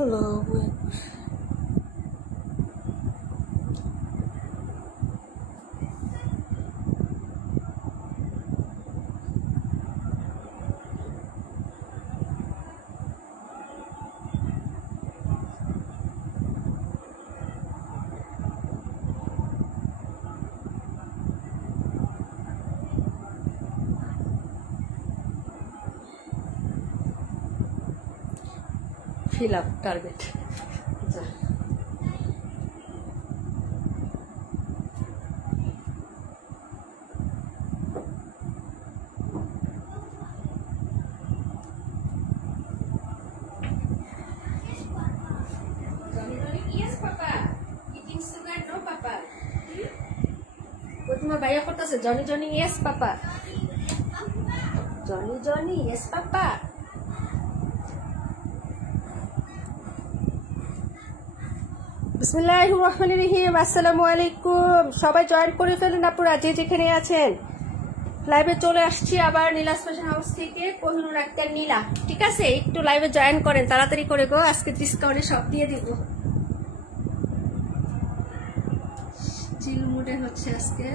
Hello, fill up target. Yes, Papa. Eating sugar, no, Papa. What my bhaiya kota se Johnny Johnny, yes, Papa. Johnny Johnny, yes, Papa. বিসমিল্লাহির রহমানির রহিম। আসসালামু আলাইকুম, সবাই join করে ফেলুন আপুরা যে যেখানে আছেন। লাইভে চলে আসছি আবার নীলাস ফ্যাশন হাউস থেকে, কোহিনুর আক্তার নীলা। ঠিক আছে, একটু লাইভে জয়েন করেন তাড়াতাড়ি করে গো, আজকে ডিসকাউন্টে সব দিয়ে দিব। চিল মুডে হচ্ছে আজকে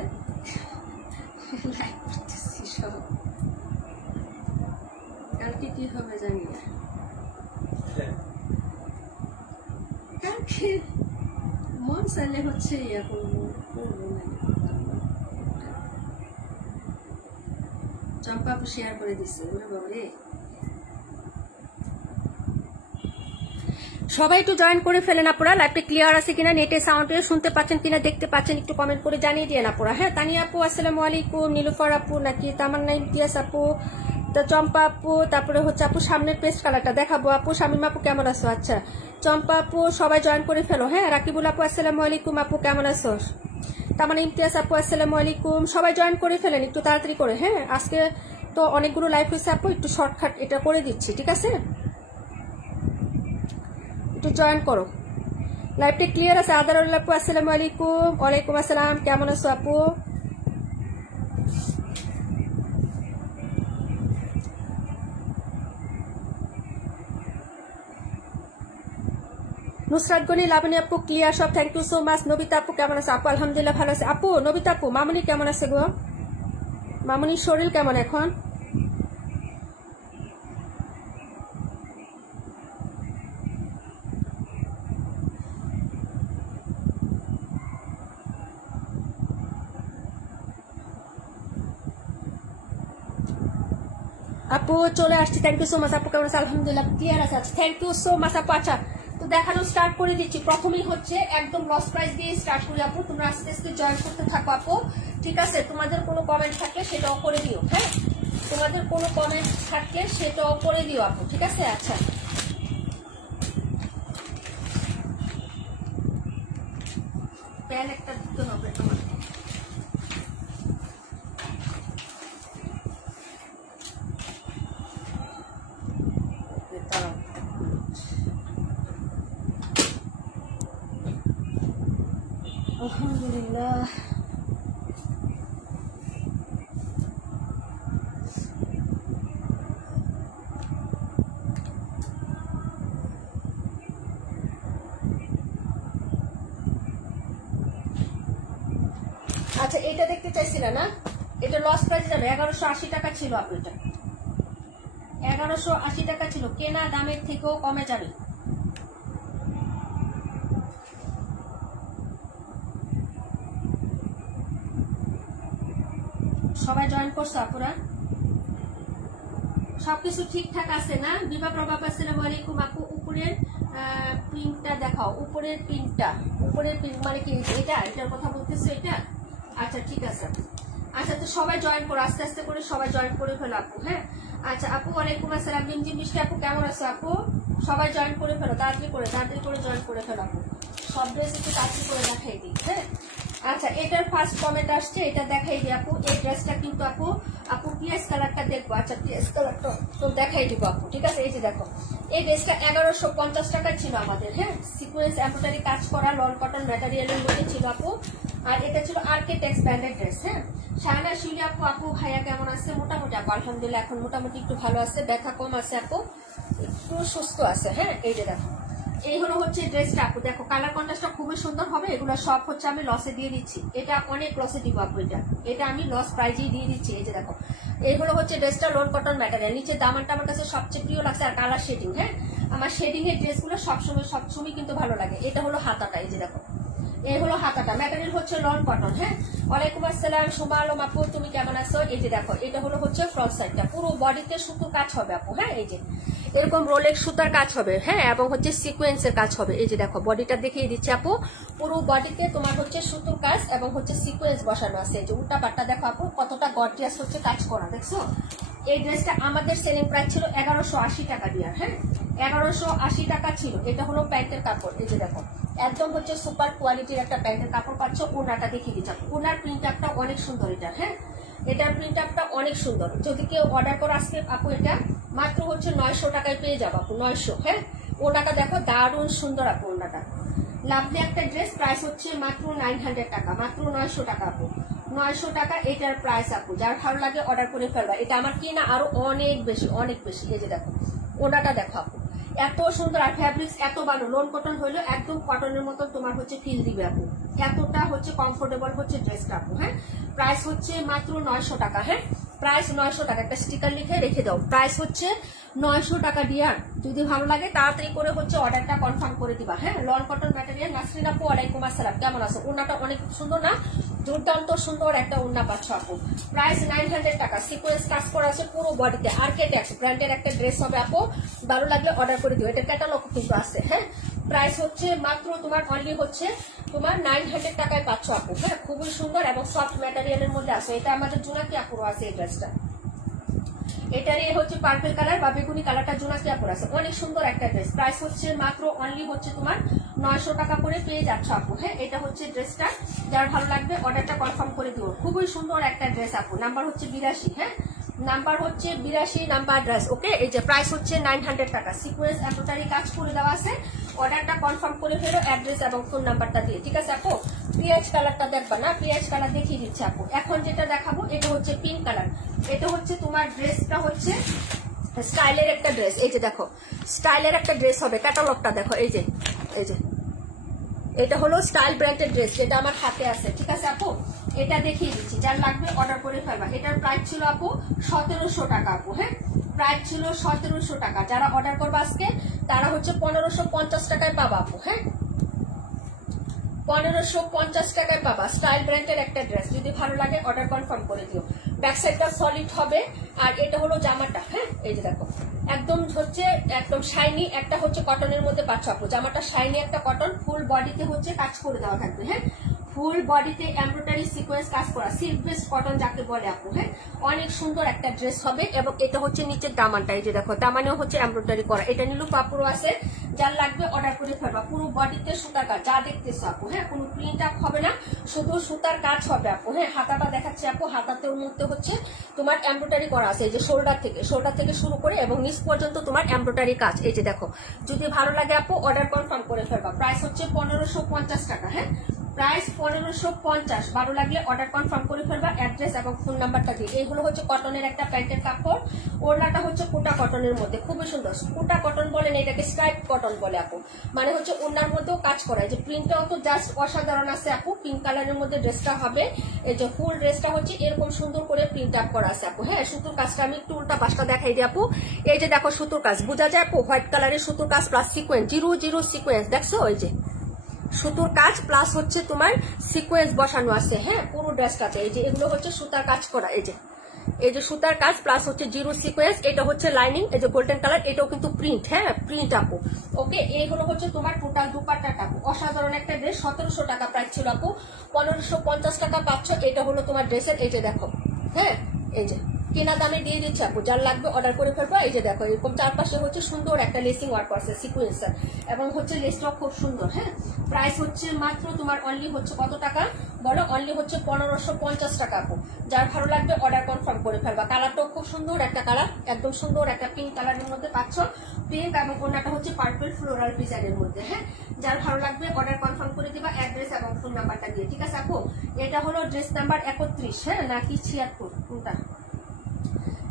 লাইভ করতেছি সব, কালকে কি হবে জানি না। কালকে মন চাইলে হচ্ছে ইয়া করবো, চম্পা শেয়ার করে দিচ্ছে বাবারে। সবাই একটু জয়েন করে ফেলেন আপুরা। লাইভটা ক্লিয়ার আছে কিনা, নেটে সাউন্ড শুনতে পাচ্ছেন কিনা, দেখতে পাচ্ছেন, একটু কমেন্ট করে জানিয়ে দিয়ে আপুরা। হ্যাঁ, তানিয়া আপু আসসালামু আলাইকুম, নীলুফার আপু নাকি তামান্না ইমতিয়াজ আপু, চম্পা আপু, তারপরে হচ্ছে আপু সামনের পেস্ট কালারটা দেখাবো আপু। শামিমা আপু কেমন আছো? আচ্ছা চম্পা আপু সবাই জয়েন করে ফেলো। হ্যাঁ, রাকিবুল আপু আসসালামু আলাইকুম, আপু কেমন আছো? তামান্না ইমতিয়াজ আপু আসসালামু আলাইকুম, সবাই জয়েন করে ফেলেন একটু তাড়াতাড়ি করে। হ্যাঁ, আজকে তো অনেকগুলো লাইভ হয়েছে আপু, একটু শর্টকাট এটা করে দিচ্ছি, ঠিক আছে? একটু জয়েন করো, লাইভটা ক্লিয়ার আছে? আদারুল্লাহ আপু আসসালামু আলাইকুম। ওয়ালাইকুম আসসালাম, কেমন আছো আপু? নুসরাত গনি, লাবণী আপু ক্লিয়ার সব, thank you so much. Nabita আপু কেমন আছে? আপু আলহামদুলিল্লাহ ভালো আছে আপু। নবিতা আপু, মামুনি কেমন আছে গো? মামুনির শরীর কেমন এখন? আপু চলে আসছি, থ্যাংক ইউ সো মাচ। আপু কেমন আছে? আলহামদুলিল্লাহ ক্লিয়ার আছে, থ্যাংক ইউ সো মাচ আপু। আচ্ছা তো দেখানো স্টার্ট করে দিচ্ছি। প্রথমেই হচ্ছে একদম লস প্রাইস দিয়ে স্টার্ট করি আপু, তোমরা আস্তে আস্তে জয়েন করতে থাকো আপু, ঠিক আছে? তোমাদের কোনো কমেন্ট থাকলে সেটাও করে দিও। হ্যাঁ, তোমাদের কোনো কমেন্ট থাকলে সেটাও করে দিও আপু, ঠিক আছে? আচ্ছা প্যান একটা দিতে হবে তোমার। আলহামদুলিল্লাহ আচ্ছা এটা দেখতে চাইছিলা না? এটা লস প্রাইস যাবে, 1180 টাকা ছিল আপু, এটা 1180 টাকা ছিল, কেনা দামের থেকেও কমে যাবে। সবাই জয়েন করছো আপুরা? সবকিছু ঠিকঠাক আছে না? বিভা প্রভাব আসসালামু আলাইকুম আপু। উপরের প্রিন্টটা দেখাও, উপরের প্রিন্টটা, উপরের প্রিন্ট মানে কি এটা? এটার কথা বলতেছো এটা? আচ্ছা ঠিক আছে। আচ্ছা তো সবাই জয়েন করো, আস্তে আস্তে করে সবাই জয়েন করে ফেলো আপু। হ্যাঁ আচ্ছা আপু ওয়ালাইকুম আসসালাম। জিমজিম মিষ্টি আপু কেমন আছো আপু? সবাই জয়েন করে ফেলো, তাড়াতাড়ি করে জয়েন করে ফেলো আপু। সব ড্রেস একটু তাড়াতাড়ি করে দেখাই দিই। হ্যাঁ আচ্ছা এটার ফার্স্ট কমেন্ট আসছে, এটা দেখাই দিই আপু। এই ড্রেসটা কিন্তু আপু পিএস কালারটা দেখবো। আচ্ছা পিএস কালারটা তো দেখাই দিব আপু, ঠিক আছে? এই যে দেখো এই ড্রেসটা 1150 টাকা ছিল আমাদের। হ্যাঁ সিকোয়েন্স এমব্রয়ডারি কাজ করা লন কটন ম্যাটেরিয়ালের মধ্যে ছিল আপু। আর এটা ছিল আর্কিটেক্টস ব্র্যান্ডেড ড্রেস। হ্যাঁ শাহানা শিলি আপু ভাইয়া কেমন আছে? মোটামুটি আপু আলহামদুলিল্লাহ এখন মোটামুটি একটু ভালো আছে, ব্যথা কম আছে আপু, একটু সুস্থ আছে। হ্যাঁ এই যে দেখো এই হলো হচ্ছে ড্রেসটা আপু। দেখো কালার কন্ট্রাস্টটা খুবই সুন্দর হবে। এগুলো সব হচ্ছে আমি লসে দিয়ে দিচ্ছি, এটা অনেক লসে দিব আপু। এটা আমি লস প্রাইজেই দিয়ে দিচ্ছি। এই যে দেখো এই হলো হচ্ছে ড্রেসটা লন কটন ম্যাটেরিয়াল। নিচে দামানটা আমার কাছে সবচেয়ে প্রিয় লাগছে, আর কালার শেডিং। হ্যাঁ আমার শেডিং এর ড্রেসগুলো সবসময় কিন্তু ভালো লাগে। এটা হলো হাতাটা, এই যে দেখো এই হলো হাতাটা, ম্যাটেরিয়াল হচ্ছে লন কটন। হ্যাঁ ওয়ালাইকুম আসসালাম সুমা আলম আপু, তুমি কেমন আছো? এই যে দেখো এটা হলো হচ্ছে ফ্রন্ট সাইডটা, পুরো বডিতে সুতো কাজ হবে আপু। হ্যাঁ এই যে এরকম রোলেক্স সুতার কাজ হবে। হ্যাঁ এবং হচ্ছে সিকোয়েন্সের কাজ হবে। এই যে দেখো বডিটা দেখিয়ে দিচ্ছি আপু, পুরো বডিতে তোমার হচ্ছে সুতোর কাজ এবং হচ্ছে সিকোয়েন্স বসানো আছে। এই যে উল্টা পাটটা দেখো আপু কতটা গর্জিয়াস হচ্ছে কাজ করা, দেখছো? এই ড্রেসটা আমাদের সেলিং প্রাইস ছিল 1180 টাকা দিয়ে। হ্যাঁ 1180 টাকা ছিল। এটা হলো প্যান্টের কাপড়। এই যে দেখো একদম হচ্ছে সুপার কোয়ালিটির একটা প্যান্টের কাপড় পাচ্ছ। ওনাটা দেখিয়ে দিচ্ছি, ওনার প্রিন্ট আপটা অনেক সুন্দর এটা। হ্যাঁ এটার প্রিন্ট আপটা অনেক সুন্দর। যদি কেউ অর্ডার করে আসবে আপু এটা মাত্র হচ্ছে 900 টাকায় পেয়ে যাবো আপু, 900। হ্যাঁ ওনাটা দেখো দারুণ সুন্দর আপু, ওনাটা লাভলি একটা ড্রেস। প্রাইস হচ্ছে মাত্র 900 টাকা, মাত্র 900 টাকা আপু, 900 টাকা এটার প্রাইস আপু। যার ভালো লাগে অর্ডার করে ফেলবা। এটা আমার কিনা আরো অনেক বেশি অনেক বেশি। এই যে দেখো ওনাটা দেখো আপু এত সুন্দর, আর ফ্যাব্রিক্স এত ভালো। লোন কটন হইলো একদম কটনের মতো তোমার হচ্ছে ফিল দিবে আপু, এতটা হচ্ছে কমফোর্টেবল হচ্ছে ড্রেসটা আপু। হ্যাঁ প্রাইস হচ্ছে মাত্র 900 টাকা। হ্যাঁ প্রাইস 900 টাকা, একটা স্টিকার লিখে রেখে দাও। প্রাইস হচ্ছে 900 টাকা ডিয়ার। যদি ভালো লাগে তাড়াতাড়ি করে হচ্ছে অর্ডারটা কনফার্ম করে দিবা। হ্যাঁ লন কটন ম্যাটেরিয়াল। নাসরিন আপু ওয়ালাইকুম আসসালাম, কেমন আছো? ওনাটা অনেক সুন্দর না? দুর্দান্ত সুন্দর একটা ওড়না পাচ্ছ আপু। প্রাইস 900 টাকা। সিকোয়েন্স কাজ করা আছে পুরো বডিতে। আর্কিটেক্টস ব্র্যান্ডের একটা ড্রেস হবে আপু, ভালো লাগলে অর্ডার করে দিও। এটা ক্যাটালগ কিন্তু আছে। হ্যাঁ প্রাইস হচ্ছে মাত্র তোমার অনলি হচ্ছে তোমার 900 টাকায় পাচ্ছ আপু। হ্যাঁ খুবই সুন্দর এবং সফট ম্যাটেরিয়ালের মধ্যে আছে। এটা আমাদের জোনাকি আপুর আছে এই ড্রেসটা। এটার হচ্ছে পার্পল কালার বা বেগুনি কালারটা জোনাকি আপুর আছে, অনেক সুন্দর একটা ড্রেস। প্রাইস হচ্ছে মাত্র অনলি হচ্ছে তোমার 900 টাকা করে পেয়ে যাচ্ছ আপু। হ্যাঁ এটা হচ্ছে ড্রেসটা, যার ভালো লাগবে অর্ডারটা কনফার্ম করে দিও। খুবই সুন্দর একটা ড্রেস আপু। নাম্বার হচ্ছে 82। হ্যাঁ নাম্বার হচ্ছে 82 নাম্বার ড্রেস। ওকে এই যে প্রাইস হচ্ছে 900 টাকা। সিকোয়েন্স এমব্রয়ডারি কাজ করে দেওয়া আছে। অর্ডারটা কনফার্ম করে ফেলো অ্যাড্রেস এবং ফোন নাম্বারটা দিয়ে, ঠিক আছে আপু? পিএইচ কালারটা দেখবা না? পিএইচ কালার দেখিয়ে দিচ্ছে আপু। এখন যেটা দেখাবো এটা হচ্ছে পিঙ্ক কালার। এটা হচ্ছে তোমার ড্রেসটা হচ্ছে স্টাইলের একটা ড্রেস। এই যে দেখো স্টাইলের একটা ড্রেস হবে, ক্যাটালগটা দেখো। এই যে এটা হলো স্টাইল ব্র্যান্ডের ড্রেস, যেটা আমার হাতে আছে, ঠিক আছে আপু? এটা দেখিয়ে দিচ্ছি, যার লাগবে অর্ডার করে ফেলবা। এটার প্রাইস ছিল আপু 1700 টাকা আপু। হ্যাঁ প্রাইস ছিল 1700 টাকা। যারা অর্ডার করবে আজকে তারা হচ্ছে 1550 টাকায় পাবা আপু। হ্যাঁ 1550 টাকায় পাবা। স্টাইল ব্র্যান্ডের একটা ড্রেস, যদি ভালো লাগে অর্ডার কনফার্ম করে দিও। ব্যাক সাইডটা সলিড হবে। আর এটা হলো জামাটা। হ্যাঁ এই যে দেখো একদম হচ্ছে একদম শাইনি একটা হচ্ছে কটনের মধ্যে পাচ্ছ আপু। জামাটা শাইনি একটা কটন, ফুল বডিতে হচ্ছে কাজ করে দেওয়া থাকবে। হ্যাঁ ফুল বডিতে এমব্রয়ডারি সিকোয়েন্স কাজ করা, সিল্ক বেসড কটন যাকে বলে আপু। হ্যাঁ অনেক সুন্দর একটা ড্রেস হবে। এবং এটা হচ্ছে নিচের দামানটা, এই যে দেখো দামানেও হচ্ছে এমব্রয়ডারি করা। এটা নিলু পাপুরও আছে, যার লাগবে অর্ডার করে ফেলবা। পুরো বডিতে সুতার কাজ যা দেখতেছো আপু। হ্যাঁ কোনো প্রিন্ট আপ হবে না, শুধু সুতার কাজ হবে আপু। হ্যাঁ হাতাটা দেখাচ্ছে আপু, হাতাতেও মধ্যে হচ্ছে তোমার এমব্রয়ডারি করা আছে। এই যে শোল্ডার থেকে শুরু করে এবং নিচ পর্যন্ত তোমার এমব্রয়ডারি কাজ। এই যে দেখো যদি ভালো লাগে আপু অর্ডার কনফার্ম করে ফেলবা। প্রাইস হচ্ছে 1550 টাকা। হ্যাঁ প্রাইস 1550। ভালো লাগলে অর্ডার কনফার্ম করে ফেলবা অ্যাড্রেস এবং ফোন নাম্বারটা দিয়ে। এইগুলো হচ্ছে কটনের একটা প্যান্টের কাপড়। ওড়নাটা হচ্ছে কোটা কটনের মধ্যে, খুবই সুন্দর। কোটা কটন বলে না, এটাকে স্ট্রাইপ কটন বলে আপু। মানে হচ্ছে ওড়নার মধ্যেও কাজ করা। যে প্রিন্টটাও তো জাস্ট অসাধারণ আছে আপু। পিঙ্ক কালারের মধ্যে ড্রেসটা হবে। এই যে ফুল ড্রেসটা হচ্ছে এরকম সুন্দর করে প্রিন্ট আপ করা আছে আপু। হ্যাঁ সুতোর কাজটা আমি একটু উল্টা পাশটা দেখাই দিই আপু। এই যে দেখো সুতোর কাজ বোঝা যায় আপু, হোয়াইট কালারের সুতোর কাজ প্লাস সিকোয়েন্স, জিরো সিকোয়েন্স দেখছো? ওই যে সুতোর কাজ প্লাস হচ্ছে তোমার সিকোয়েন্স বসানো আছে, হ্যাঁ পুরো ড্রেসটাতে। এই যে এগুলো হচ্ছে সুতার কাজ করা, এই যে সুতার কাজ প্লাস হচ্ছে জিরো সিকোয়েন্স, এটা হচ্ছে লাইনিং, এই যে গোল্ডেন কালার, এটাও কিন্তু প্রিন্ট, হ্যাঁ প্রিন্ট আপু। ওকে, এই হলো হচ্ছে তোমার টোটাল দুপাট্টাটা আপু। অসাধারণ একটা ড্রেস, 1700 টাকা প্রাইস ছিল আপু, 1550 টাকা পাচ্ছ। এটা হলো তোমার ড্রেসের, এই যে দেখো, হ্যাঁ এই যে কেনা দামে দিয়ে দিচ্ছে আপু, যার লাগবে অর্ডার করে ফেলবো। এই যে দেখো এরকম চারপাশে হচ্ছে সুন্দর একটা লেসিং ওয়ার্ক আছে সিকোয়েন্সার, এবং হচ্ছে লেসটাও খুব সুন্দর, হ্যাঁ। প্রাইস হচ্ছে মাত্র তোমার অনলি হচ্ছে কত টাকা বলো, অনলি হচ্ছে 1550 টাকা আপু। যার ভালো লাগবে অর্ডার কনফার্ম করে ফেলবা। কালারটাও খুব সুন্দর একটা কালার, একদম সুন্দর একটা পিঙ্ক কালারের মধ্যে পাচ্ছ, পিঙ্ক এবং ওনাটা হচ্ছে পার্পল ফ্লোরাল ডিজাইনের মধ্যে, হ্যাঁ। যার ভালো লাগবে অর্ডার কনফার্ম করে দিবা অ্যাড্রেস এবং ফোন নাম্বারটা দিয়ে, ঠিক আছে আপু। এটা হলো ড্রেস নাম্বার 31, হ্যাঁ নাকি 76 কোনটা,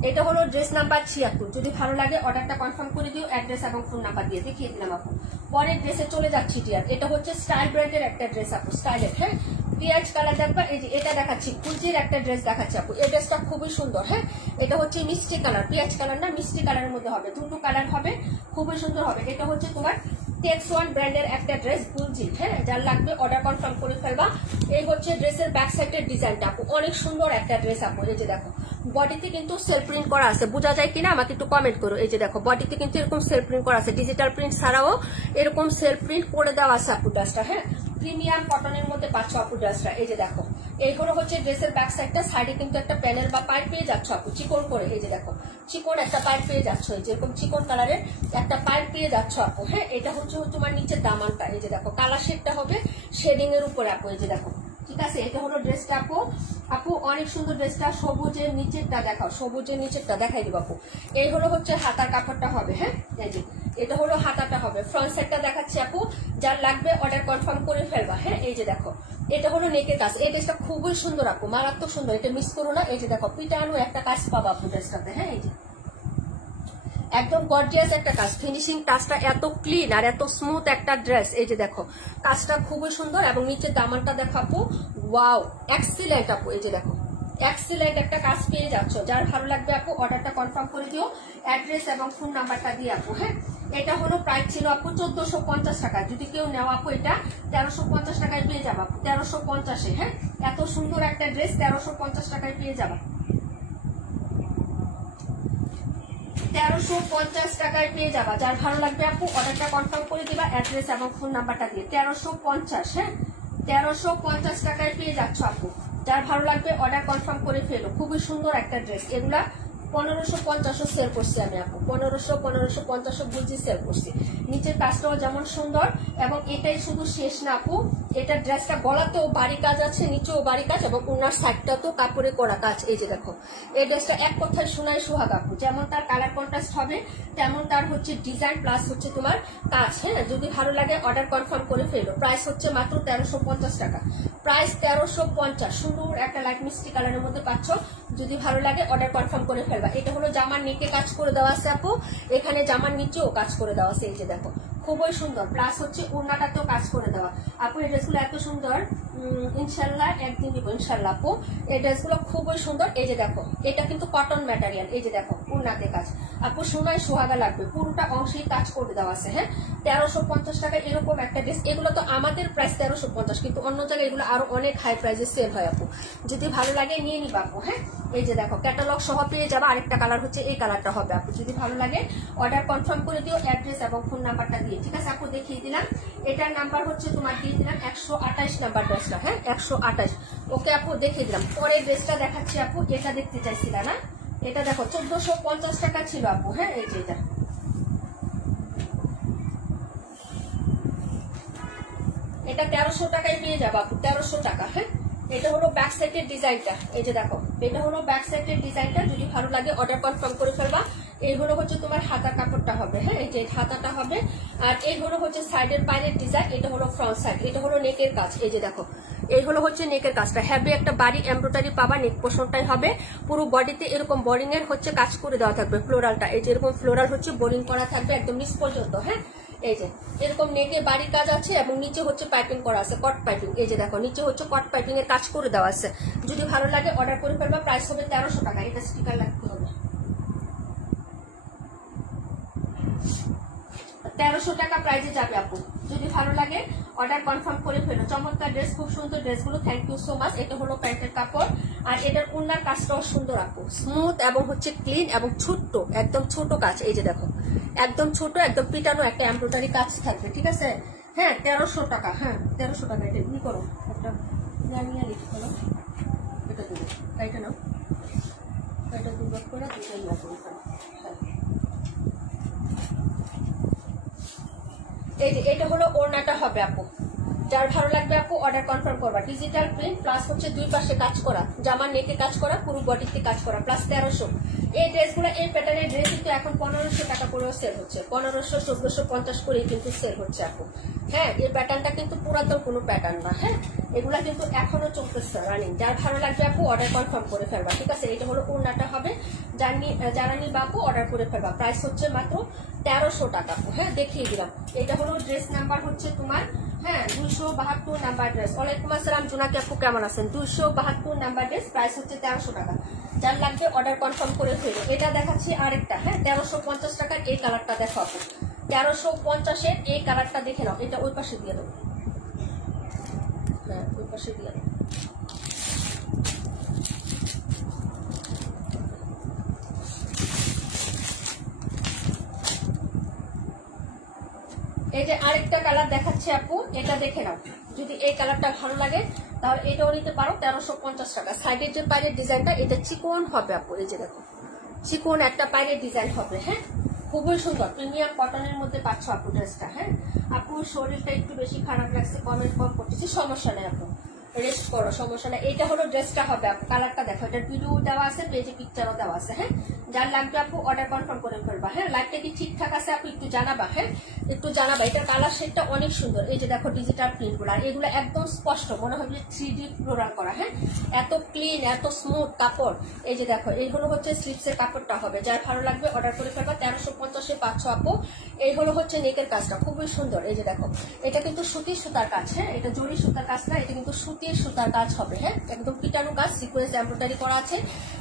এটা হলো ড্রেস নাম্বার 76। যদি ভালো লাগে অর্ডারটা কনফার্ম করে দিও অ্যাড্রেস এবং ফোন নাম্বার দিয়ে, দেখিয়ে দিলাম আপু। পরের ড্রেসে চলে যাচ্ছি ডিয়ার, এটা হচ্ছে স্টাইল ব্র্যান্ডের একটা ড্রেস আপু, স্টাইলের, হ্যাঁ পিয়াজ কালার দেখবা। এই যে এটা দেখাচ্ছি কুচির একটা ড্রেস দেখাচ্ছি আপু, এই ড্রেসটা খুবই সুন্দর, হ্যাঁ এটা হচ্ছে মিষ্টি কালার, পিয়াজ কালার না মিষ্টি কালারের মধ্যে হবে, দুটো কালার হবে, খুবই সুন্দর হবে। এটা হচ্ছে তোমার টেক্স ওয়ান ব্র্যান্ডের একটা ড্রেস গুলজি, হ্যাঁ যার লাগবে অর্ডার কনফার্ম করে ফেলবা। এই হচ্ছে ড্রেসের ব্যাক সাইডের ডিজাইনটা আপু, অনেক সুন্দর একটা ড্রেস আপু। এই যে দেখো বডিতে কিন্তু সেলফ প্রিন্ট করা আছে, বোঝা যায় কিনা আমাকে একটু কমেন্ট করো। এই যে দেখো বডিতে কিন্তু এরকম সেলফ প্রিন্ট করা আছে, ডিজিটাল প্রিন্ট ছাড়াও এরকম সেলফ প্রিন্ট করে দেওয়া আছে আপু ড্রেসটা, হ্যাঁ প্রিমিয়াম কটনের মধ্যে পাচ্ছ আপু ড্রেসটা। এই যে দেখো এইগুলো হচ্ছে ড্রেসের ব্যাক সাইডটা, সাইডে কিন্তু একটা প্যানেল বা পাইপ পেয়ে যাচ্ছ আপু চিকন করে। এই যে দেখো চিকন একটা পাইপ পেয়ে যাচ্ছ, এই যেরকম চিকন কালারের একটা পাইপ পেয়ে যাচ্ছ আপু, হ্যাঁ এটা হচ্ছে তোমার নিচের দামানটা। এই যে দেখো কালার শেডটা হবে শেডিং এর উপরে আপু, এই যে দেখো, ঠিক আছে। এটা হলো ড্রেসটা আপু, আপু অনেক সুন্দর ড্রেসটা। সবুজের নিচেরটা দেখাও, সবুজের নিচেরটা দেখাই দিব আপু। এই হলো হচ্ছে হাতার কাপড়টা হবে, হ্যাঁ এই যে এটা হলো হাতাটা হবে। ফ্রন্ট সাইডটা দেখাচ্ছি আপু, যার লাগবে অর্ডার কনফার্ম করে ফেলবা, হ্যাঁ এই যে দেখো এটা হলো নেকের কাজ। এই ড্রেসটা খুবই সুন্দর আপু, মারাত্মক সুন্দর, এটা মিস করো না। এই যে দেখো পিটানো একটা কাজ পাবা আপু ড্রেসটাতে, হ্যাঁ এই যে একদম গর্জিয়াস একটা কাজ, ফিনিশিং টাচটা এত ক্লিন আর এত স্মুথ একটা ড্রেস। এই যে দেখো কাজটা খুবই সুন্দর, এবং নিচের দামানটা দেখো আপু, ওয়াও এক্সিলেন্ট আপু। এই যে দেখো এক্সিলেন্ট একটা কাজ পেয়ে যাচ্ছ, যার ভালো লাগবে আপু অর্ডারটা কনফার্ম করে দিও অ্যাড্রেস এবং ফোন নাম্বারটা দিয়ে আপু, হ্যাঁ। এটা হলো প্রাইস ছিল আপু 1450 টাকা, যদি কেউ নেওয়া আপু এটা 1350 টাকায় পেয়ে যাবা আপু, 1350-এ, হ্যাঁ এত সুন্দর একটা ড্রেস 1350 টাকায় পেয়ে যাবা, 1350 টাকায় পেয়ে যাবা। যার ভালো লাগবে আপু অর্ডারটা কনফার্ম করে দিবা অ্যাড্রেস এবং ফোন নাম্বারটা দিয়ে, 1350, হ্যাঁ 1350 টাকায় পেয়ে যাচ্ছ আপু। যার ভালো লাগবে অর্ডার কনফার্ম করে ফেলো, খুবই সুন্দর একটা ড্রেস। এগুলা 1550 সেল করছি আমি আপু, 1550 বুঝি সেল করছি। নিচের কাজটাও যেমন সুন্দর, এবং এটাই শুধু শেষ না আপু, এটা ড্রেসটা গলাতেও বাড়ি কাজ আছে, নিচেও বাড়ি কাজ, এবং ওনার সাইডটা তো কাপড়ে করা কাজ। এই যে দেখো এই ড্রেসটা এক কথায় সোনায় সোহাগ আপু, যেমন তার কালার কন্ট্রাস্ট হবে তেমন তার হচ্ছে ডিজাইন প্লাস হচ্ছে তোমার কাজ, হ্যাঁ যদি ভালো লাগে অর্ডার কনফার্ম করে ফেলো। প্রাইস হচ্ছে মাত্র 1350 টাকা, প্রাইস 1350। সুন্দর একটা লাইট মিষ্টি কালারের মধ্যে পাচ্ছ, যদি ভালো লাগে অর্ডার কনফার্ম করে ফেলবা। এটা হলো জামার নিচে কাজ করে দেওয়া আছে আপু, এখানে জামার নিচেও কাজ করে দেওয়া আছে। এই যে দেখো খুবই সুন্দর, প্লাস হচ্ছে ওড়নাটাতেও কাজ করে দেওয়া আপু। এই ড্রেসগুলো এত সুন্দর, ইনশাল্লাহ একদিন দিব ইনশাল্লাহ আপু। এই ড্রেসগুলো খুবই সুন্দর। এই যে দেখো এটা কিন্তু কটন ম্যাটেরিয়াল, এই যে দেখো ওড়নাতে কাজ আপু, সোনায় সোহাগা লাগবে, পুরোটা অংশেই কাজ করে দেওয়া আছে, হ্যাঁ 1350 টাকা এরকম একটা ড্রেস। এগুলো তো আমাদের প্রাইস 1350, কিন্তু অন্য জায়গায় এগুলো আরো অনেক হাই প্রাইসে সেল হয় আপু, যদি ভালো লাগে নিয়ে নিবা আপু, হ্যাঁ। এই যে দেখো ক্যাটালগ সহ পেয়ে যাবা। আরেকটা কালার হচ্ছে এই কালারটা হবে আপু, যদি ভালো লাগে অর্ডার কনফার্ম করে দিও অ্যাড্রেস এবং ফোন নাম্বারটা দিয়ে, ঠিক আছে আপু। দেখিয়ে দিলাম, এটার নাম্বার হচ্ছে তোমার দিয়ে দিলাম 128 নাম্বার ড্রেসটা, হ্যাঁ 128। ওকে আপু দেখিয়ে দিলাম। পরের ড্রেসটা দেখাচ্ছি আপু, এটা দেখতে চাইছিলা না, এটা দেখো 1450 টাকা ছিল আপু, হ্যাঁ এই যে এটা 1300 টাকায় পেয়ে যাবো আপু, 1300 টাকা, হ্যাঁ। এটা হলো ব্যাক সাইডের ডিজাইনটা, এই যে দেখো এটা হলো ব্যাক সাইডের ডিজাইনটা, যদি ভালো লাগে অর্ডার কনফার্ম করে ফেলবা। এইগুলো হচ্ছে তোমার হাতার কাপড়টা হবে, হ্যাঁ এই যে হাতাটা হবে, আর এইগুলো হচ্ছে সাইডের বাইরের ডিজাইন, এটা হলো ফ্রন্ট সাইড, এটা হলো নেকের কাজ। এই যে দেখো এইগুলো হচ্ছে নেকের কাজটা, হ্যাভি একটা বাড়ি এমব্রয়ডারি পাবা, নেক পোর্শনটাই হবে, পুরো বডিতে এরকম বোরিং এর হচ্ছে কাজ করে দেওয়া থাকবে। ফ্লোরালটা এই যে এরকম ফ্লোরাল হচ্ছে বোরিং করা থাকবে একদম নিচ পর্যন্ত, হ্যাঁ এই যে এরকম নেকে বাড়ি কাজ আছে, এবং নিচে হচ্ছে পাইপিং করা আছে, কট পাইপিং। এই যে দেখো নিচে হচ্ছে কট পাইপিং এর কাজ করে দেওয়া আছে, যদি ভালো লাগে অর্ডার করে ফেলবা। প্রাইস হবে 1300 টাকা, এটা স্টিকার লাগতে হবে। 1300 টাকা প্রাইজে যাবে আপু। যদি ভালো লাগে অর্ডার কনফার্ম করে ফেলো। চমৎকার ড্রেস, খুব সুন্দর ড্রেসগুলো। Thank you so much. এটা হলো প্যান্টের কাপড়, আর এটার ওড়নার কাজটাও সুন্দর আপু, স্মুথ এবং হচ্ছে ক্লিন এবং ছোট্ট, একদম ছোট কাজ। এই যে দেখো একদম ছোট, একদম পিটানো একটা এমব্রয়ডারি কাজ থাকবে, ঠিক আছে। হ্যাঁ 1300 টাকা, হ্যাঁ 1300 টাকা। এটা কি করো, একটা নিয়ে লিখে ফেলো, এটা দেবো, এটা নাও, এটা দুবার করে দুটাই লাগবে। হ্যাঁ এই যে এটা হলো ওড়নাটা হবে আপু। যার ভালো লাগবে আপু অর্ডার কনফার্ম করবা। ডিজিটাল প্রিন্ট প্লাস হচ্ছে দুই পাশে কাজ করা, জামার নেকে কাজ করা, পুরো বডিতে কাজ করা, প্লাস 1300। এই ড্রেসগুলো, এই প্যাটার্নের ড্রেস কিন্তু এখন 1500 টাকা করেও সেল হচ্ছে, 1500 1450 করে কিন্তু সেল হচ্ছে আপু। হ্যাঁ এই প্যাটার্নটা কিন্তু পুরাতন কোনো প্যাটার্ন না। হ্যাঁ এগুলা কিন্তু এখনো চলতেছে রানিং। যার ভালো লাগবে আপু অর্ডার কনফার্ম করে ফেলবা, ঠিক আছে। এটা হলো ওড়নাটা হবে, যারা নিবা আপু অর্ডার করে ফেলবা। প্রাইস হচ্ছে মাত্র 1300 টাকা আপু। হ্যাঁ দেখিয়ে দিলাম। এটা হলো ড্রেস নাম্বার হচ্ছে তোমার, হ্যাঁ 272 নাম্বার ড্রেস। ওয়ালাইকুম আসসালাম জোনাকি আপু, কেমন আছেন? 272 নাম্বার ড্রেস, প্রাইস হচ্ছে 1300 টাকা। যার লাগবে অর্ডার কনফার্ম করে ফেলো। এটা দেখাচ্ছি আরেকটা, হ্যাঁ 1350 টাকার এই কালারটা দেখো আপু, 1350-এর এই কালারটা দেখে নাও। এটা ওই পাশে দিয়ে দাও, হ্যাঁ ওই পাশে দিয়ে দাও। এই যে আরেকটা কালার দেখাচ্ছি আপু, এটা দেখে নাও। যদি এই কালারটা ভালো লাগে তাহলে এটাও নিতে পারো, 1350 টাকা। সাইডের যে পায়ের ডিজাইনটা, এটা চিকন হবে আপু। এই যে দেখো চিকন একটা পায়ের ডিজাইন হবে। হ্যাঁ খুবই সুন্দর, প্রিমিয়াম কটনের মধ্যে পাচ্ছ আপু ড্রেসটা। হ্যাঁ আপুর শরীরটা একটু বেশি খারাপ লাগছে, কমেন্ট কম করতেছি, সমস্যা নেই আপু, রেস্ট করো, সমস্যা নেই। এইটা হলো ড্রেসটা হবে আপু। কালারটা দেখো, এটার ভিডিও দেওয়া আছে, পেজে পিকচারও দেওয়া আছে। হ্যাঁ যার লাগবে আপু অর্ডার কনফার্ম করে ফেলবা। হ্যাঁ লাইভটা কি ঠিকঠাক আছে আপু একটু জানাবা, হ্যাঁ একটু জানাবা। এটার কালার শেডটা অনেক সুন্দর। এই যে দেখো ডিজিটাল প্রিন্ট গুলো, আর এগুলো একদম স্পষ্ট, মনে হবে 3D ফ্লোরাল করা। হ্যাঁ এত ক্লিন, এত স্মুথ কাপড়। এই যে দেখো এই হলো হচ্ছে স্লিপসের কাপড়টা হবে। যার ভালো লাগবে অর্ডার করে ফেলবা, 1350-এ পাচ্ছ আপু। এই হলো হচ্ছে নেকের কাজটা, খুবই সুন্দর। এই যে দেখো এটা কিন্তু সুতির সুতার কাজ। হ্যাঁ এটা জরি সুতার কাজ না, এটা কিন্তু সুতির সুতার কাজ হবে। হ্যাঁ একদম পিটানো কাজ, সিকোয়েন্স এমব্রয়ডারি করা আছে।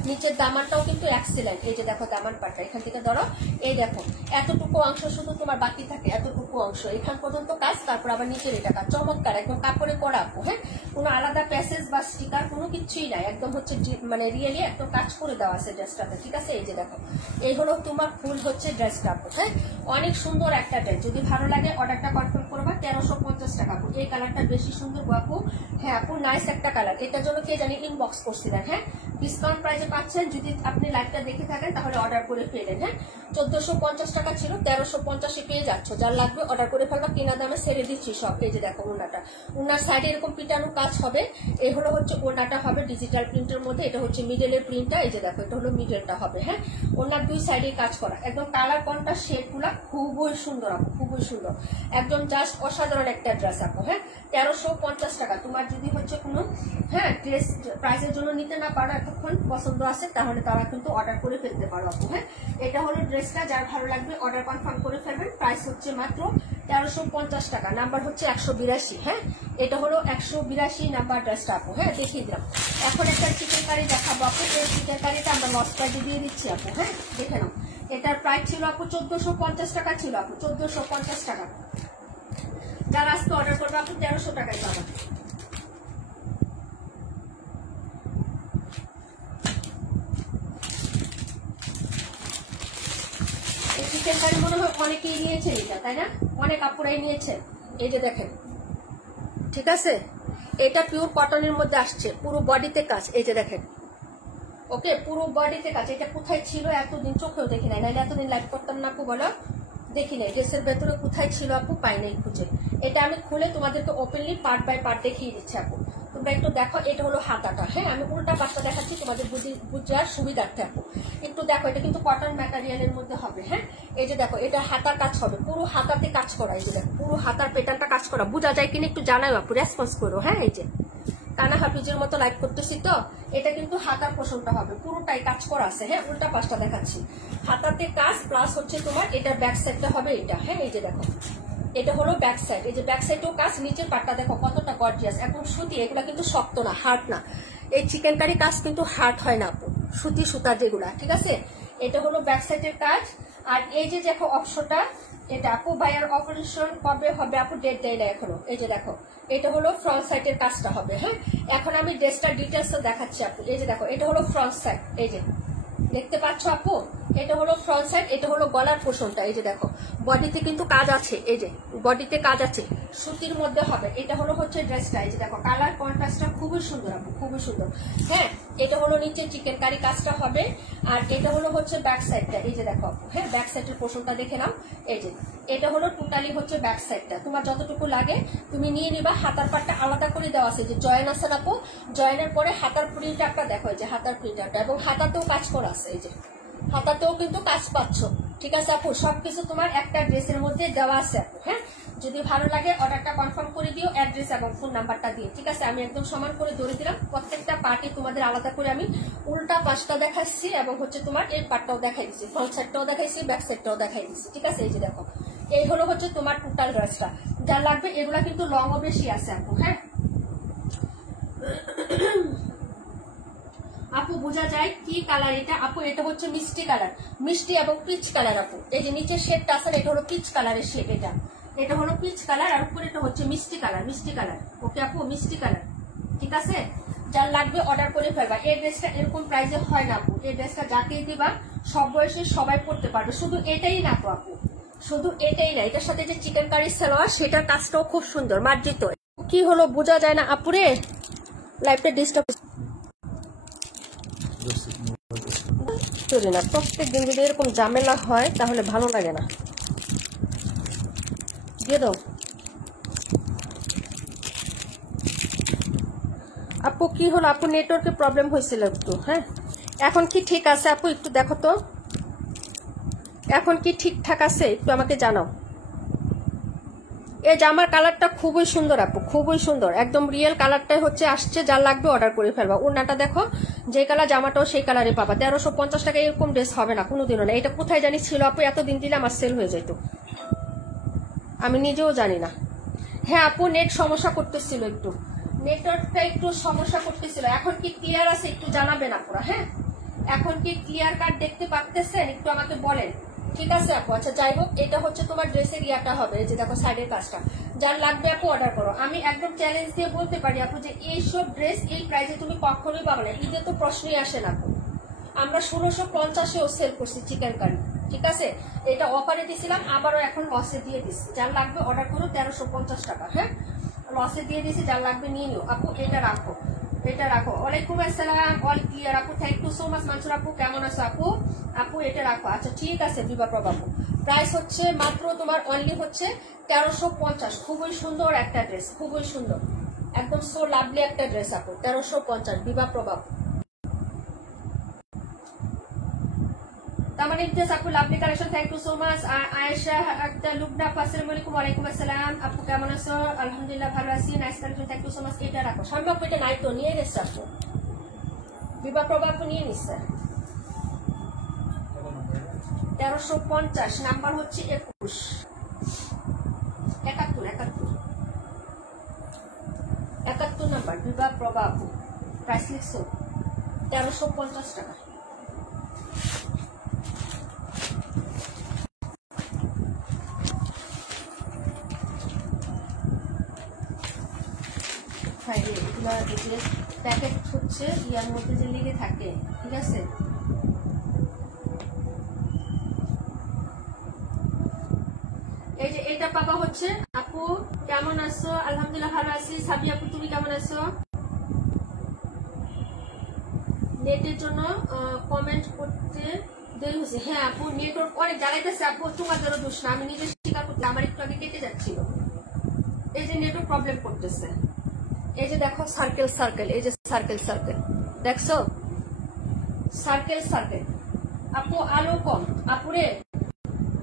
নিচের দামানটাও কিন্তু এক্সেলেন্ট। এই যে দেখো দামান পাটটা এখান থেকে ধরো, এই দেখো এতটুকু অংশ শুধু তোমার বাকি থাকে, এতটুকু অংশ এখান পর্যন্ত কাজ, তারপর আবার নিচের এটা কাজ। চমৎকার, একদম কাপড়ে করা আপু। হ্যাঁ কোনো আলাদা প্যাসেজ বা স্টিকার কোনো কিছুই নাই, একদম হচ্ছে মানে রিয়েলি একদম কাজ করে দেওয়া আছে ড্রেসটাতে, ঠিক আছে। এই যে দেখো এই হলো তোমার ফুল হচ্ছে ড্রেসটা আপু। হ্যাঁ অনেক সুন্দর একটা ড্রেস। যদি ভালো লাগে অর্ডারটা কনফার্ম করবা, 1350 টাকা আপু। এই কালারটা বেশি সুন্দর আপু। হ্যাঁ আপু নাইস একটা কালার। এটার জন্য কে জানি ইনবক্স করছিলেন। হ্যাঁ ডিসকাউন্ট প্রাইসে পাচ্ছেন, যদি আপনি লাইভটা দেখে থাকেন তাহলে অর্ডার করে ফেলেন। হ্যাঁ 1450 টাকা ছিল, 1350-এ পেয়ে যাচ্ছ। যার লাগবে অর্ডার করে ফেলবা, কিনা দামে ছেড়ে দিচ্ছি সব। এই যে দেখো ওড়নাটা, ওড়নার সাইডে এরকম পিটানো কাজ হবে। এই হলো হচ্ছে ওড়নাটা হবে ডিজিটাল প্রিন্টের মধ্যে। এটা হচ্ছে মিডলের প্রিন্টটা, এই যে দেখো এটা হলো মিডলটা হবে। হ্যাঁ ওড়নার দুই সাইডে কাজ করা, একদম কালার কন্ট্রাস্ট শেড গুলা খুবই সুন্দর আপু, খুবই সুন্দর, একদম জাস্ট অসাধারণ একটা ড্রেস আপু। হ্যাঁ 1350 টাকা। তোমার যদি হচ্ছে কোনো হ্যাঁ ড্রেস প্রাইসের জন্য নিতে না পারো, এতক্ষণ পছন্দ আছে, তাহলে তারা কিন্তু অর্ডার করে ফেলতে পারো আপু। হ্যাঁ এটা হলো ড্রেসটা, যার ভালো লাগবে অর্ডার কনফার্ম করে ফেলবেন। প্রাইস হচ্ছে মাত্র 1350 টাকা। নাম্বার হচ্ছে 182। হ্যাঁ এটা হলো 182 নাম্বার ড্রেসটা আপু। হ্যাঁ দেখিয়ে দিলাম। এখন একটা চিকেন কারি দেখাবো আপু। এই চিকেন কারিটা আমরা মশলা দিয়ে দিচ্ছি আপু। হ্যাঁ দেখে নাও, এটার প্রাইস ছিল আপু 1450 টাকা ছিল আপু, 1450 টাকা। যারা আজকে অর্ডার করবে আপু 1300 টাকায় পাবে। চিকেন কারি মনে হয় অনেকেই নিয়েছে এটা, তাই না? অনেক আপুরাই নিয়েছে। এই যে দেখেন, ঠিক আছে, এটা পিওর কটনের মধ্যে আসছে, পুরো বডিতে কাজ। এই যে দেখেন, ওকে পুরো বডিতে কাজ। এটা কোথায় ছিল এতদিন, চোখেও দেখি নাই, নাহলে এতদিন লাইভ করতাম না আপু, বলো দেখি নাই। ড্রেসের ভেতরে কোথায় ছিল আপু, পাই নাই খুঁজে। এটা আমি খুলে তোমাদেরকে ওপেনলি পার্ট বাই পার্ট দেখিয়ে দিচ্ছি আপু, তোমরা একটু দেখো। এটা হলো হাতাটা। হ্যাঁ আমি উল্টা পাটটা দেখাচ্ছি তোমাদের বুঝার সুবিধার্থে আপু। একটু দেখো, এটা কিন্তু কটন ম্যাটেরিয়ালের মধ্যে হবে। হ্যাঁ এই যে দেখো এটা হাতার কাজ হবে, পুরো হাতাতে কাজ করা। এই যে দেখো পুরো হাতার প্যাটার্নটা কাজ করা, বোঝা যায় কিনা একটু জানাও আপু, রেসপন্স করো। হ্যাঁ এই যে কানা হাফিজের মতো লাইভ করতেছি তো, এটা কিন্তু হাতার পোষণটা হবে, পুরোটাই কাজ করা আছে। হ্যাঁ উল্টা পাশটা দেখাচ্ছি, হাতাতে কাজ প্লাস হচ্ছে তোমার এটা ব্যাক সাইডটা হবে এটা। হ্যাঁ এই যে দেখো এটা হলো ব্যাক সাইড। এই যে ব্যাক সাইডেও কাজ, নিচের পাটটা দেখো কতটা গর্জিয়াস, এখন সুতি, এগুলা কিন্তু শক্ত না, হার্ড না। এই চিকেন কারি কাজ কিন্তু হার্ড হয় না আপু, সুতি সুতা যেগুলা, ঠিক আছে। এটা হলো ব্যাক সাইডের কাজ। আর এই যে দেখো অংশটা, এটা আপু ভাইয়ার অপারেশন কবে হবে আপু? ডেট দেয় না এখনো। এই যে দেখো, এটা হলো ফ্রন্ট সাইডের কাজটা হবে। হ্যাঁ, এখন আমি ড্রেসটা ডিটেলস দেখাচ্ছি আপু। এই যে দেখো, এটা হলো ফ্রন্ট সাইড, এই যে দেখতে পাচ্ছ আপু, এটা হলো ফ্রন্ট সাইড, এটা হলো গলার পোর্শনটা। এই যে দেখো, বডিতে কিন্তু কাজ আছে, এই যে বডিতে কাজ আছে, সুতির মধ্যে হবে। এটা হলো হচ্ছে ড্রেসটা, এই যে দেখো কালার কন্ট্রাস্টটা খুবই সুন্দর আপু, খুবই সুন্দর। হ্যাঁ, এটা হলো নিচে চিকেন কারি কাজটা হবে, আর এটা হলো হচ্ছে ব্যাক সাইডটা। এই যে দেখো আপু, হ্যাঁ ব্যাক সাইডের পোর্শনটা দেখে নাও। এই যে এটা হলো টোটালি হচ্ছে ব্যাক সাইডটা, তোমার যতটুকু লাগে তুমি নিয়ে নিবা। হাতার পাটটা আলাদা করে দেওয়া আছে, যে জয়েন আছে আপু, জয়েনের পরে হাতার প্রিন্টারটা দেখো, এই যে হাতার প্রিন্টারটা, এবং হাতাতেও কাজ করা আছে, এই যে হাতাতেও কিন্তু কাজ পাচ্ছ। ঠিক আছে আপু, সবকিছু তোমার একটা ড্রেসের মধ্যে দেওয়া আছে আপু। হ্যাঁ, যদি ভালো লাগে অর্ডারটা কনফার্ম করে দিও, অ্যাড্রেস এবং ফোন নাম্বারটা দিয়ে। ঠিক আছে, আমি একদম সমান করে ধরে দিলাম। প্রত্যেকটা পার্টি তোমাদের আলাদা করে আমি উল্টা পাশটা দেখাচ্ছি, এবং হচ্ছে তোমার এই পার্টটাও দেখাই দিচ্ছি, ফ্রন্ট সাইডটাও দেখাইছি, ব্যাক সাইডটাও দেখাই দিচ্ছি। ঠিক আছে, এই যে দেখো, এই হলো হচ্ছে তোমার টোটাল ড্রেসটা। যা লাগবে এগুলা কিন্তু লংও বেশি আছে আপু। হ্যাঁ আপু, বোঝা যায় কি কালার এটা আপু? এটা হচ্ছে মিষ্টি কালার, মিষ্টি এবং পিচ কালার আপু। এই যে নিচের শেডটা আছে, এটা হলো পিচ কালারের শেড, এটা হলো পিচ কালার, আর উপরে এটা হচ্ছে মিষ্টি কালার, মিষ্টি কালার। ওকে আপু, মিষ্টি কালার। ঠিক আছে, যার লাগবে অর্ডার করে ফেলবা। এই ড্রেসটা এরকম প্রাইসে হয় না আপু, এই ড্রেসটা যাকেই দিবা সব বয়সে সবাই পড়তে পারবে। শুধু এটাই না তো আপু, শুধু এটাই না, এটার সাথে যে চিকেন কারি সালোয়ার, সেটার কাজটাও খুব সুন্দর, মার্জিত। কি হলো বোঝা যায় না আপুরে? লাইফটা ডিস্টার্ব না, প্রত্যেক দিন যদি এরকম ঝামেলা হয় তাহলে ভালো লাগে না। দিয়ে দাও আপু। কি হলো আপু? নেটওয়ার্কের প্রবলেম হয়েছিল একটু। হ্যাঁ, এখন কি ঠিক আছে আপু? একটু দেখো তো, এখন কি ঠিকঠাক আছে? একটু আমাকে জানাও। এই জামার কালারটা খুবই সুন্দর আপু, খুবই সুন্দর, একদম রিয়েল কালারটাই হচ্ছে আসছে। যার লাগবে অর্ডার করে ফেলবা। ওড়নাটা দেখো, যে কালার জামাটাও সেই কালারে পাবা। 1350 টাকা এরকম ড্রেস হবে না কোনোদিনও না। এটা কোথায় জানি ছিল আপু, এতদিন দিলে আমার সেল হয়ে যেত, আমি নিজেও জানি না। হ্যাঁ আপু, নেট সমস্যা করতেছিল, একটু নেটওয়ার্কটা একটু সমস্যা করতেছিল। এখন কি ক্লিয়ার আছে? একটু জানাবেন আপুরা। হ্যাঁ, এখন কি ক্লিয়ার কাট দেখতে পাচ্ছেন? একটু আমাকে বলেন। ঠিক আছে আপু, আচ্ছা যাই হোক, এটা হচ্ছে তোমার ড্রেসের ইয়াটা হবে, এই যে দেখো সাইডের কাজটা। যার লাগবে আপু অর্ডার করো। আমি একদম চ্যালেঞ্জ দিয়ে বলতে পারি আপু, যে এইসব ড্রেস এই প্রাইসে তুমি কখনোই পাবে না। ঈদে তো প্রশ্নই আসে না আপু। আমরা 1650-এও সেল করছি চিকেন কারি। ঠিক আছে, এটা অফারে দিয়েছিলাম, আবারও এখন লসে দিয়ে দিচ্ছি। যার লাগবে অর্ডার করো, 1350 টাকা। হ্যাঁ, লসে দিয়ে দিয়েছি, যার লাগবে নিয়ে নিও আপু। এটা রাখো, এটা রাখো। ওয়ালাইকুম আসসালাম, অল ক্লিয়ার আপু, thank you so much. Mansur আপু কেমন আছো আপু? আপু এটা রাখো। আচ্ছা ঠিক আছে বিভা প্রভা আপু, প্রাইস হচ্ছে মাত্র তোমার অনলি হচ্ছে 1350। খুবই সুন্দর একটা ড্রেস, খুবই সুন্দর, একদম সো লাভলি একটা ড্রেস আপু। 1350 বিভা প্রভা। তামান ইমতিয়াজ আপু, lovely collection, thank you so much. Ayesha একটা লুবনা আপু, আসসালামু আলাইকুম। ওয়ালাইকুম আসসালাম আপু, কেমন আছো? আলহামদুলিল্লাহ ভালো আছি, nice collection, thank you so much. এটা রাখো। সম্ভব এটা নাই তো, নিয়ে গেছে আপু, বিভা প্রভা আপু নিয়ে নিচ্ছে। 1350, নাম্বার হচ্ছে 21, 71 নাম্বার, বিভা প্রভা আপু। প্রাইস লিখছো 1350 টাকা। প্যাকেট হচ্ছে ইয়ার মধ্যে যে লেগে থাকে। ঠিক আছে, এই যে এটা পাবা হচ্ছে। আপু কেমন আছো? আলহামদুলিল্লাহ ভালো আছি। সাবি আপু তুমি কেমন আছো? নেটের জন্য কমেন্ট করতে দেরি হয়েছে। হ্যাঁ আপু, নেটওয়ার্ক অনেক জ্বালাইতেছে আপু, তোমাদেরও দোষ না, আমি নিজে স্বীকার করতে, আমার একটু আগে কেটে যাচ্ছিল। এই যে নেটওয়ার্ক প্রবলেম করতেছে। এই যে দেখো সার্কেল সার্কেল, এই যে সার্কেল সার্কেল দেখছো, সার্কেল সার্কেল। আপু আলো কম আপুরে,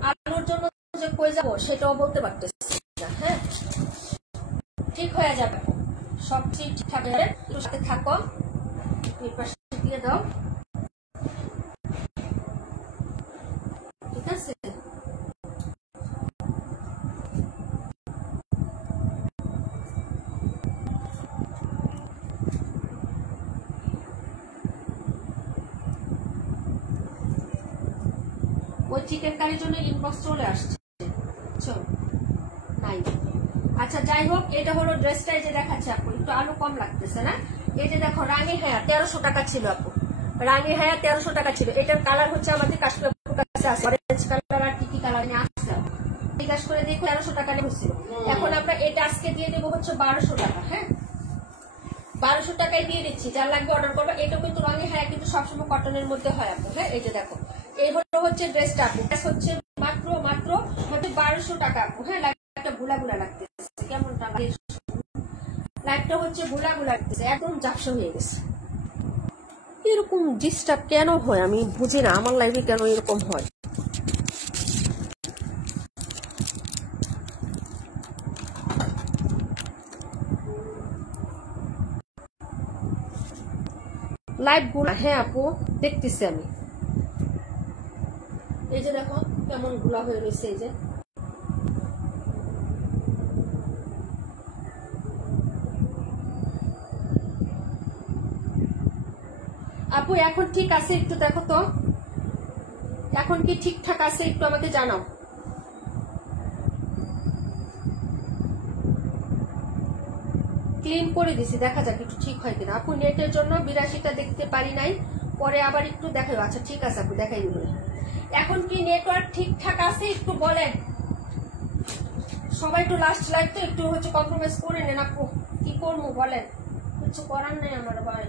আলোর জন্য যে কই যাবো সেটাও বলতে পারতেছি না। হ্যাঁ, ঠিক হয়ে যাবে, সব ঠিকঠাক হয়ে যাবে। সাথে থাকো, এই পাশে দিয়ে দাও। ঠিক আছে, ওই চিকেন কারির জন্য ইনবক্স চলে আসছে। বুঝছো নাই। আচ্ছা যাই হোক, এটা হলো ড্রেসটা। এই যে দেখাচ্ছে আপু, একটু আলু কম লাগতেছে না? এই যে দেখো রানী হায়া 1300 টাকা ছিল আপু, রানী হায়া 1300 টাকা ছিল। এটার কালার হচ্ছে আমাদের কাশ্মীর আপুর কাছে আছে, অরেঞ্জ কালার আর কি কালার নিয়ে আসছে জিজ্ঞাসা করে দেখো 1300 টাকা নিয়ে হচ্ছিল। এখন আমরা এটা আজকে দিয়ে দেবো হচ্ছে 1200 টাকা। হ্যাঁ 1200 টাকায় দিয়ে দিচ্ছি, যার লাগবে অর্ডার করবো। এটা কিন্তু রঙে হায়া কিন্তু সবসময় কটনের মধ্যে হয় আপু। হ্যাঁ এই যে দেখো, এই হলো হচ্ছে ড্রেসটা আপু, হচ্ছে মাত্র মাত্র হচ্ছে 1200 টাকা আপু। হ্যাঁ লাইটটা গুলা গুলা লাগতেছে, কেমনটা লাগে? লাইটটা হচ্ছে গুলা গুলা লাগতেছে, একদম ঝাপসা হয়ে গেছে। এরকম ডিস্টার্ব কেন হয় আমি বুঝি না, আমার লাইফে কেন এরকম হয়। লাইভ গুলা, হ্যাঁ আপু দেখতেছি আমি। এই যে দেখো কেমন গুলা হয়ে রয়েছে। এই যে আপু এখন ঠিক আছে? একটু দেখো তো এখন কি ঠিকঠাক আছে, একটু আমাকে জানাও। ক্লিন করে দিছি, দেখা যাক একটু ঠিক হয় কিনা। আপু নেটের জন্য 82টা দেখতে পারি নাই, পরে আবার একটু দেখাই। আচ্ছা ঠিক আছে আপু দেখাই দিল। এখন কি নেটওয়ার্ক ঠিকঠাক আছে একটু বলেন সবাই। একটু লাস্ট লাইভ তো, একটু হচ্ছে কম্প্রোমাইজ করে নেন আপু। কি করবো বলেন, কিছু করার নাই আমার ভাই।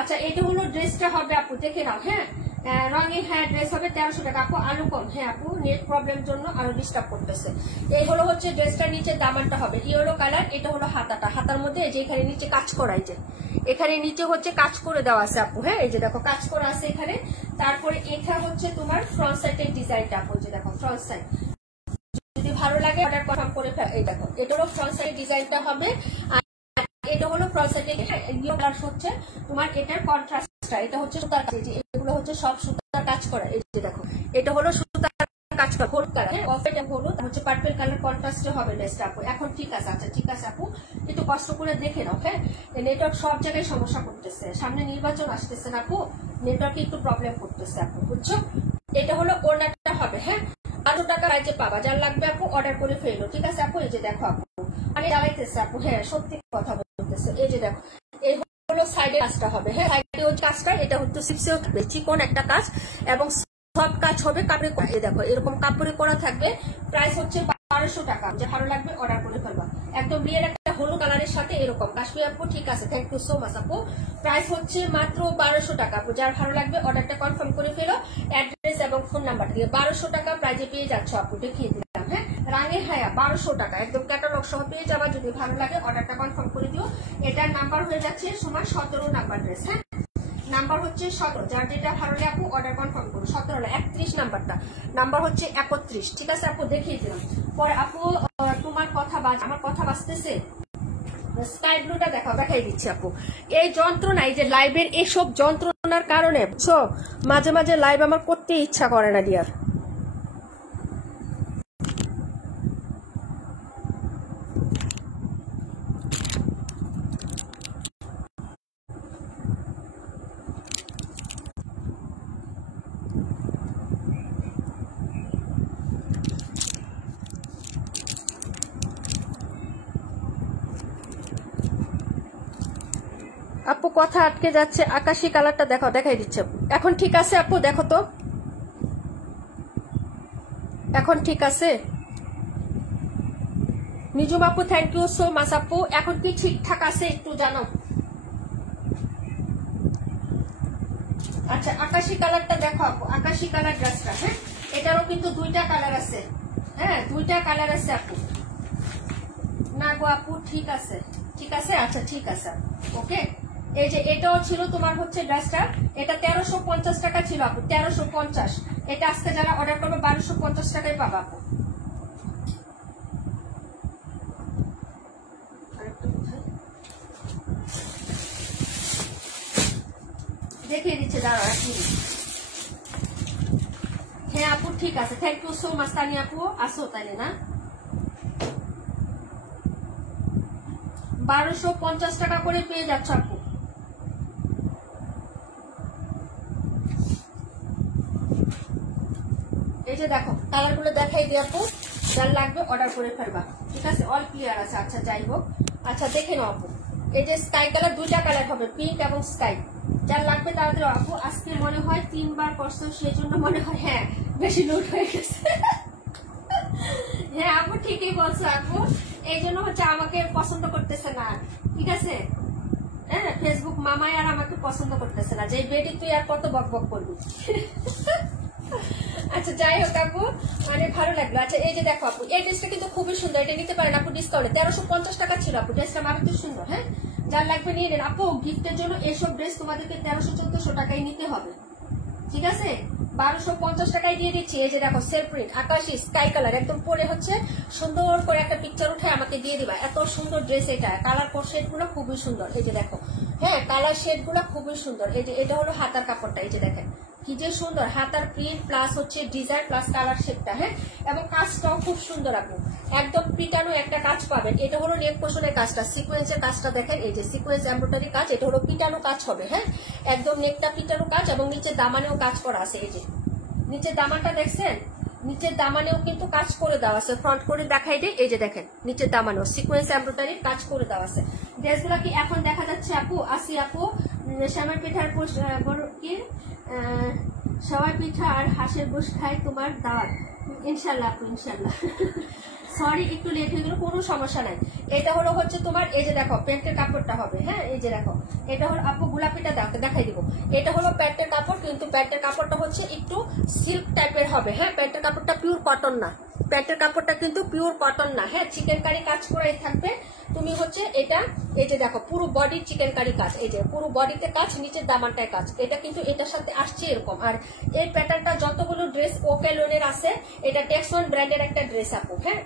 আচ্ছা এটা হলো ড্রেসটা হবে আপু, দেখে নাও। হ্যাঁ রঙের হ্যাঁ ড্রেস হবে 1300 টাকা আপু। আলু কম, হ্যাঁ আপু নেট প্রবলেম জন্য আরো ডিস্টার্ব করতেছে। এই হলো হচ্ছে ড্রেসটার নিচে দামানটা হবে ইয়েলো কালার। এটা হলো হাতাটা, হাতার মধ্যে যে এখানে নিচে কাজ করা, এই যে এখানে নিচে হচ্ছে কাজ করে দেওয়া আছে আপু। হ্যাঁ এই যে দেখো কাজ করা আছে এখানে। তারপরে এটা হচ্ছে তোমার ফ্রন্ট সাইডের ডিজাইনটা আপু, যে দেখো ফ্রন্ট সাইড। যদি ভালো লাগে অর্ডার কনফার্ম করে ফেল। এই দেখো এটা হলো ফ্রন্ট সাইড ডিজাইনটা হবে। এটা হলো ফ্রন্ট সাইডে ইয়েলো কালার হচ্ছে তোমার এটার কন্ট্রাস্টটা। এটা হচ্ছে সুতার কাজ, এগুলো হচ্ছে সব সুতার কাজ করা। এই যে দেখো এটা হলো সুতার কাজ করা, হলুদ কালার। অফ এটা হলুদ হচ্ছে পার্পল কালার কন্ট্রাস্টে হবে ড্রেসটা আপু। এখন ঠিক আছে? আচ্ছা ঠিক আছে আপু, একটু কষ্ট করে দেখে নাও। হ্যাঁ নেটওয়ার্ক সব জায়গায় সমস্যা করতেছে, সামনে নির্বাচন আসতেছে না আপু, নেটওয়ার্কে একটু প্রবলেম করতেছে আপু, বুঝছো? এটা হলো ওড়নাটা হবে। হ্যাঁ 800 টাকা রাইজে পাবা, যার লাগবে আপু অর্ডার করে ফেলো। ঠিক আছে আপু? এই যে দেখো আপু আমি জ্বালাইতেছি আপু। হ্যাঁ সত্যি কথা বলতেছে। এই যে দেখো এই হলো সাইডে কাজটা হবে। হ্যাঁ সাইডে ওই কাজটা, এটা হচ্ছে সিপসেও থাকবে, চিকন একটা কাজ এবং সব কাজ হবে কাপড়ে। এই দেখো এরকম কাপড়ে করা থাকবে। প্রাইস হচ্ছে 1200 টাকা, যে ভালো লাগবে অর্ডার করে ফেলবা। একদম রিয়েল একটা হলুদ কালারের সাথে এরকম কাশ্মীর আপু। ঠিক আছে থ্যাংক ইউ সো মাচ আপু। প্রাইস হচ্ছে মাত্র 1200 টাকা আপু, যার ভালো লাগবে অর্ডারটা কনফার্ম করে ফেলো অ্যাড্রেস এবং ফোন নাম্বার দিয়ে। 1200 টাকা প্রাইজে পেয়ে যাচ্ছ আপু, দেখিয়ে দিলাম। হ্যাঁ রাঙে হায়া 1200 টাকা একদম ক্যাটালগ সহ পেয়ে যাবা। যদি ভালো লাগে অর্ডারটা কনফার্ম করে দিও। এটার নাম্বার হয়ে যাচ্ছে সময় 17 নাম্বার ড্রেস। হ্যাঁ নাম্বার হচ্ছে 17, যার যেটা ভালো লাগে আপু অর্ডার কনফার্ম করো। 17 হলো 31 নাম্বারটা, নাম্বার হচ্ছে 31। ঠিক আছে আপু দেখিয়ে দিলাম। পরে আপু তোমার কথা আমার কথা বাজতেছে, স্কাই ব্লুটা দেখাই দিচ্ছি আপু। এই যন্ত্রণা, এই যে লাইভের এইসব যন্ত্রণার কারণে বুঝছো মাঝে মাঝে লাইভ আমার করতে ইচ্ছা করে না ডিয়ার। আপু কথা আটকে যাচ্ছে, আকাশি কালারটা দেখাই দিচ্ছে আপু। এখন ঠিক আছে আপু? দেখো তো এখন ঠিক আছে? নিজুম আপু থ্যাংক ইউ সো মাচ আপু। এখন কি ঠিকঠাক আছে একটু জানাও। আচ্ছা আকাশি কালারটা দেখো আপু, আকাশি কালার ড্রেসটা। হ্যাঁ এটারও কিন্তু 2টা কালার আছে। হ্যাঁ 2টা কালার আছে আপু। না গো আপু ঠিক আছে ঠিক আছে। আচ্ছা ঠিক আছে ওকে। এই যে এটাও ছিল তোমার হচ্ছে ড্রেসটা, এটা 1350 টাকা ছিল আপু, 1350। এটা আজকে যারা অর্ডার করবে 1250 টাকায় পাবা আপু। দেখিয়ে দিচ্ছে দাঁড়াও এক মিনিট। হ্যাঁ আপু ঠিক আছে থ্যাংক ইউ সো মাচ। তানি আপু আসো তাইলে না 1250 টাকা করে পেয়ে যাচ্ছ আপু। কালার গুলো দেখাই দিই আপু, যার লাগবে অর্ডার করে ফেলবা, ঠিক আছে? অল ক্লিয়ার আছে। আচ্ছা যাই হোক, আচ্ছা দেখে নাও আপু, এই যে স্কাই কালার, দুইটা কালার হবে, পিঙ্ক এবং স্কাই। যার লাগবে তাড়াতাড়ি আপু। আজকে মনে হয় 3 বার করছো, সেই জন্য মনে হয় হ্যাঁ বেশি লুট হয়ে গেছে। হ্যাঁ আপু ঠিকই বলছো আপু, এই জন্য হচ্ছে আমাকে পছন্দ করতেছে না, ঠিক আছে? হ্যাঁ ফেসবুক মামাই আর আমাকে পছন্দ করতেছে না, যে বেডি তুই আর কত বক বক করবি। আচ্ছা যাই হোক আপু, মানে ভালো লাগলো। আচ্ছা এই যে দেখো আপু, এই ড্রেসটা কিন্তু খুবই সুন্দর, এটা নিতে পারেন আপু ডিসকাউন্টে। 1350 টাকা ছিল আপু, ড্রেসটা মারাত্মক সুন্দর। হ্যাঁ যার লাগবে নিয়ে নেন আপু। গিফটের জন্য এসব ড্রেস তোমাদেরকে 1300-1400 টাকায় নিতে হবে, ঠিক আছে? 1250 টাকায় দিয়ে দিচ্ছি। এই যে দেখো সেলফ প্রিন্ট, আকাশি স্কাই কালার, একদম পরে হচ্ছে সুন্দর করে একটা পিকচার উঠে আমাকে দিয়ে দিবা। এত সুন্দর ড্রেস এটা, কালার শেড গুলো খুবই সুন্দর। এই যে দেখো, হ্যাঁ কালার শেড গুলো খুবই সুন্দর। এই যে এটা হলো হাতার কাপড়টা, এই যে দেখেন কি যে সুন্দর হাতার প্রিন্ট প্লাস হচ্ছে ডিজাইন প্লাস কালার শেডটা। হ্যাঁ এবং কাজটাও খুব সুন্দর আপু, একদম পিটানো একটা কাজ পাবেন। এটা হলো নেক পোর্শনের কাজটা, সিকোয়েন্সের কাজটা দেখেন, এই যে সিকোয়েন্স এমব্রয়ডারি কাজ, এটা হলো পিটানো কাজ হবে। হ্যাঁ একদম নেকটা পিটানো কাজ এবং নিচে দামানেও কাজ করা আছে। এই যে নিচের দামানটা দেখছেন, নিচের দামানেও কিন্তু কাজ করে দেওয়া আছে। ফ্রন্ট করে দেখাই দিই, এই যে দেখেন নিচের দামানেও সিকোয়েন্স এমব্রয়ডারি কাজ করে দেওয়া আছে। ড্রেসগুলো কি এখন দেখা যাচ্ছে আপু? আসি আপু, শ্যামার পিঠার কি সবাই পিঠা আর হাঁসের গোশ খাই তোমার দাওয়াত, ইনশাল্লাহ আপু ইনশাল্লাহ। সরি একটু লেট হয়ে গেল, কোনো সমস্যা নাই। এটা হলো হচ্ছে তোমার, এই যে দেখো প্যান্টের কাপড়টা হবে। হ্যাঁ এই যে দেখো, এটা হলো আপু গোলাপিটা দেখাই দিব। এটা হলো প্যান্টের কাপড়, কিন্তু প্যান্টের কাপড়টা হচ্ছে একটু সিল্ক টাইপের হবে। হ্যাঁ প্যান্টের কাপড়টা পিওর কটন না, প্যান্টের কাপড়টা কিন্তু পিওর কটন না। হ্যাঁ চিকেন কারি কাজ করাই থাকবে। তুমি হচ্ছে এটা, এই যে দেখো পুরো বডি চিকেন কারি কাজ, এই যে পুরো বডিতে কাজ, নিচের দামানটায় কাজ। এটা কিন্তু এটার সাথে আসছে এরকম। আর এই প্যাটার্নটা যতগুলো ড্রেস ওকে লোনের আছে, এটা টেক্সন ব্র্যান্ডের একটা ড্রেস আপু। হ্যাঁ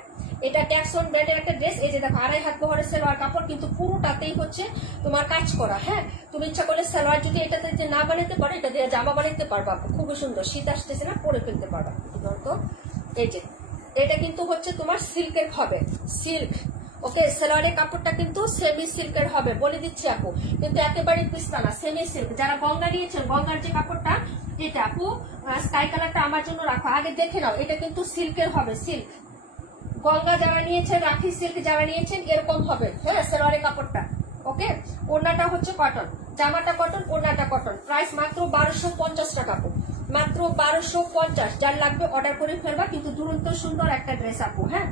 এটা টেক্সন ব্র্যান্ডের একটা ড্রেস। এই যে দেখো 2.5 হাত বহরের সালোয়ার কাপড়, কিন্তু পুরোটাতেই হচ্ছে তোমার কাজ করা। হ্যাঁ তুমি ইচ্ছা করলে সালোয়ার যদি এটাতে যে না বানাতে পারো, এটা দিয়ে জামা বানাতে পারবা আপু, খুবই সুন্দর। শীত আসতেছে না, পরে ফেলতে পারবা। তো এই যে এটা কিন্তু হচ্ছে তোমার সিল্কের হবে, সিল্ক। ওকে সালোয়ারের কাপড়টা কিন্তু সেমি সিল্কের হবে, বলে দিচ্ছি আপু, কিন্তু একেবারে পিস্তা না, সেমি সিল্ক। যারা গঙ্গা নিয়েছেন, গঙ্গার যে কাপড়টা, এটা আপু স্কাই কালারটা আমার জন্য রাখো, আগে দেখে নাও। এটা কিন্তু সিল্কের হবে, সিল্ক। গঙ্গা যারা নিয়েছেন, রাখি সিল্ক যারা নিয়েছেন, এরকম হবে। হ্যাঁ সালোয়ারের কাপড়টা। ওকে ওড়নাটা হচ্ছে কটন, জামাটা কটন, ওড়নাটা কটন। প্রাইস মাত্র 1250 টাকা আপু, মাত্র 1250। যার লাগবে অর্ডার করে ফেলবা, কিন্তু দুরন্ত সুন্দর একটা ড্রেস আপু। হ্যাঁ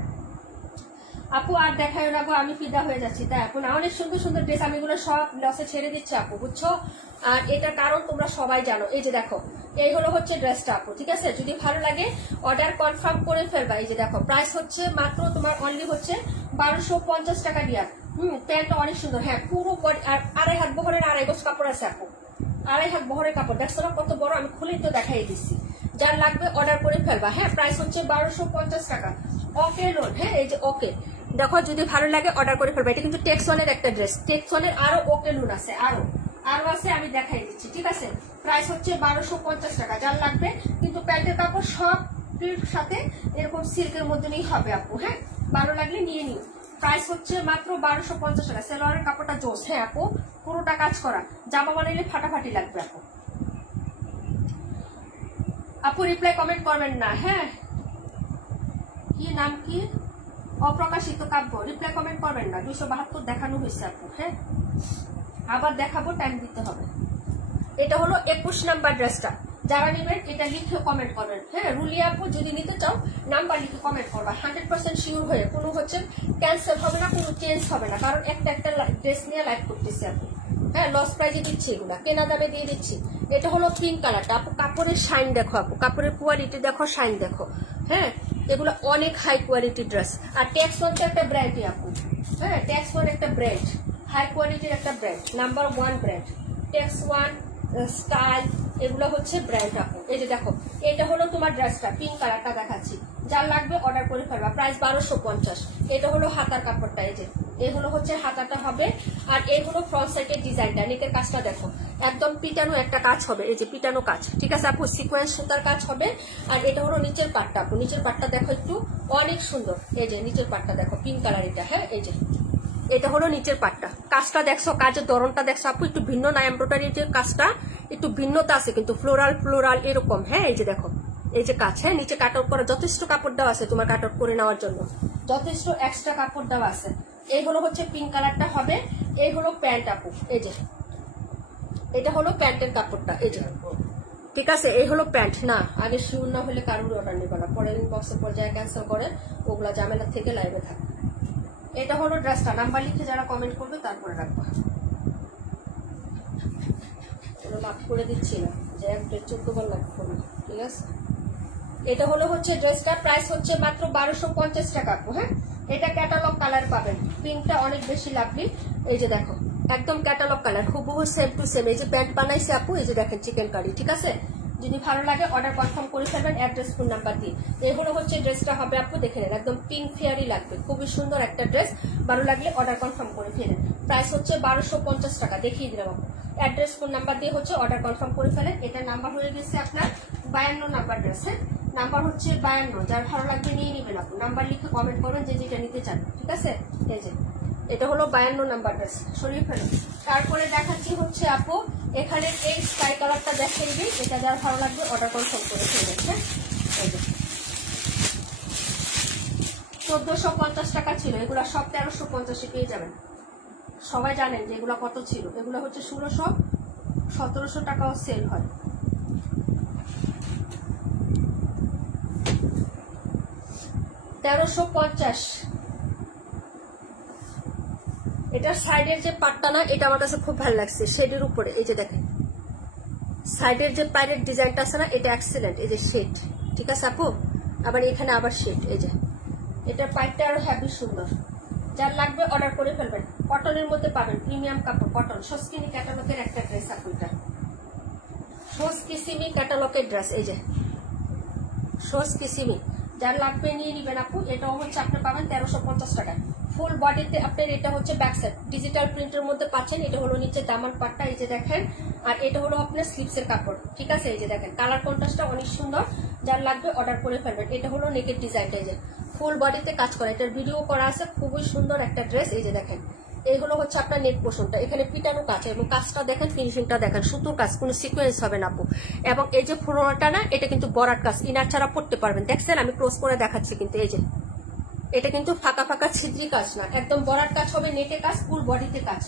আপু আর দেখায় রাখবো, আমি ফিদা হয়ে যাচ্ছি। তাই আপু না, অনেক সুন্দর সুন্দর ড্রেস আমি এগুলো সব লসে ছেড়ে দিচ্ছি আপু, বুঝছো? আর এটার কারণ তোমরা সবাই জানো। এই যে দেখো, এই হলো হচ্ছে ড্রেসটা আপু, ঠিক আছে? যদি ভালো লাগে অর্ডার কনফার্ম করে ফেলবা। এই যে দেখো প্রাইস হচ্ছে মাত্র তোমার অনলি হচ্ছে 1250 টাকা দিয়া। প্যান্টটা অনেক সুন্দর। হ্যাঁ পুরো আর 2.5 হাত বহরের 2.5 গজ কাপড় আছে আপু, 2.5 হাত বহরের কাপড়। দেখছো না কত বড়, আমি খুলেই তো দেখাই দিচ্ছি। যার লাগবে অর্ডার করে ফেলবা। হ্যাঁ প্রাইস হচ্ছে 1250 টাকা। ওকে লোন, হ্যাঁ এই যে ওকে দেখো, যদি ভালো লাগে অর্ডার করে ফেলবা। এটা কিন্তু টেক্সনের একটা ড্রেস, টেক্সনের আরো ওকে লোন আছে, আরো আছে, আমি দেখাই দিচ্ছি, ঠিক আছে? প্রাইস হচ্ছে 1250 টাকা। যার লাগবে কিন্তু প্যান্টের কাপড় সব সাথে এরকম সিল্কের মধ্যে নিয়ে হবে আপু। হ্যাঁ ভালো লাগলে নিয়ে নিও। প্রাইস হচ্ছে মাত্র 1250 টাকা। সালোয়ারের কাপড়টা জোস। হ্যাঁ আপু পুরোটা কাজ করা, জামা বানাইলে ফাটাফাটি লাগবে আপু। আপু রিপ্লাই কমেন্ট করবেন না। হ্যাঁ কি নাম কি? অপ্রকাশিত কাব্য। রিপ্লাই কমেন্ট করবেন না, 272 দেখানো হয়েছে আপু। হ্যাঁ আবার দেখাবো, টাইম দিতে হবে। এটা হলো 21 নাম্বার ড্রেসটা। যারা নেবেন এটা লিখে কমেন্ট করবেন। হ্যাঁ রুলিয়া আপু যদি নিতে চাও নাম্বার লিখে কমেন্ট করবা, 100% শিওর হয়ে। কোনো হচ্ছে ক্যান্সেল হবে না, কোনো চেঞ্জ হবে না, কারণ একটা ড্রেস নিয়ে লাইভ করতেছি আপু। হ্যাঁ লস প্রাইজে দিচ্ছি, এগুলা কেনা দামে দিয়ে দিচ্ছি। এটা হলো পিঙ্ক কালারটা আপু, কাপড়ের শাইন দেখো আপু, কাপড়ের কোয়ালিটি দেখো, শাইন দেখো। হ্যাঁ এগুলো অনেক হাই কোয়ালিটি ড্রেস। আর ট্যাক্স ওয়ান একটা ব্র্যান্ডই আপু। হ্যাঁ ট্যাক্স ওয়ান একটা ব্র্যান্ড, হাই কোয়ালিটির একটা brand, number 1 brand. Tax one, style, এগুলো হচ্ছে ব্র্যান্ড আপু। এই যে দেখো এটা হলো তোমার ড্রেসটা, পিঙ্ক কালারটা দেখাচ্ছি। যার লাগবে অর্ডার করে ফেলবা। প্রাইস 1250। এটা হলো হাতার কাপড়টা, এই যে এই হলো হচ্ছে হাতাটা হবে। আর এই হলো ফ্রন্ট সাইডের ডিজাইনটা, নেকের কাজটা দেখো একদম পিটানো একটা কাজ হবে। এই যে পিটানো কাজ, ঠিক আছে আপু? সিকোয়েন্স সুতার কাজ হবে। আর এটা হলো নিচের পাটটা আপু, নিচের পাটটা দেখো একটু অনেক সুন্দর। এই যে নিচের পাটটা দেখো পিঙ্ক কালার এটা। হ্যাঁ এই যে এটা হলো নিচের পাটটা, কাজটা দেখছো, কাজের ধরনটা দেখছো আপু, একটু ভিন্ন না? এমব্রয়ডারির যে কাজটা একটু ভিন্নতা আছে, কিন্তু ফ্লোরাল ফ্লোরাল এরকম। হ্যাঁ এই যে দেখো এই যে কাজ, হ্যাঁ নিচে কাট আউট করা যথেষ্ট কাপড় দেওয়া আছে তোমার কাট আউট করে নেওয়ার জন্য, যথেষ্ট এক্সট্রা কাপড় দেওয়া আছে। এই হলো হচ্ছে পিঙ্ক কালারটা হবে, এই হলো প্যান্ট আপু, এই যে এটা হলো প্যান্টের কাপড়টা, এই যে ঠিক আছে। এই হলো প্যান্ট। না আগে শিওর না হলে কারোর অর্ডার নেবে না, পরে ইনবক্সে পর্যায়ে ক্যান্সেল করে ওগুলা ঝামেলা থেকে লাইভে থাকে। এটা হলো ড্রেসটা, নাম্বার লিখে যারা কমেন্ট করবে তারপরে রাখবা, লাভ করে দিচ্ছি না যে 14 বার লাভ করবো, ঠিক আছে। এটা হলো হচ্ছে ড্রেসটা, প্রাইস হচ্ছে মাত্র 1250 টাকা আপু। হ্যাঁ এটা ক্যাটালগ কালার পাবেন, পিঙ্কটা অনেক বেশি লাভলি। এই যে দেখো একদম ক্যাটালগ কালার, হুবহু সেম টু সেম। এই যে প্যান্ট বানাইছে আপু, এই যে দেখেন চিকেন কারি, ঠিক আছে। যদি ভালো লাগে অর্ডার কনফার্ম করে ফেলবেন অ্যাড্রেস ফোন নাম্বার দিয়ে। এই হলো হচ্ছে ড্রেসটা হবে আপু, দেখে নেন একদম পিঙ্ক ফেয়ারি লাগবে, খুবই সুন্দর একটা ড্রেস। ভালো লাগলে অর্ডার কনফার্ম করে ফেলেন। প্রাইস হচ্ছে 1250 টাকা, দেখিয়ে দিলাম আপু। অ্যাড্রেস ফোন নাম্বার দিয়ে হচ্ছে অর্ডার কনফার্ম করে ফেলেন। এটা নাম্বার হয়ে গেছে আপনার 52 নাম্বার ড্রেস। হ্যাঁ নাম্বার হচ্ছে 52, যার ভালো লাগবে নিয়ে নেবেন আপু। নাম্বার লিখে কমেন্ট করবেন যে যেটা নিতে চান, ঠিক আছে। এই যে এটা হলো 52 নাম্বার ড্রেস, সরিয়ে ফেলুন। তারপরে দেখাচ্ছি হচ্ছে আপু এখানে এই স্কাই কালারটা দেখিয়ে দিই, এটা যার ভালো লাগবে অর্ডার কনফার্ম করে ফেলবেন। হ্যাঁ এই যে 1450 টাকা ছিল, এগুলো সব 1350 পেয়ে যাবেন। সবাই জানেন যে এগুলো কত ছিল, এগুলো হচ্ছে 1600 1700 টাকাও সেল হয়। $1350। এটার সাইডের যে পাটটা না, এটা আমার কাছে খুব ভালো লাগছে, শেডের উপরে এই যে দেখেন সাইডের যে পাইরেট ডিজাইনটা আছে না, এটা এক্সেলেন্ট। এই যে শেড, ঠিক আছে আপু। আবার এখানে আবার শেড, এই যে এটার পাইপটা আরো হ্যাভি সুন্দর। যার লাগবে অর্ডার করে ফেলবেন। কটনের মধ্যে পাবেন, প্রিমিয়াম কাপড়, কটন। সস্কিনি ক্যাটালগের একটা ড্রেস আপু, এটা সোস কিসিমি ক্যাটালগের ড্রেস, এই যে সোস কিসিমি। যার লাগবে নিয়ে নিবেন আপু। এটাও হচ্ছে আপনি পাবেন 1350 টাকা। ফুল বডিতে আপনার এটা হচ্ছে ব্যাক সাইড ডিজিটাল প্রিন্টের মধ্যে পাচ্ছেন। এটা হলো নিচে দামান পাটটা, এই যে দেখেন। আর এটা হলো আপনার স্লিপসের কাপড়, ঠিক আছে। এই যে দেখেন কালার কন্ট্রাস্টটা অনেক সুন্দর। যার লাগবে অর্ডার করে ফেলবেন। এটা হলো নেকের ডিজাইনটা, এই যে ফুল বডিতে কাজ করা, এটার ভিডিও করা আছে, খুবই সুন্দর একটা ড্রেস। এই যে দেখেন এই হলো হচ্ছে আপনার নেক পোর্শনটা, এখানে পিটানো কাজ এবং কাজটা দেখেন, ফিনিশিংটা দেখেন, সুতোর কাজ, কোনো সিকোয়েন্স হবে না আপু। এবং এই যে ফ্লোরটা না, এটা কিন্তু বরাট কাজ, ইনার ছাড়া পড়তে পারবেন। দেখছেন আমি ক্লোজ করে দেখাচ্ছি, কিন্তু এই যে এটা কিন্তু ফাঁকা ফাঁকা ছিদ্রি কাজ না, একদম বরাট কাজ হবে, নেটে কাজ, ফুল বডিতে কাজ।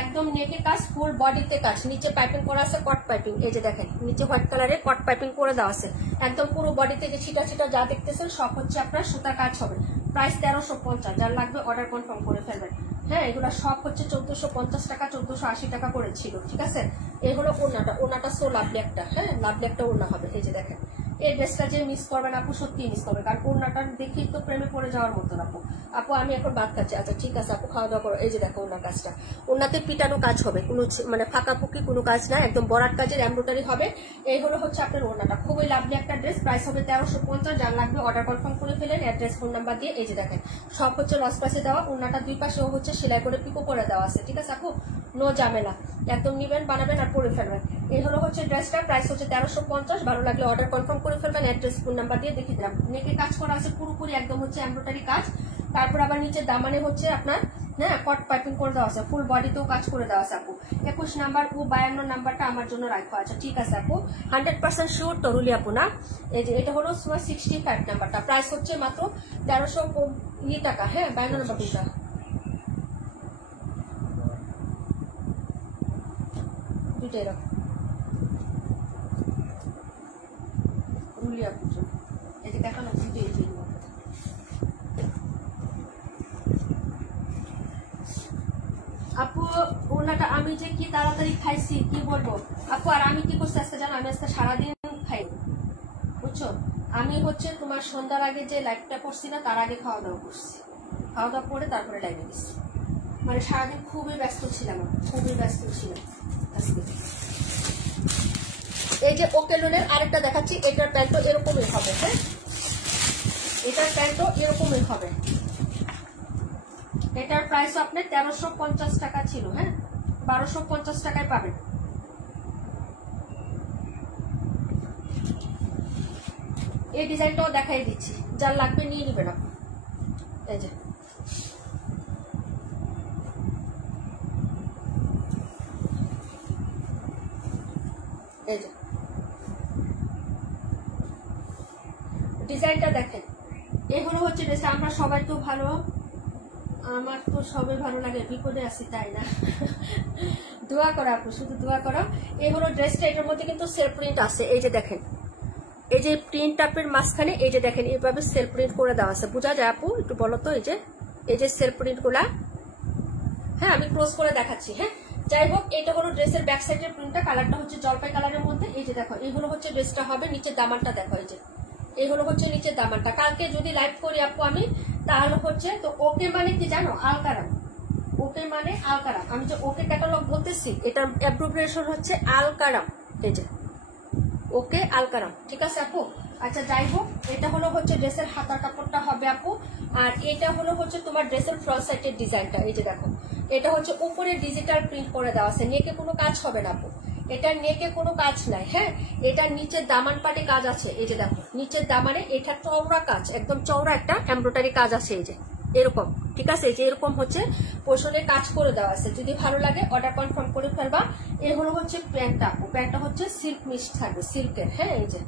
একদম নেটে কাজ, ফুল বডিতে কাজ। নিচে পাইপিং করা আছে, কট পাইপিং। এই যে দেখেন নিচে হোয়াইট কালারের কট পাইপিং করে দেওয়া আছে। একদম পুরো বডিতে যে ছিটা ছিটা যা দেখতেছেন সব হচ্ছে আপনার সুতা কাজ হবে। প্রাইস 1350। যার লাগবে অর্ডার কনফার্ম করে ফেলবেন। হ্যাঁ এগুলো সব হচ্ছে 1450 টাকা 1480 টাকা করে ছিল, ঠিক আছে। এই হলো ওড়নাটা, ওড়নাটা সো লাভলি একটা, হ্যাঁ লাভলি একটা ওড়না হবে। এই যে দেখেন এই ড্রেসটা যে মিস করবেন আপু, সত্যি মিস করবেন, কারণ ওড়নাটা দেখি তো প্রেমে পড়ে যাওয়ার মতন আপু। আপু আমি এখন ভাত খাচ্ছি, আচ্ছা ঠিক আছে আপু, খাওয়া দাওয়া করো। এই যে দেখো ওড়নার কাজটা, ওড়নাতে পিটানো কাজ হবে, কোনো মানে ফাঁকা ফুকি কোনো কাজ না, একদম বরাট কাজের এমব্রয়ডারি হবে। এই হলো হচ্ছে আপনার ওড়নাটা, খুবই লাভলি একটা ড্রেস। প্রাইস হবে 1350। যার লাগবে অর্ডার কনফার্ম করে ফেলেন অ্যাড্রেস ফোন নাম্বার দিয়ে। এই যে দেখেন সব হচ্ছে লস পাশে দেওয়া, ওড়নাটা দুই পাশেও হচ্ছে সেলাই করে পিকো করে দেওয়া আছে, ঠিক আছে আপু। নো ঝামেলা, একদম নিবেন, বানাবেন আর পরে ফেলবেন। এই হলো হচ্ছে ড্রেসটা, প্রাইস হচ্ছে 1350। ভালো লাগলে অর্ডার কনফার্ম করে ফেলবেন অ্যাড্রেস ফোন নাম্বার দিয়ে। দেখিয়ে দিলাম নেকে কাজ করা আছে পুরোপুরি, একদম হচ্ছে এমব্রয়ডারি কাজ। তারপর আবার নিচে দামানে হচ্ছে আপনার হ্যাঁ কট পাইপিং করে দেওয়া আছে, ফুল বডিতেও কাজ করে দেওয়া আছে আপু। 21 নাম্বার ও 52 নাম্বারটা আমার জন্য রাখা আছে, ঠিক আছে আপু। 100% শিওর তরুলি আপু না। এই যে এটা হলো 65 নাম্বারটা, প্রাইস হচ্ছে মাত্র 1300 টাকা। হ্যাঁ 52 নাম্বারটা দুইটাই রাখো রুলি আপু। এই যে দেখো না দুইটাই আপু। ওনাটা আমি যে কি তাড়াতাড়ি খাইছি কি বলবো আপু। আর আমি কি করছি আজকে জানো, আমি আজকে সারাদিন খাই, বুঝছো। আমি হচ্ছে তোমার সন্ধ্যার আগে যে লাইভটা করছি না, তার আগে খাওয়া দাওয়া করছি, খাওয়া দাওয়া করে তারপরে লাইভে দিচ্ছি। মানে সারাদিন খুবই ব্যস্ত ছিলাম, খুবই ব্যস্ত ছিলাম আজকে। এই যে ওকেলনের আরেকটা দেখাচ্ছি, এটার প্যান্টও এরকমই হবে। হ্যাঁ এটার প্যান্টও এরকমই হবে। এটার প্রাইস আপনার 1350 টাকা ছিল, হ্যাঁ 1250 টাকায় পাবেন। এই ডিজাইনটাও দেখাই দিচ্ছি, যার লাগবে নিয়ে নিবেন আপনি। এই যে এই যে ডিজাইনটা দেখেন, এই হলো হচ্ছে ড্রেসটা। আমরা সবাই তো ভালো, আমার তো সবাই ভালো লাগে, বিপদে আছি তাই না? দোয়া করো আপু, শুধু দোয়া করো। এই হলো ড্রেসটা, এটার মধ্যে কিন্তু সেলফ প্রিন্ট আছে। এই যে দেখেন, এই যে প্রিন্ট টাপের মাঝখানে এই যে দেখেন এইভাবে সেলফ প্রিন্ট করে দেওয়া আছে, বোঝা যায় আপু? একটু বলো তো। এই যে সেলফ প্রিন্ট গুলা, হ্যাঁ আমি ক্লোজ করে দেখাচ্ছি। হ্যাঁ যাই হোক, এটা হলো ড্রেসের ব্যাক সাইডের প্রিন্টটা, কালারটা হচ্ছে জলপাই কালারের মধ্যে। এই যে দেখো, এইগুলো হচ্ছে ড্রেসটা হবে। নিচের দামানটা দেখো, এই যে এইগুলো হচ্ছে নিচের দামানটা। কালকে যদি লাইভ করি আপু আমি, তাহলে হচ্ছে তো ওকে মানে কি জানো? আলকারাম। ওকে মানে আলকারাম। আমি যে ওকে ক্যাটালগ বলতেছি, এটার অ্যাব্রিভিয়েশন হচ্ছে আলকারাম। এই যে ওকে আলকারাম, ঠিক আছে আপু? আচ্ছা যাই হোক, এটা হলো হচ্ছে ড্রেসের হাতার কাপড়টা হবে আপু। আর এটা হলো হচ্ছে তোমার ড্রেসের ফ্রন্ট সাইডের ডিজাইনটা। এই যে দেখো, এটা হচ্ছে উপরে ডিজিটাল প্রিন্ট করে দেওয়া আছে। নেকে কোনো কাজ হবে না আপু, এটা নেকে কোনো কাজ নাই। হ্যাঁ, এটা নিচের দামান পাটে কাজ আছে। এই যে দেখো, নিচের দামানে এটা চওড়া কাজ, একদম চওড়া একটা এমব্রয়ডারি কাজ আছে। এই যে এরকম, ঠিক আছে? এই যে এরকম হচ্ছে পোষণে কাজ করে দেওয়া আছে। যদি ভালো লাগে অর্ডার কনফার্ম করে ফেলবা। এই হলো হচ্ছে প্যান্টটা আপু। প্যান্টটা হচ্ছে সিল্ক মিক্স থাকবে, সিল্কের। হ্যাঁ, এই যে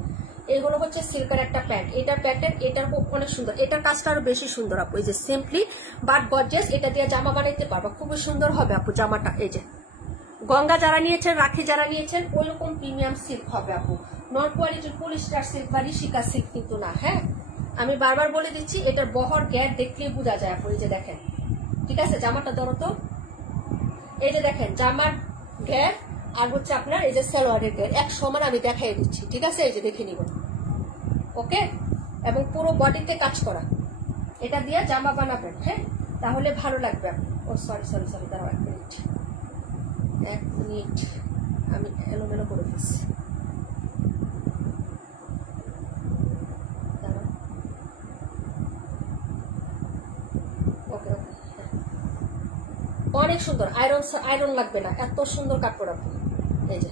এগুলো হচ্ছে সিল্কের একটা প্যান্ট। এটা প্যান্টের, এটার অনেক সুন্দর। এটার কাজটা আরো বেশি সুন্দর আপু। এই যে সিম্পলি বাট গর্জিয়াস, এটা দিয়ে জামা বানাইতে পারবা, খুবই সুন্দর হবে আপু জামাটা। এই যে গঙ্গা যারা নিয়েছেন, রাখি যারা নিয়েছেন, ওইরকম প্রিমিয়াম সিল্ক হবে আপু। নন কোয়ালিটির পলিস্টার সিল্ক বা ঋষিকা সিল্ক কিন্তু না। হ্যাঁ, আমি বারবার বলে দিচ্ছি, এটার বহর গ্যাপ দেখলেই বোঝা যায় আপু। এই যে দেখেন, ঠিক আছে? জামাটা ধরো তো, এই যে দেখেন জামার গ্যাপ আর হচ্ছে আপনার এই যে সালোয়ারের গ্যাপ এক সমান আমি দেখাই দিচ্ছি, ঠিক আছে? এই যে দেখে নিব, ওকে? এবং পুরো বডিতে কাজ করা, এটা দিয়ে জামা বানাবেন। হ্যাঁ, তাহলে ভালো লাগবে। ও সরি সরি সরি, দাঁড়াও 1 মিনিট, 1 মিনিট, আমি এলোমেলো করে দিচ্ছি। ওকে ওকে, অনেক সুন্দর। আয়রন লাগবে না, এত সুন্দর কাপড় আপনি। এই যে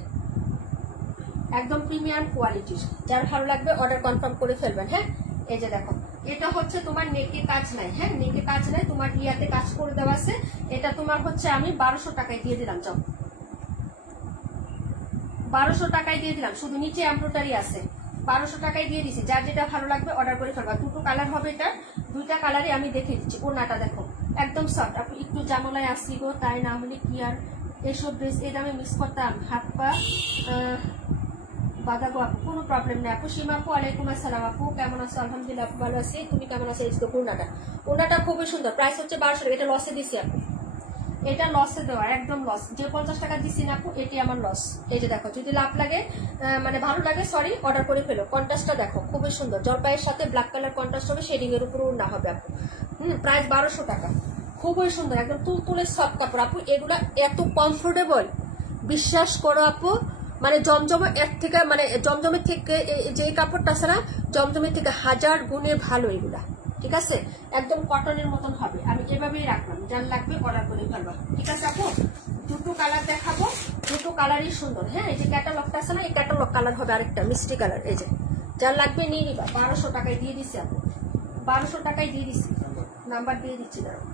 একদম প্রিমিয়াম কোয়ালিটির। যার ভালো লাগবে অর্ডার কনফার্ম করে ফেলবেন। হ্যাঁ, এই যে দেখো, এটা হচ্ছে তোমার নেকে কাজ নাই। হ্যাঁ, নেকে কাজ নাই, তোমার ইয়াতে কাজ করে দেওয়া আছে। এটা তোমার হচ্ছে আমি 1200 টাকায় দিয়ে দিলাম। যাও, 1200 টাকায় দিয়ে দিলাম। শুধু নিচে এমব্রয়ডারি আছে, 1200 টাকায় দিয়ে দিছি। যার যেটা ভালো লাগবে অর্ডার করে ফেলবা। দুটো কালার হবে, এটা দুইটা কালারই আমি দেখিয়ে দিচ্ছি। ওনাটা দেখো একদম সফট। আপনি একটু জামালায় আসি গো, তাই না হলে কি আর এসব ড্রেস এই দামে মিস করতাম? হাত পা বাঁধাবো আপু, কোনো প্রবলেম নেই আপু। সীমা আপু ওয়ালাইকুম আসসালাম আপু, কেমন আছো? আলহামদুলিল্লাহ আপু ভালো আছি, তুমি কেমন আছো? এই তো ওনাটা খুবই সুন্দর। প্রাইস হচ্ছে 1200 টাকা। এটা লসে দিছি আপু, এটা লসে দেওয়া, একদম লস। যে 50 টাকা দিচ্ছি না আপু, এটি আমার লস। এই যে দেখো, যদি লাভ লাগে মানে ভালো লাগে, সরি, অর্ডার করে ফেলো। কন্ট্রাস্টটা দেখো খুবই সুন্দর, জলপাইয়ের সাথে ব্ল্যাক কালার কন্ট্রাস্ট হবে, শেডিং এর উপরও না হবে আপু। প্রাইস 1200 টাকা, খুবই সুন্দর, একদম তুলতুলে সফট কাপড় আপু। এগুলা এত কমফোর্টেবল, বিশ্বাস করো আপু। মানে জমজমে এর থেকে, মানে জমজমের থেকে যে কাপড়টা আছে না, জমজমের থেকে 1000 গুণে ভালো এগুলা, ঠিক আছে? একদম কটনের মতন হবে। আমি এভাবেই রাখলাম, যার লাগবে অর্ডার করে ফেলবা, ঠিক আছে আপু? দুটো কালার দেখাবো, দুটো কালারই সুন্দর। হ্যাঁ, এই যে ক্যাটালগটা আছে না, এই ক্যাটালগ কালার হবে আরেকটা মিষ্টি কালার। এই যে যার লাগবে নিয়ে নিবা। 1200 টাকায় দিয়ে দিচ্ছি আপু, 1200 টাকায় দিয়ে দিচ্ছি। নাম্বার দিয়ে দিচ্ছি, দাঁড়াও।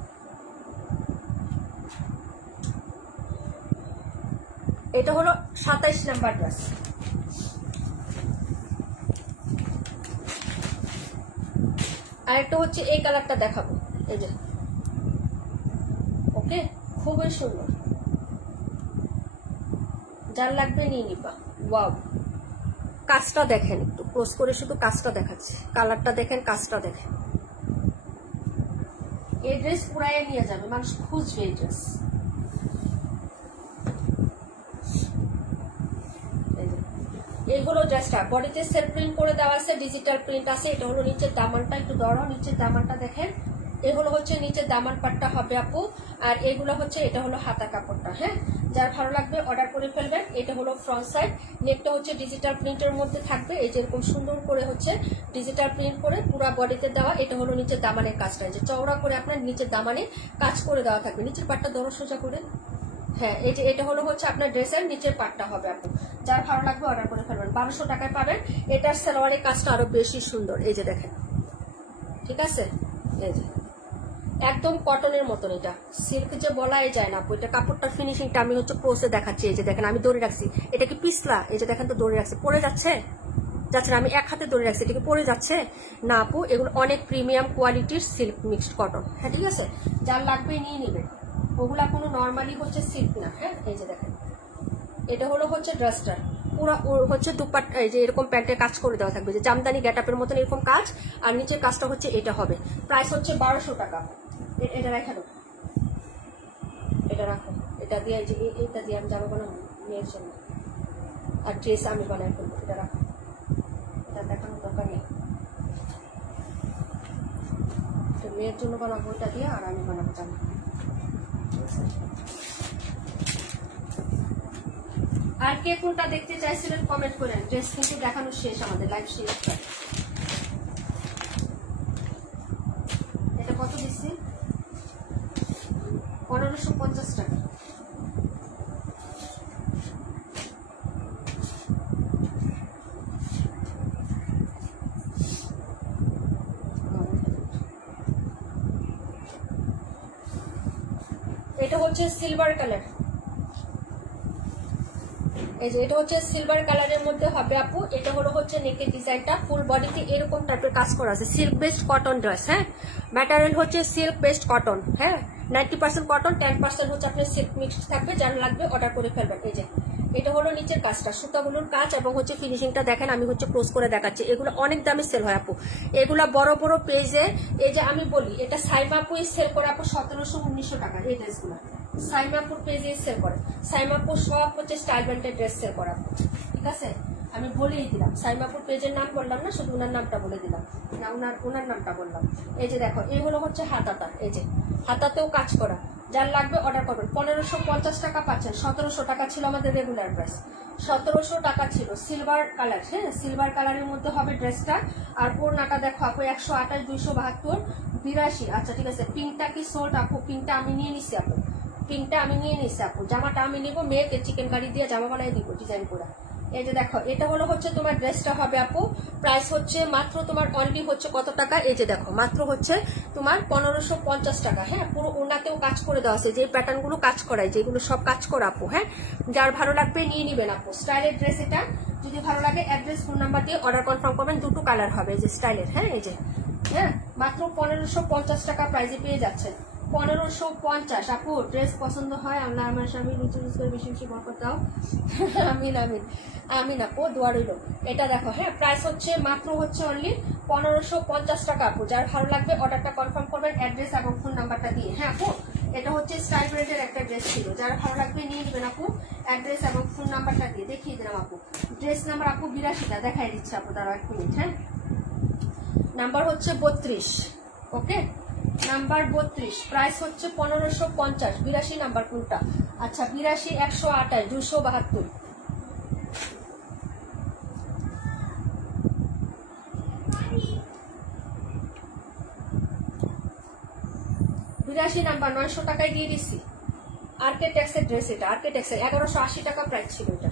এটা হলো 27 নাম্বার ড্রেস। আরেকটা হচ্ছে এই কালারটা দেখাবো। এই যে ওকে, খুবই সুন্দর, যার লাগবে নিয়ে নিবা। ওয়াও, কাজটা দেখেন, একটু ক্লোজ করে শুধু কাজটা দেখাচ্ছি। কালারটা দেখেন, কাজটা দেখেন। এই ড্রেস পুরাই নিয়ে যাবে, মানুষ খুঁজবে এই ড্রেস। এইগুলো ড্রেসটা বডিতে সেলফ প্রিন্ট করে দেওয়া আছে, ডিজিটাল প্রিন্ট আছে। এটা হলো নিচের দামানটা, একটু ধরো নিচের দামানটা দেখেন। এগুলো হচ্ছে নিচের দামান পাটটা হবে আপু, আর এগুলো হচ্ছে, এটা হলো হাতা কাপড়টা। হ্যাঁ, যার ভালো লাগবে অর্ডার করে ফেলবেন। এটা হলো ফ্রন্ট সাইড, নেকটা হচ্ছে ডিজিটাল প্রিন্টের মধ্যে থাকবে। এই যেরকম সুন্দর করে হচ্ছে ডিজিটাল প্রিন্ট করে পুরা বডিতে দেওয়া। এটা হলো নিচের দামানের কাজটা, যে চওড়া করে আপনার নিচের দামানে কাজ করে দেওয়া থাকবে। নিচের পাটটা ধরো সোজা করে। হ্যাঁ, এই যে এটা হলো হচ্ছে আপনার ড্রেসের নিচের পাটটা হবে আপু। যার ভালো লাগবে অর্ডার করে ফেলবেন। 1200 টাকায় পাবেন। এটার সালোয়ারের কাজটা আরো বেশি সুন্দর। এই যে দেখেন, ঠিক আছে? এই যে একদম কটনের মতন, এটা সিল্ক যে বলাই যায় না আপু। এটা কাপড়টার ফিনিশিংটা আমি হচ্ছে ক্লোজে দেখাচ্ছি। এই যে দেখেন, আমি দড়ি রাখছি, এটা কি পিছলা? এই যে দেখেন তো দড়ি রাখছি, পড়ে যাচ্ছে। যাচ্ছে না, আমি এক হাতে ধরে রাখছি, এটাকে পরে যাচ্ছে না আপু। এগুলো অনেক প্রিমিয়াম কোয়ালিটির সিল্ক মিক্সড কটন, হ্যাঁ ঠিক আছে, যার লাগবে নিয়ে নেবেন। ওগুলা কোনো নর্মালি হচ্ছে সিল্ক না, হ্যাঁ এই যে দেখেন এটা হলো হচ্ছে ড্রেসটা পুরো হচ্ছে দুপাট্টা, এই যে এরকম প্যান্টের কাজ করে দেওয়া থাকবে, যে জামদানি গেটআপের মতন এরকম কাজ, আর নিচের কাজটা হচ্ছে এটা হবে। প্রাইস হচ্ছে 1200 টাকা। এটা রেখে দেবো, এটা রাখো, এটা দিয়ে এই যে এটা দিয়ে আমি জামা বানাবো মেয়ের জন্য, আর ড্রেস আমি বানাই ফেলবো। এটা রাখো, এটা দেখানোর দরকার নেই, মেয়ের জন্য বানাবো এটা দিয়ে, আর আমি বানাবো জামা। আর কে কোনটা দেখতে চাইছিলেন কমেন্ট করেন। ড্রেস কিন্তু দেখানো শেষ, আমাদের লাইভ শেষ। এটা কত দিচ্ছি? 1550 টাকা। এটা হচ্ছে সিলভার কালার, এই যে এটা হচ্ছে সিলভার কালারের মধ্যে হবে আপু। এটা হলো হচ্ছে নেকের ডিজাইনটা, ফুল বডিতে এরকম টাইপের কাজ করা আছে। সিল্ক বেসড কটন ড্রেস, হ্যাঁ ম্যাটেরিয়াল হচ্ছে সিল্ক বেসড কটন, হ্যাঁ 90% কটন, 10% হচ্ছে আপনার সিল্ক মিক্সড থাকবে। যার লাগবে অর্ডার করে ফেলবেন। এই যে এটা হলো নিচের কাজটা, সুতাগুলোর কাজ এবং হচ্ছে ফিনিশিংটা দেখেন, আমি হচ্ছে ক্লোজ করে দেখাচ্ছি। এগুলো অনেক দামে সেল হয় আপু, এগুলা বড় বড় পেজে, এই যে আমি বলি এটা সাইমা আপুই সেল করে আপু 1700-1900 টাকা। এই ড্রেসগুলো সাইমাপুর পেজে সেল করে। সাইমাপুর সব হচ্ছে স্টাইল ব্র্যান্ডের ড্রেস সেল করা, ঠিক আছে। আমি বলেই দিলাম, সাইমাপুর পেজের নাম বললাম না, শুধু ওনার নামটা বলে দিলাম না, ওনার নামটা বললাম। এই যে দেখো এই হলো হচ্ছে হাতাটা, এই যে হাতাতেও কাজ করা। যার লাগবে অর্ডার করবেন। 1550 টাকা পাচ্ছেন। 1700 টাকা ছিল আমাদের রেগুলার প্রাইস, 1700 টাকা ছিল। সিলভার কালার, হ্যাঁ সিলভার কালারের মধ্যে হবে ড্রেসটা। আর ওড়নাটা দেখো আপু 128, 272, 82। আচ্ছা ঠিক আছে, পিঙ্কটা কি সোল্ড আপু? পিঙ্কটা আমি নিয়ে নিচ্ছি আপু, পিঙ্কটা আমি নিয়ে নিচ্ছি আপু। জামাটা আমি নিবো, মেয়েকে চিকেন কারি দিয়ে জামা বানিয়ে দিব ডিজাইন করে। এই যে দেখো এটা হলো হচ্ছে তোমার ড্রেসটা হবে আপু। প্রাইস হচ্ছে মাত্র তোমার অনলি হচ্ছে কত টাকা? এই যে দেখো মাত্র হচ্ছে তোমার 1550 টাকা, হ্যাঁ পুরো ওনাতেও কাজ করে দেওয়া আছে। যে প্যাটার্ন গুলো কাজ করায়, যেগুলো সব কাজ করা আপু, হ্যাঁ যার ভালো লাগবে নিয়ে নিবেন আপু। স্টাইলের ড্রেস এটা, যদি ভালো লাগে অ্যাড্রেস ফোন নাম্বার দিয়ে অর্ডার কনফার্ম করবেন। দুটো কালার হবে এই যে স্টাইলের, হ্যাঁ এই যে হ্যাঁ মাত্র 1550 টাকা প্রাইসে পেয়ে যাচ্ছেন। 1550 আপু। ড্রেস পছন্দ হয় আল্লাহ আমার স্বামী নিচে করে বেশি বেশি বরকত দাও। আমিন আমিন আমিন আপু, দোয়া রইল। এটা দেখো, হ্যাঁ প্রাইস হচ্ছে মাত্র হচ্ছে অনলি 1550 টাকা আপু। যার ভালো লাগবে অর্ডারটা কনফার্ম করবেন অ্যাড্রেস এবং ফোন নাম্বারটা দিয়ে, হ্যাঁ আপু। এটা হচ্ছে স্টাইল ব্র্যান্ডের একটা ড্রেস ছিল, যার ভালো লাগবে নিয়ে নেবেন আপু। অ্যাড্রেস এবং ফোন নাম্বারটা দিয়ে দেখিয়ে দিলাম আপু। ড্রেস নাম্বার আপু 82টা দেখাই দিচ্ছে আপু, তারা 1 মিনিট, হ্যাঁ নাম্বার হচ্ছে 32, ওকে নাম্বার 32। প্রাইস হচ্ছে 1550। 82 নাম্বার কোনটা? আচ্ছা 82, 128, 272। 82 নাম্বার 900 টাকায় দিয়ে দিচ্ছি। আর্কিটেক্সের ড্রেস এটা, আর্কিটেক্সের 1180 টাকা প্রাইস ছিল। এটা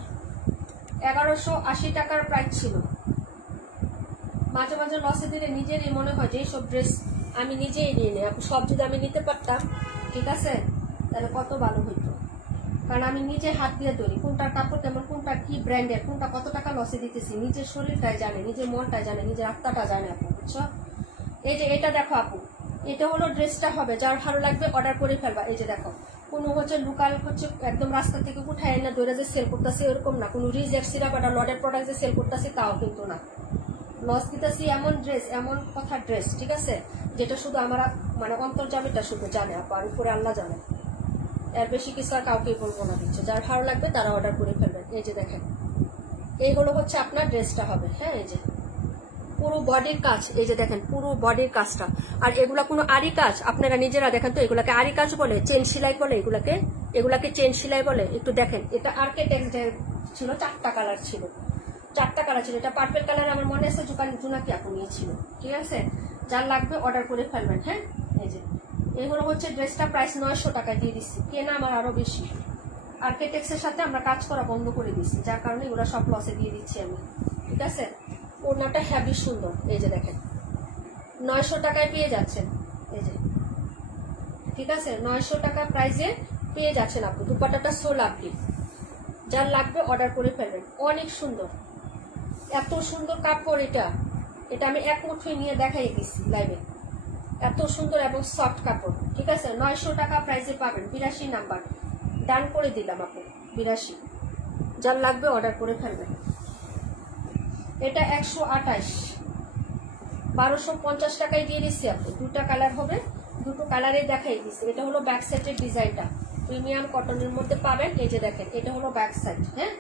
1180 টাকার প্রাইস ছিল। মাঝে মাঝে লসে দিলে নিজেরই মনে হয় যে এইসব ড্রেস আমি নিজেই নিয়ে নিই। সব যদি আমি নিতে পারতাম, ঠিক আছে, তাহলে কত ভালো হইতো। কারণ আমি নিজে হাত দিয়ে তৈরি, কোনটার কাপড় কেমন, কোনটা কি ব্র্যান্ডের, কোনটা কত টাকা লসে দিতেছি, নিজের শরীরটাই জানে, নিজের মনটাই জানে, নিজের আত্মাটা জানে আপু, বুঝছো। এই যে এটা দেখো আপু, এটা হলো ড্রেসটা হবে। যার ভালো লাগবে অর্ডার করে ফেলবা। এই যে দেখো কোনো হচ্ছে লোকাল হচ্ছে একদম রাস্তা থেকে উঠায় না দৌড়ে যে সেল করতেছে এরকম না, কোনো রিজেক্ট সিরাপ বা লডের প্রোডাক্ট যে সেল করতেছে তাও কিন্তু না। লস দিতেছি এমন ড্রেস, এমন কথা ড্রেস, ঠিক আছে, যেটা শুধু আমরা মানে অন্তর্জামিটা শুধু জানে আপু, আর উপরে আল্লাহ জানে। এর বেশি কিছু আর কাউকেই বলবো না। দিচ্ছে যার ভালো লাগবে তারা অর্ডার করে ফেলবেন। এই যে দেখেন এইগুলো হচ্ছে আপনার ড্রেসটা হবে, হ্যাঁ এই যে পুরো বডির কাজ, এই যে দেখেন পুরো বডির কাজটা। আর এগুলা কোনো আরি কাজ আপনারা নিজেরা দেখেন তো, এগুলাকে আরি কাজ বলে, চেন সেলাই বলে, এগুলাকে চেন সেলাই বলে। একটু দেখেন, এটা আর্কিটেক্ট ছিল, 4টা কালার ছিল, 4টা কালার ছিল। এটা পার্পল কালার আমার মনে আছে জুনাকি আপু নিয়েছিল, ঠিক আছে। যার লাগবে অর্ডার করে ফেলবেন, হ্যাঁ এই যে এগুলো হচ্ছে ড্রেসটা। প্রাইস 900 টাকায় দিয়ে দিচ্ছি। কেনা আমার আরো বেশি, আর্কিটেক্টের সাথে আমরা কাজ করা বন্ধ করে দিচ্ছি, যার কারণে এগুলো সব লসে দিয়ে দিচ্ছি আমি, ঠিক আছে। ওড়নাটা হেভি সুন্দর, এই যে দেখেন 900 টাকায় পেয়ে যাচ্ছেন, এই যে ঠিক আছে 900 টাকা প্রাইসে পেয়ে যাচ্ছেন আপনি। দুপাট্টাটা সোল আপনি, যার লাগবে অর্ডার করে ফেলবেন। অনেক সুন্দর, এত সুন্দর কাপড়, এটা আমি এক মুঠোয় নিয়ে দেখাই দিচ্ছি লাইভে। এত সুন্দর এবং সফট কাপড়, ঠিক আছে। 900 টাকা প্রাইসে পাবেন। 82 নাম্বার ডান করে দিলাম আপু, 82। যার লাগবে অর্ডার করে ফেলবেন। এটা 128, 1250 টাকায় দিয়ে দিচ্ছি আপু। দুটা কালার হবে, দুটো কালারে দেখাই দিচ্ছি। এটা হলো ব্যাক সাইডের ডিজাইনটা, প্রিমিয়াম কটনের মধ্যে পাবেন। এই যে দেখেন, এটা হলো ব্যাক সাইড, হ্যাঁ,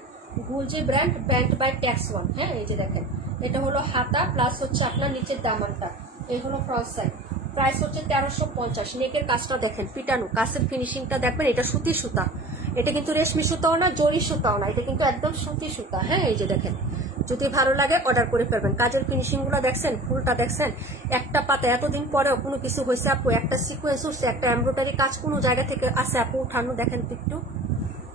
গুলজি brand, brand by tax one, হ্যাঁ। এই যে দেখেন, এটা হলো হাতা প্লাস হচ্ছে আপনার নিচের দামানটা। এই হলো ফ্রন্ট সাইড। প্রাইস হচ্ছে 1350। নেকের কাজটা দেখেন, পিটানো কাছের ফিনিশিংটা দেখবেন। এটা সুতি সুতা, এটা কিন্তু রেশমি সুতাও না, জরি সুতাও না, এটা কিন্তু একদম সুতি সুতা, হ্যাঁ। এই যে দেখেন, যদি ভালো লাগে অর্ডার করে ফেলবেন। কাজের ফিনিশিং গুলো দেখছেন, ফুলটা দেখছেন, একটা পাতা এতদিন পরেও কোনো কিছু হয়েছে আপু, একটা সিকোয়েন্স উঠছে, একটা এমব্রয়ডারি কাজ কোনো জায়গা থেকে আছে আপু উঠানো, দেখেন একটু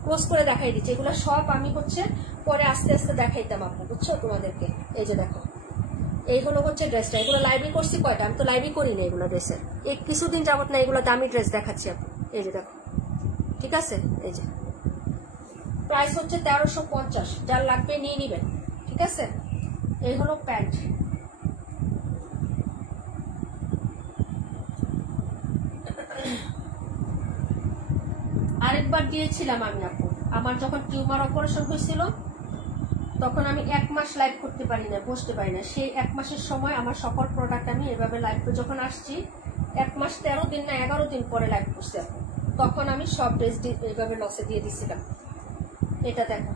ক্লোজ করে দেখাই দিচ্ছি। এগুলো সব আমি হচ্ছে পরে আস্তে আস্তে দেখাইতাম আপু, বুঝছো তোমাদেরকে। এই যে দেখো, এই হলো হচ্ছে ড্রেসটা। এগুলো লাইভই করছি কয়টা, আমি তো লাইভই করি না এগুলো ড্রেসের। এই কিছুদিন যাবত না এগুলো দামি ড্রেস দেখাচ্ছি আপু। এই যে দেখো, ঠিক আছে। এই যে প্রাইস হচ্ছে 1350। যার লাগবে নিয়ে নিবেন, ঠিক আছে। এই হলো প্যান্ট। আরেকবার দিয়েছিলাম আমি আপু, আমার যখন টিউমার অপারেশন হয়েছিল তখন আমি 1 মাস লাইভ করতে পারি না, বসতে পারি না। সেই 1 মাসের সময় আমার সকল প্রোডাক্ট আমি এভাবে লাইভ করে যখন আসছি, 1 মাস 13 দিন না 11 দিন পরে লাইভ করছি আপু। তখন আমি সব ড্রেস এভাবে লসে দিয়ে দিছিলাম। এটা দেখো,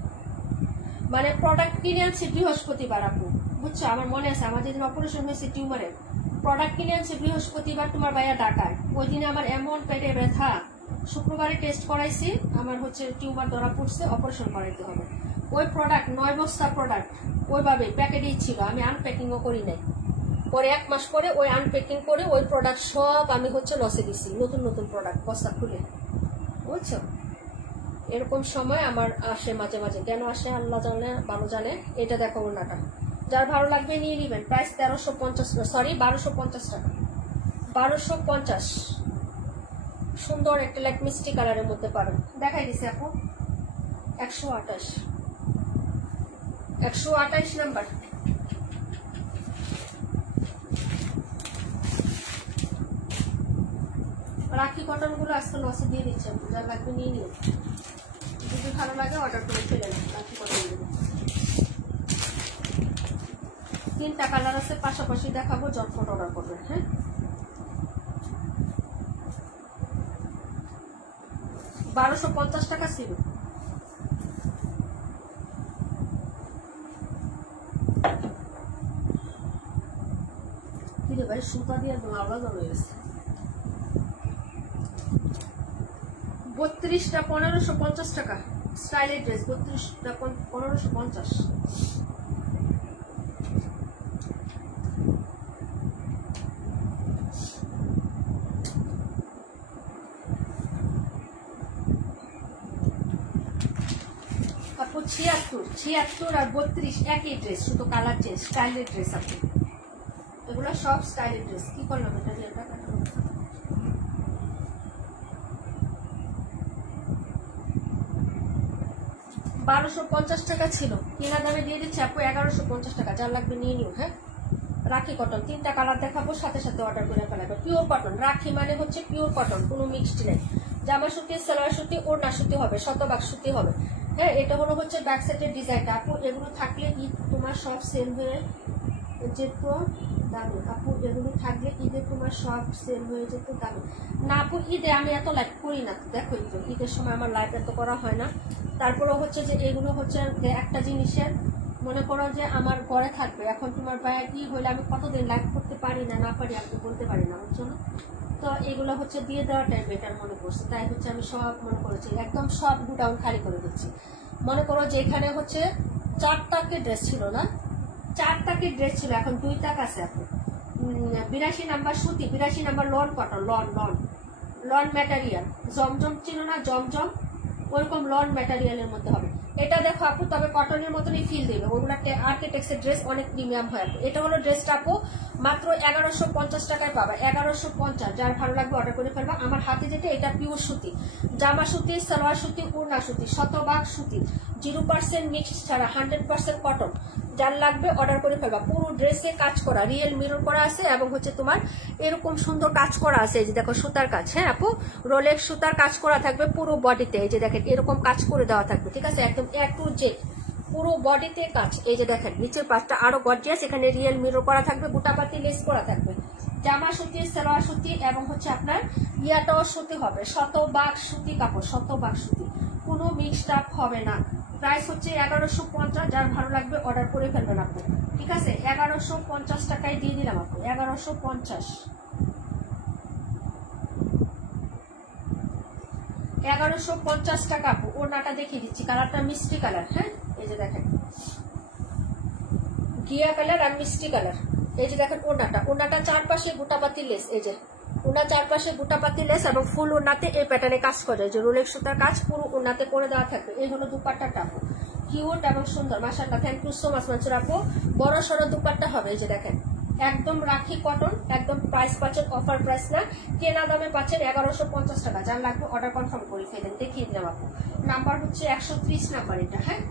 মানে প্রোডাক্ট কিনে আনছি বৃহস্পতিবার আপু, বুঝছো। আমার মনে আছে, আমার যেদিন অপারেশন হয়েছে টিউমারের, প্রোডাক্ট কিনে আনছি বৃহস্পতিবার তোমার ভাইয়া ঢাকায়। ওই দিনে আমার এমন পেটে ব্যথা, শুক্রবারে টেস্ট করাইছি, আমার হচ্ছে টিউমার ধরা পড়ছে, অপারেশন করাইতে হবে। ওই প্রোডাক্ট 9 বস্তা প্রোডাক্ট ওইভাবে প্যাকেটেই ছিল, আমি আনপ্যাকিংও করি নাই। পরে 1 মাস পরে ওই আনপ্যাকিং করে ওই প্রোডাক্ট সব আমি হচ্ছে লসে দিছি, নতুন নতুন প্রোডাক্ট বস্তা খুলে, বুঝছো। এরকম সময় আমার আসে মাঝে মাঝে, কেন আসে আল্লাহ জানে, ভালো জানে। এটা দেখো ওনাটা, যার ভালো লাগবে নিয়ে নিবেন। প্রাইস 1350, সরি 1250 টাকা, 1250। সুন্দর একটা লাইট মিষ্টি কালারের মধ্যে পাবেন। দেখাই দিছি আপু, 128 নাম্বার। রাখি কটন গুলো আজকে লসে দিয়ে দিচ্ছে, যার লাগবে নিয়ে নিন। যদি ভালো লাগে অর্ডার করে ফেলে নেন রাখি কটন গুলো। 3টা কালার আছে, পাশাপাশি দেখাবো, জটফট অর্ডার করবেন, হ্যাঁ। $1250 টাকা ছিল। ভাই সুতা দিয়ে আলাদা হয়ে গেছে। 32টা 1550 টাকা, স্টাইলের ড্রেস। 32টা 1550। আপু 76 আর 32 একই ড্রেস, শুধু কালার চেঞ্জ, স্টাইলের ড্রেস আপু। এগুলো সব স্টাইলের ড্রেস। কি করলাম এটা দিয়ে, 1250 টাকা ছিল, কেনা দামে দিয়ে দিচ্ছি আপু 1150 টাকা। যার লাগবে নিয়ে নিও, হ্যাঁ। রাখি কটন, 3টা কালার দেখাবো, সাথে সাথে অর্ডার করে ফেলাবে। পিওর কটন, রাখি মানে হচ্ছে পিওর কটন, কোনো মিক্সড নেই। জামা সুতি, সালোয়ার সুতি, ওড়না সুতি হবে, শতভাগ সুতি হবে, হ্যাঁ। এটা হলো হচ্ছে ব্যাক সাইডের ডিজাইনটা আপু। এগুলো থাকলে ঈদ তোমার সব সেল হয়ে যেত দামি আপু, এগুলো থাকলে ঈদে তোমার সব সেল হয়ে যেত দামি না আপু। ঈদে আমি এত লাইভ করি না, দেখোই তো, ঈদের সময় আমার লাইভ এত করা হয় না। তারপরে হচ্ছে যে এগুলো হচ্ছে একটা জিনিসের, মনে করো যে আমার ঘরে থাকবে, এখন তোমার ভাইয়া কি হইলে আমি কতদিন লাইভ করতে পারি না পারি আমি বলতে পারি না, বুঝছো না। তো এগুলো হচ্ছে দিয়ে দেওয়াটাই বেটার মনে করছে, তাই হচ্ছে আমি সব মনে করেছি একদম সব গুডাউন খালি করে দিচ্ছি। মনে করো যে এখানে হচ্ছে 4 টাকে ড্রেস ছিল না, 4 টাকে ড্রেস ছিল, এখন 2 টাক আছে আপু। 82 নাম্বার সুতি, 82 number lawn cotton, lawn material, জমজম ছিল না, জমজম ওইরকম লন ম্যাটেরিয়ালের মধ্যে হবে। এটা দেখো আপু, তবে কটনের মতনই ফিল দেবে। ওগুলো আর্কিটেক্টসের ড্রেস অনেক প্রিমিয়াম হয় আপু। এটা হলো ড্রেসটা আপু, মাত্র 1150 টাকায় পাবা, 1150। যার ভালো লাগবে অর্ডার করে ফেলবা। আমার হাতে যেটা, এটা পিওর সুতি, জামা সুতি, সালোয়ার সুতি, ওড়না সুতি, শতভাগ সুতি, 0% মিক্সড ছাড়া, 100% কটন। যার লাগবে অর্ডার করে ফেলবা। পুরো ড্রেসে কাজ করা, রিয়েল মিরর করা আছে এবং হচ্ছে তোমার এরকম সুন্দর কাজ করা আছে। এই যে দেখো সুতার কাজ, হ্যাঁ আপু, রোলেক্স সুতার কাজ করা থাকবে পুরো বডিতে। এই যে দেখেন এরকম কাজ করে দেওয়া থাকবে, ঠিক আছে, একদম A to Z পুরো বডিতে কাজ। এই যে দেখেন নিচের পাশটা আরো গর্জিয়াস, এখানে রিয়েল মিরর করা থাকবে, বুটাপাতি লেস করা থাকবে। জামা সুতি, সালোয়ার সুতি এবং হচ্ছে আপনার ইয়াটাও সুতি হবে, শতভাগ সুতি কাপড়, শতভাগ সুতি, কোনো মিক্সড আপ হবে না। প্রাইস হচ্ছে 1150। যার ভালো লাগবে অর্ডার করে ফেলবেন আপনি, ঠিক আছে। 1150 টাকায় দিয়ে দিলাম আপনি, 1150। 1150 টাকা আপু। ওড়নাটা দেখিয়ে দিচ্ছি, কালারটা মিষ্টি কালার, হ্যাঁ এই যে দেখেন ঘিয়া কালার আর মিষ্টি কালার। এই যে দেখেন ওড়নাটা চারপাশে বুটাপাতি লেস, এই যে ওনার চারপাশে বুটাপাতি লেস এবং ফুল ওড়নাতে এই প্যাটার্নে কাজ করে, যে রোলেক্স সুতার কাজ পুরো ওড়নাতে করে দেওয়া থাকবে। এই হলো দুপাট্টাটা আপু, কিউট এবং সুন্দর, মাশাআল্লাহ। Thank you so much Mansur আপু। বড় সড়ো দুপাট্টা হবে, এই যে দেখেন একদম রাখি কটন, একদম প্রাইস পাচ্ছেন অফার প্রাইস না, কেনা দামে পাচ্ছেন 1150 টাকা। যার লাগবে অর্ডার কনফার্ম করে ফেলেন। দেখিয়ে দিলাম আপু, নাম্বার হচ্ছে 130 নাম্বার, এটা হ্যাঁ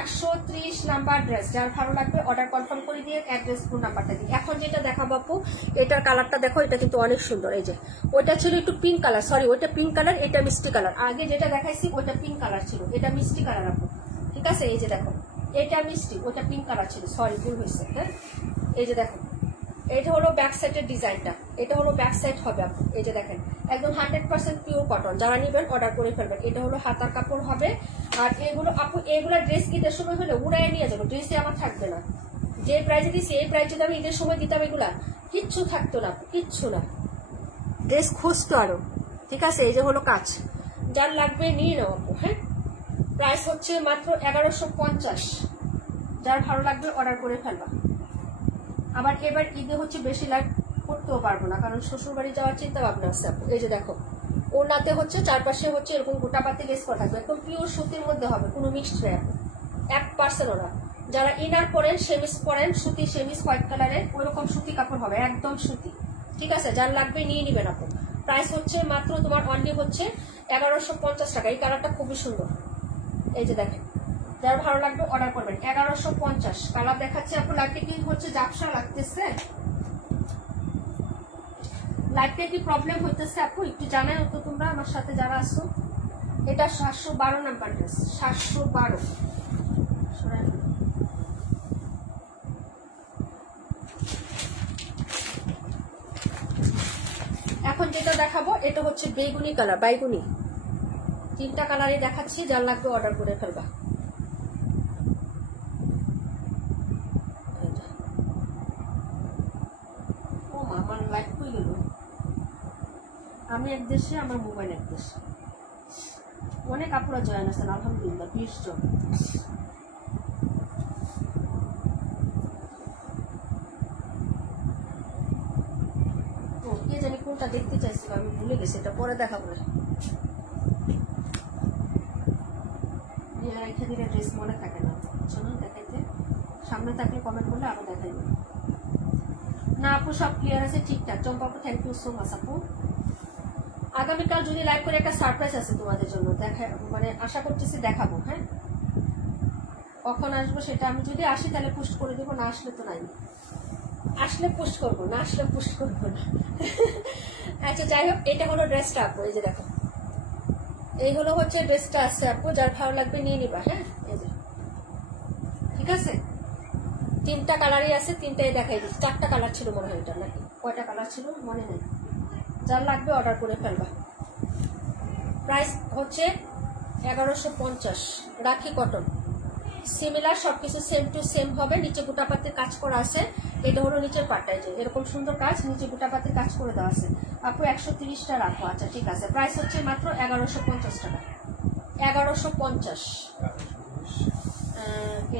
130 নাম্বার ড্রেস। যার ভালো লাগবে অর্ডার কনফার্ম করে দিয়ে অ্যাড্রেস ফোন নাম্বারটা দিই। এখন যেটা দেখাবো আপু, এটার কালারটা দেখো, এটা কিন্তু অনেক সুন্দর। এই যে ওইটা ছিল একটু পিঙ্ক কালার, সরি ওইটা পিঙ্ক কালার, এটা মিষ্টি কালার। আগে যেটা দেখাইছি ওইটা পিঙ্ক কালার ছিল, এটা মিষ্টি কালার আপু, ঠিক আছে। এই যে দেখো এটা মিষ্টি, ওইটা পিঙ্ক কালার ছিল, সরি ভুল হয়েছে, হ্যাঁ। এই যে দেখো এটা হলো ব্যাক সাইডের ডিজাইনটা, এটা হলো ব্যাক সাইড হবে আপু। এই যে দেখেন একদম 100% পিওর কটন। যারা নিবেন অর্ডার করে ফেলবেন। এটা হলো হাতার কাপড় হবে। আর এগুলো আপু, এগুলো ড্রেস ঈদের সময় হলে উড়াই নিয়ে যাবো, ড্রেসে আমার থাকবে না। যে প্রাইজে দিচ্ছি এই প্রাইজ যদি আমি ঈদের সময় দিতাম, এগুলা কিচ্ছু থাকতো না, কিচ্ছু না, ড্রেস খুঁজতো আরো, ঠিক আছে। এই যে হলো কাজ, যার লাগবে নিয়ে নাও আপু, হ্যাঁ। প্রাইস হচ্ছে মাত্র 1150। যার ভালো লাগবে অর্ডার করে ফেলবা। আবার এবার ঈদে হচ্ছে বেশি লাইভ করতেও পারবো না, কারণ শ্বশুর বাড়ি যাওয়ার চিন্তা ভাবনা আছে। এই যে দেখো ওড়নাতে হচ্ছে চারপাশে হচ্ছে এরকম গোটাপাতি লেস করা থাকবে, একদম পিওর সুতির মধ্যে হবে, কোনো মিক্সড নেই, 1% ওরা। যারা ইনার পরেন, সেমিস পরেন, সুতি সেমিস হোয়াইট কালারের ওইরকম সুতি কাপড় হবে, একদম সুতি, ঠিক আছে। যার লাগবে নিয়ে নিবেন আপু। প্রাইস হচ্ছে মাত্র তোমার অনলি হচ্ছে 1150 টাকা। এই কালারটা খুবই সুন্দর, এই যে দেখেন, যার ভালো লাগবে অর্ডার করবেন। 1150 কালার দেখাচ্ছে আপু। লাইটটা কি হচ্ছে ঝাপসা লাগতেছে, লাইটটা কি প্রবলেম হইতেছে আপু একটু জানাই তো তোমরা আমার সাথে যারা আসো। এটা 712 নাম্বার ড্রেস, 712। এখন যেটা দেখাবো এটা হচ্ছে বেগুনি কালার, বাইগুনি, তিনটা কালারে দেখাচ্ছি। যার লাগবে অর্ডার করে ফেলবা। আমার লাইট কই গেল, আমি এক দেশে, আমার মোবাইল এক দেশে। অনেক আপুরা জয়েন আছেন আলহামদুলিল্লাহ, 20 জন। কে জানি কোনটা দেখতে চাইছিল, আমি ভুলে গেছি, এটা পরে দেখাবো। এখানে ড্রেস মনে থাকে না, চলুন দেখাইতে, সামনে থাকলে কমেন্ট করলে আরো দেখাই না। আপু সব ক্লিয়ার আছে, ঠিকঠাক। চম্পা আপু থ্যাংক ইউ সো মাচ আপু। আগামীকাল যদি লাইভ করে একটা সারপ্রাইজ আছে তোমাদের জন্য, দেখা মানে আশা করতেছি দেখাবো, হ্যাঁ। কখন আসবো সেটা আমি যদি আসি তাহলে পোস্ট করে দেবো, না আসলে তো নাই, আসলে পোস্ট করবো, না আসলে পোস্ট করবো না। আচ্ছা যাই হোক, এটা হলো ড্রেসটা আপু। এই যে দেখো এই হলো হচ্ছে ড্রেসটা আছে আপু। যার ভালো লাগবে নিয়ে নিবা, হ্যাঁ। এই যে ঠিক আছে, তিনটা কালারই আছে, তিনটাই দেখাই দিচ্ছি। 4টা কালার ছিল মনে হয়, এটা নাকি কয়টা কালার ছিল মনে নেই। যার লাগবে অর্ডার করে ফেলবা। প্রাইস হচ্ছে 1150, রাখি কটন, সিমিলার সবকিছু সেম টু সেম হবে। নিচে বুটাপাতির কাজ করা আছে, এটা হলো নিচের পাটটায়, যে এরকম সুন্দর কাজ, নিচে বুটাপাতির কাজ করে দেওয়া আছে আপু। 130টা রাখো, আচ্ছা ঠিক আছে। প্রাইস হচ্ছে মাত্র 1150 টাকা, 1150।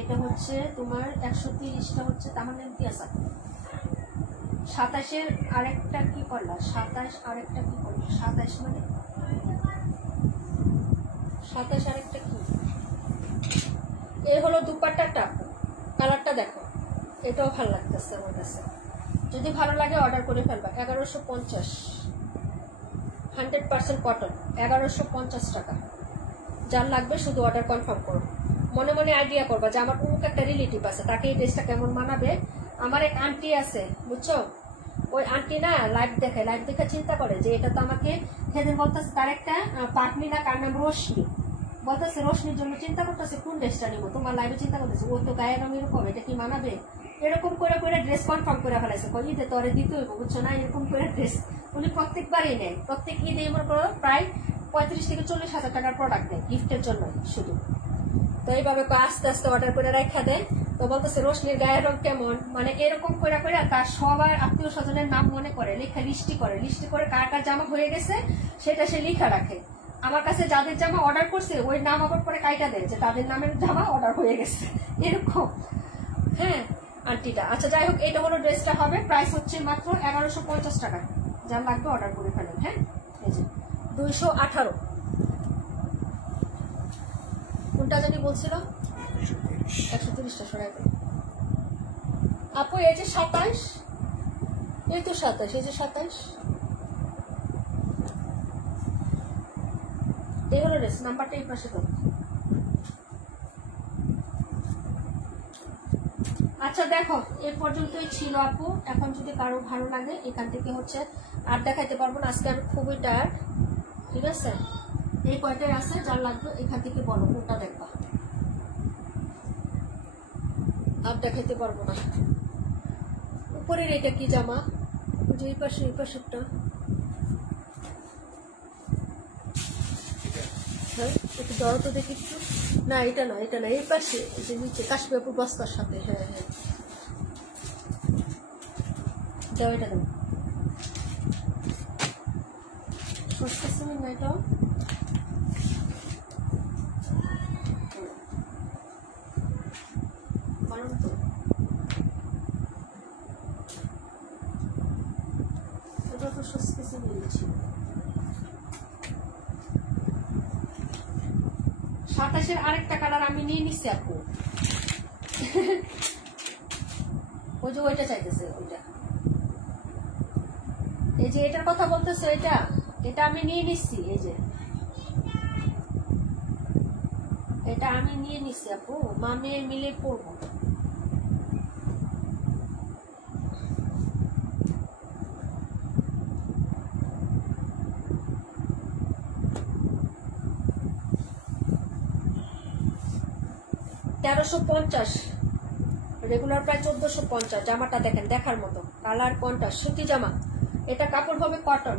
এটা হচ্ছে তোমার 130টা হচ্ছে তাহলে ইতিহাস। 27-এর আরেকটা কি করলা, 27 আরেকটা কি করলা, 27 মানে 27 আরেকটা কি। এই হলো দুপাট্টাটা, কালারটা দেখো, এটাও ভালো লাগতেছে আমার কাছে। যদি ভালো লাগে অর্ডার করে ফেলবা। 1150, 100% কটন, 1150 টাকা। যার লাগবে শুধু অর্ডার কনফার্ম করো। মনে মনে আইডিয়া করবা যে আমার অমুক একটা রিলেটিভ আছে, তাকে এই ড্রেসটা কেমন মানাবে। আমার এক আন্টি আছে বুঝছো, ওই আন্টি না লাইভ দেখে চিন্তা করে যে এটা তো আমাকে সেদিন বলতেছে তার একটা পাটনি না কার নাম রোশনি, বলতেছে রোশনির জন্য চিন্তা করতেছে কোন ড্রেসটা নিবো। তোমার লাইভে চিন্তা করতেছে ও তো গায়ের রঙ এরকম, এটা কি মানাবে। এরকম করে ড্রেস কনফার্ম করে ফেলাইছে, ঈদে তো ওরে দিতে হইব বুঝছো না। এরকম করে ড্রেস উনি প্রত্যেকবারই নেয়, প্রত্যেক ঈদে মনে করো প্রায় 35 থেকে 40 হাজার টাকার প্রোডাক্ট নেয় গিফটের জন্য শুধু। তো এইভাবে আস্তে আস্তে অর্ডার করে রাখা দেয়। তো বলতেছে রোশনির গায়ের রং কেমন, মানে এরকম করে তার সবার আত্মীয় স্বজনের নাম মনে করে লেখা লিস্টি করে কার কার জামা হয়ে গেছে সেটা সে লিখা রাখে। আমার কাছে যাদের জামা অর্ডার করছে ওই নাম আবার পরে কাইটা দেয় যে তাদের নামের জামা অর্ডার হয়ে গেছে এরকম। হ্যাঁ আন্টিটা, আচ্ছা যাই হোক, এটা হলো ড্রেসটা হবে। প্রাইস হচ্ছে মাত্র 1150 টাকা। যার লাগবে অর্ডার করে ফেলেন। হ্যাঁ এই যে 218, কোনটা জানি বলছিল 130টা সরাই করে আপু। এই যে 27, এই তো 27, এই যে 27, এই হলো ড্রেস নাম্বারটা এই পাশে তো। আচ্ছা দেখো এ পর্যন্তই ছিল আপু। এখন যদি কারো ভালো লাগে এখান থেকে হচ্ছে আর দেখাইতে পারবো না, আজকে আমি খুবই টায়ার্ড। ঠিক আছে, এই কয়টাই আছে, যার লাগবে এখান থেকে বলো কোনটা দেখবা, আর দেখাইতে পারবো না। উপরের এটা কি জামা, যে এই পাশেরটা, হ্যাঁ একটু ধরো তো দেখি একটু। না এটা না, এই পাশে যে নিচে কাশ্মীরপুর বস্তার সাথে। হ্যাঁ দাও, এটা দাও। সস্তা সিমেন্ট না এটাও, বানান তো এটা তো সস্তা সিমেন্ট ছিল। 27-এর আরেকটা কালার আমি নিয়ে নিচ্ছি আপু। ওই যে ওইটা চাইতেছে, ওইটা এই যে এটার কথা বলতেছে, এটা আমি নিয়ে নিচ্ছি। এই যে এটা আমি নিয়ে নিচ্ছি আপু, মামে মিলে পড়বো। $1350, রেগুলার প্রায় 1450। জামাটা দেখেন দেখার মতো, কালার কন্ট্রাস্ট, সুতি জামা। এটা কাপড় হবে কটন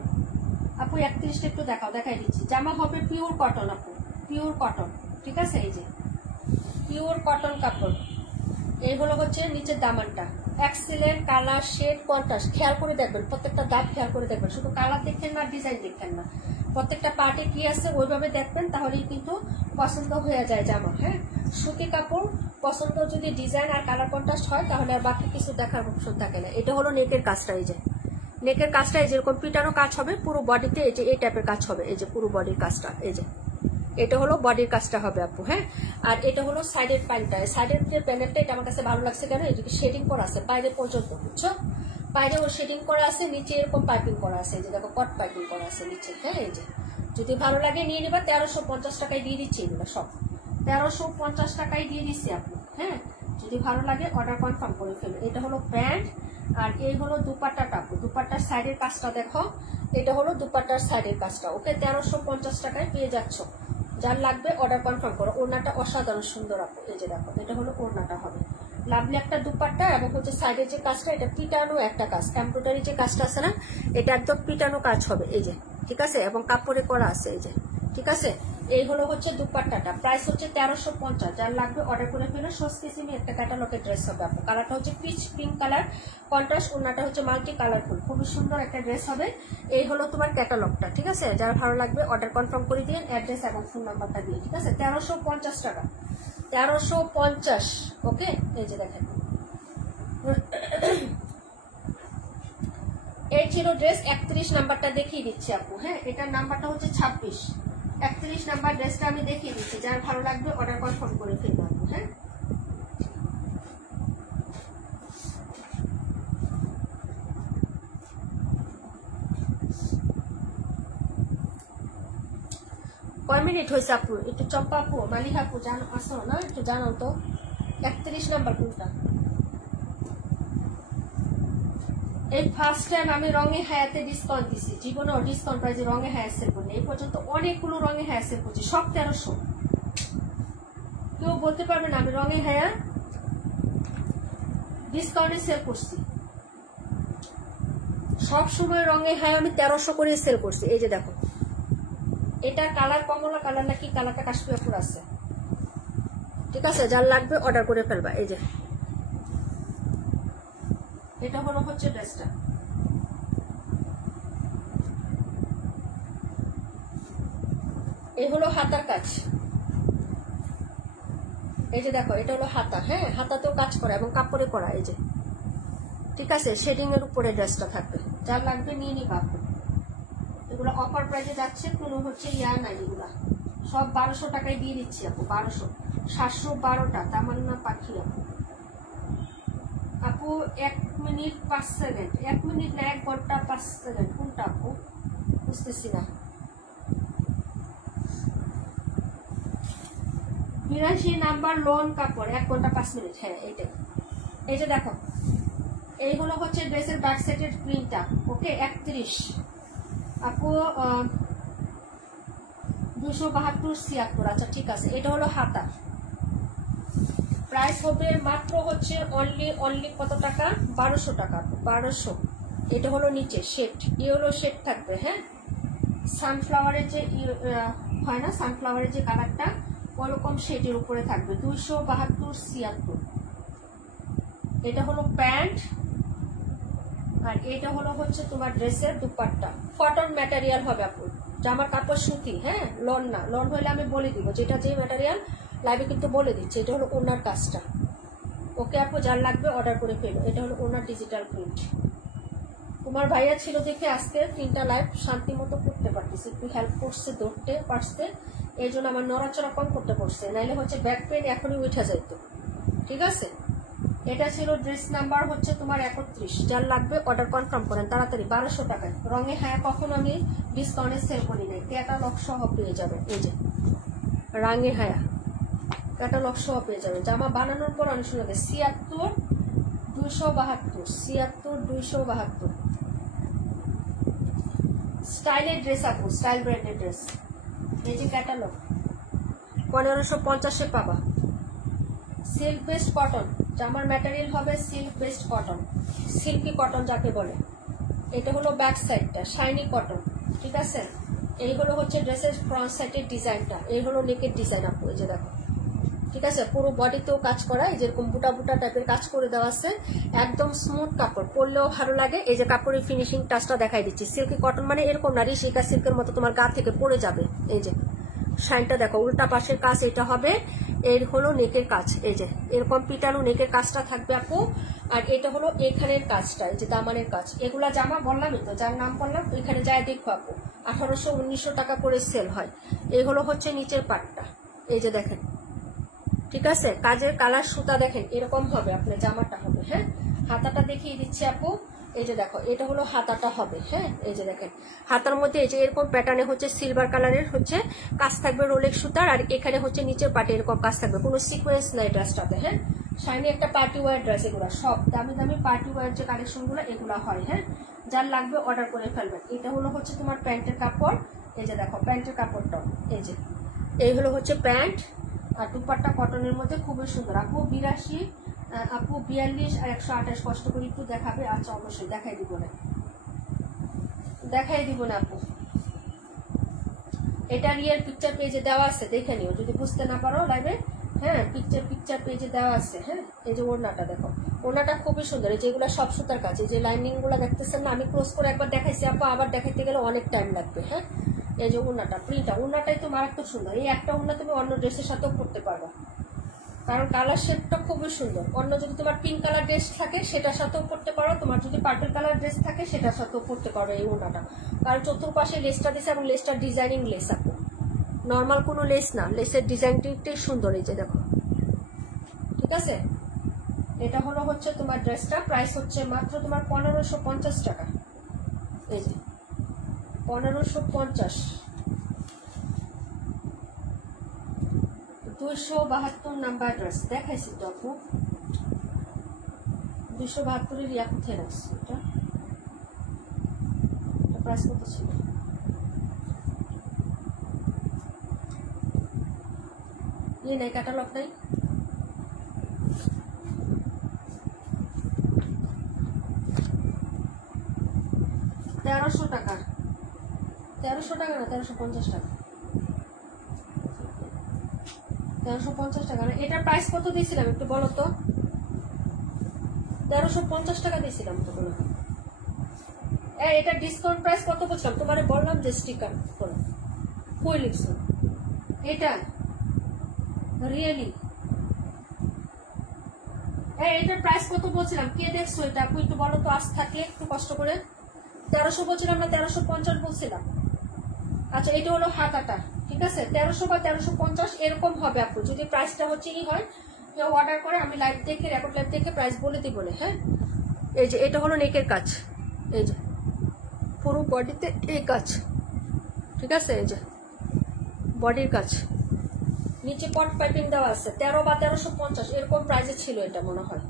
আপু। 31টা একটু দেখাই দিচ্ছি। জামা হবে পিওর কটন আপু, পিওর কটন। ঠিক আছে, এই যে পিওর কটন কাপড়। এইগুলো হচ্ছে নিচের দামানটা, এক্সিলেন্ট কালার শেড কন্ট্রাস্ট। খেয়াল করে দেখবেন, প্রত্যেকটা দাগ খেয়াল করে দেখবেন, শুধু কালার দেখেন না ডিজাইন দেখেন না, প্রত্যেকটা পার্টে কি আছে ওইভাবে দেখবেন, তাহলেই কিন্তু পছন্দ হয়ে যায় জামা। হ্যাঁ সুতি কাপড় পছন্দ যদি ডিজাইন আর কালার কন্ট্রাস্ট হয় তাহলে আর বাকি কিছু দেখার অপশন থাকে না। এটা হলো নেকের কাজটা, এই যে নেকের কাজটা যেরকম পিটানো কাজ হবে পুরো বডিতে, এই যে এই টাইপের কাজ হবে, এই যে পুরো বডির কাজটা, এই যে এটা হলো বডির কাজটা হবে আপু। হ্যাঁ আর এটা হলো সাইডের প্যান্টটা, সাইডের যে প্যানেলটা এটা আমার কাছে ভালো লাগছে কেন, এদিকে শেডিং করা আছে বাইরে পর্যন্ত, বুঝছো, বাইরে ও শেডিং করা আছে, নিচে এরকম পাইপিং করা আছে, এই যে দেখো কট পাইপিং করা আছে নিচে। হ্যাঁ এই যে যদি ভালো লাগে নিয়ে নিবা। 1350 টাকায় দিয়ে দিচ্ছি এগুলো সব, 1350 টাকায় দিয়ে দিচ্ছি আপনি। হ্যাঁ যদি ভালো লাগে অর্ডার কনফার্ম করে ফেলবে। এটা হলো প্যান্ট আর এই হলো দুপাট্টাটা আপু। দুপাট্টার সাইডের কাজটা দেখো, এটা হলো দুপাট্টার সাইডের কাজটা। ওকে 1350 টাকায় পেয়ে যাচ্ছ। যার লাগবে অর্ডার কনফার্ম করো। ওড়নাটা অসাধারণ সুন্দর আপু, এই যে দেখো এটা হলো ওড়নাটা হবে লাভলি একটা দুপাট্টা, এবং হচ্ছে সাইডের যে কাজটা এটা পিটানো একটা কাজ, এমব্রয়ডারি যে কাজটা আছে না এটা একদম পিটানো কাজ হবে, এই যে ঠিক আছে, এবং কাপড়ে করা আছে, এই যে ঠিক আছে। এই হলো হচ্ছে দুপাট্টাটা, প্রাইস হচ্ছে 1350। যার লাগবে অর্ডার করে ফেলে। সস্কিসিমি একটা ক্যাটালগের ড্রেস হবে আপু। কালারটা হচ্ছে পিচ পিঙ্ক কালার কন্ট্রাস্ট, ওড়নাটা হচ্ছে মাল্টি কালারফুল, খুবই সুন্দর একটা ড্রেস হবে। এই হলো তোমার ক্যাটালগটা, ঠিক আছে। যার ভালো লাগবে অর্ডার কনফার্ম করে দিন, অ্যাড্রেস এবং ফোন নাম্বারটা দিয়ে, ঠিক আছে। 1350 টাকা, 1350। ওকে এই যে দেখেন এই ছিল ড্রেস। 31 নাম্বারটা দেখিয়ে দিচ্ছি আপু। হ্যাঁ এটার নাম্বারটা হচ্ছে 26। 31 নাম্বার ড্রেসটা আমি দেখিয়ে দিচ্ছি। যার ভালো লাগবে অর্ডার কনফার্ম করে ফেলবো আপু। হ্যাঁ মিনিট হয়েছে আপু? একটু চম্পা আপু, মালিহা আপু জানো আসো না, একটু জানাও তো 31 নাম্বার কোনটা? এই ফার্স্ট টাইম আমি রঙে হায়াতে ডিসকাউন্ট দিছি, জীবনেও ডিসকাউন্ট প্রাইজে রঙে হায়া সেল করি। এই পর্যন্ত অনেকগুলো রঙে হায়া সেল করছি, সব 1300। কেউ বলতে পারবে না আমি রঙে হায়া ডিসকাউন্টে সেল করছি। সব সময় রঙে হায়া আমি 1300 করে সেল করছি। এই যে দেখো, এটা কালার কমলা কালার নাকি কালারটা কাশ্মীর ফুল আছে, ঠিক আছে? যার লাগবে অর্ডার করে ফেলবা। এই যে এটা হলো হচ্ছে ড্রেসটা। এই হলো হাতার কাজ। এই যে দেখো, এটা হলো হাতা। হ্যাঁ, হাতাতেও কাজ করা এবং কাপড়ে করা। এই যে, ঠিক আছে? শেডিং এর উপরে ড্রেসটা থাকবে। যার লাগবে নিয়ে নিবা। এগুলো অফার প্রাইসে যাচ্ছে, কোনো হচ্ছে ইয়া নাই। এগুলা সব 1200 টাকায় দিয়ে দিচ্ছি আপু। 1200, 712টা। তামান্না পাখি আপু। আপু 1 মিনিট 5 সেকেন্ড, 1 মিনিট না 1 ঘন্টা 5 সেকেন্ড, কোনটা আপু বুঝতেছি না। 82 নাম্বার লোন কাপড়, 1 ঘন্টা 5 মিনিট। হ্যাঁ, এইটাই। এই যে দেখো, এই হলো হচ্ছে ড্রেসের ব্যাক সাইডের প্রিন্টটা। ওকে, 31 আপু 272 76। আচ্ছা ঠিক আছে। এটা হলো হাতা। প্রাইস হবে মাত্র হচ্ছে অনলি কত টাকা? 1200 টাকা। 1200। এটা হলো নিচে শেড, হলো শেড থাকবে। হ্যাঁ, সানফ্লাওয়ারের যে হয় না, সানফ্লাওয়ারের যে কালারটা ওরকম শেডের উপরে থাকবে। 272 76। এটা হলো প্যান্ট, আর এটা হলো হচ্ছে তোমার ড্রেসের দুপাট্টা। কটন ম্যাটেরিয়াল হবে আপু, জামার কাপড় সুতি। হ্যাঁ, লন না। লন হলে আমি বলে দিব যেটা যে ম্যাটেরিয়াল লাইভে কিন্তু বলে দিচ্ছে। এটা হলো ওনার কাজটা। ওকে আপু, যার লাগবে অর্ডার করে ফেলো। এটা হলো ওনার ডিজিটাল প্রিন্ট। তোমার ভাইয়া ছিল দেখে আজকে 3টা লাইভ শান্তি মতো করতে পারতেছে, একটু হেল্প করছে, ধরতে পারছে। এই জন্য আমার নড়াচড়া কম করতে পারছে, নাইলে হচ্ছে ব্যাক পেন এখনই উঠে যাইতো। ঠিক আছে? এটা ছিল ড্রেস নাম্বার হচ্ছে তোমার 31। যার লাগবে অর্ডার কনফার্ম করেন তাড়াতাড়ি। 1200 টাকায় রঙে হ্যাঁ কখনো আমি ডিসকাউন্টে সেল করি নাই। ক্যাটালগ সহ পেয়ে যাবে। এই যে রঙে হ্যাঁ ক্যাটালগ সহ পেয়ে যাবে। জামা বানানোর পর অনেক সুন্দর। 76 272, 76 272। স্টাইলের ড্রেস আপু, স্টাইল ব্র্যান্ডের ড্রেস। এই যে ক্যাটালগ 1550-এ পাবা। সিল্ক বেস্ট কটন, জামার ম্যাটেরিয়াল হবে silk best cotton, silky cotton যাকে বলে। এটা হলো ব্যাক সাইডটা, শাইনি কটন। ঠিক আছে? এই হলো হচ্ছে ড্রেসের ফ্রন্ট সাইডের ডিজাইনটা। এই হলো নেকের ডিজাইন আপু। এই যে দেখো, ঠিক আছে? পুরো বডিতেও কাজ করা, যেরকম বুটা বুটা টাইপের কাজ করে দেওয়া আছে। একদম স্মুথ কাপড়, পরলেও ভালো লাগে। এই যে কাপড়ের ফিনিশিং টাচটা দেখাই দিচ্ছি। সিল্কি কটন মানে এরকম না ঋষিকা সিল্কের মতো তোমার গা থেকে পড়ে যাবে। এই যে শাইনটা দেখো, উল্টা পাশের কাজ এটা হবে। এর হলো নেকের কাজ। এই যে এরকম পিটানো নেকের কাজটা থাকবে আপু। আর এটা হলো এখানের কাজটা, এই যে দামানের কাজ। এগুলা জামা বললামই তো, যার নাম বললাম এখানে যায় দেখো আপু। 1800-1900 টাকা করে সেল হয়। এই হলো হচ্ছে নিচের পাটটা। এই যে দেখেন, ঠিক আছে? কাজের কালার সুতা দেখেন এরকম হবে আপনার জামাটা হবে। হ্যাঁ, হাতাটা দেখিয়ে দিচ্ছি আপু। এই যে দেখো, এটা হলো হাতাটা হবে। হ্যাঁ, এই যে দেখেন হাতার মধ্যে এই যে এরকম প্যাটার্নে হচ্ছে সিলভার কালারের হচ্ছে কাজ থাকবে রোলেক্স সুতার। আর এখানে হচ্ছে নিচের পাটে এরকম কাজ থাকবে, কোনো সিকোয়েন্স নাই ড্রেসটাতে। হ্যাঁ, শাইনি একটা পার্টি ওয়ার ড্রেস। এগুলো সব দামি দামি পার্টি ওয়ার যে কালেকশন গুলো এগুলো হয়। হ্যাঁ, যার লাগবে অর্ডার করে ফেলবেন। এটা হলো হচ্ছে তোমার প্যান্টের কাপড়। এই যে দেখো প্যান্টের কাপড়টা, এই যে এই হলো হচ্ছে প্যান্ট। আর দুপাট্টা কটনের মধ্যে খুবই সুন্দর আপু। 82, আপু 42 আর 128। কষ্ট করে একটু দেখাবে? আচ্ছা অবশ্যই দেখাই দিব না, দেখাই দিব না আপু। এটা রিয়েল পিকচার পেজে দেওয়া আছে, দেখে নিও যদি বুঝতে না পারো লাইভে। হ্যাঁ, পিকচার পেজে দেওয়া আছে। হ্যাঁ, এই যে ওড়নাটা দেখো, ওড়নাটা খুবই সুন্দর। এই যেগুলো সব সুতার কাছে, যে লাইনিং গুলো দেখতেছেন না, আমি ক্লোজ করে একবার দেখাইছি আপু, আবার দেখাইতে গেলে অনেক টাইম লাগবে। হ্যাঁ, এই যে ওড়নাটা, প্রিন্টটা, ওড়নাটাই তো মারাত্মক সুন্দর। এই একটা ওড়না তুমি অন্য ড্রেসের সাথেও পরতে পারবে, কারণ কালার শেডটা খুবই সুন্দর। অন্য যদি তোমার পিঙ্ক কালার ড্রেস থাকে সেটার সাথেও পরতে পারো, তোমার যদি পার্পল কালার ড্রেস থাকে সেটার সাথেও পরতে পারো এই ওড়নাটা। কারণ চতুর্পাশে লেসটা দিছে এবং লেসটা ডিজাইনিং লেস আপু, নর্মাল কোনো লেস না। লেসের ডিজাইনটাই সুন্দর। এই যে দেখো, ঠিক আছে? এটা হলো হচ্ছে তোমার ড্রেসটা। প্রাইস হচ্ছে মাত্র তোমার 1550 টাকা। এই যে 1550। 272 নাম্বার ড্রেস দেখাইছি তো আপু 272 ইয়া কোথায় রাখছি এটা প্রাইস কত ছিল ये नहीं कैटलॉग नहीं 1300 টাকা 1300 টাকা না 1350 টাকা 1350 টাকা না এটার প্রাইস কত দিয়েছিলাম একটু বলো তো 1350 টাকা দিয়েছিলাম তো বলো এটা ডিসকাউন্ট প্রাইস কত বলছিলাম তোমারে বললাম যে স্টিকার করো কই লিখছো এটা রিয়েলি এটার প্রাইস কত বলছিলাম কে দেখছো এটা আপনি একটু বলো তো আজ থাকে একটু কষ্ট করে 1300 বলছিলাম না 1350 বলছিলাম আচ্ছা এটা হলো হাতাটা ঠিক আছে 1300 বা 1350 এরকম হবে আপু যদি প্রাইসটা হচ্ছে কি হয় কেউ অর্ডার করে আমি লাইভ দেখে রেকর্ড লাইভ দেখে প্রাইস বলে দিই বলে হ্যাঁ এই যে এটা হলো নেকের কাজ এই যে পুরো বডিতে এই কাজ ঠিক আছে এই যে বডির কাজ নিচে পট পাইপিং দেওয়া আছে 13 বা 1350 এরকম প্রাইসে ছিল এটা মনে হয়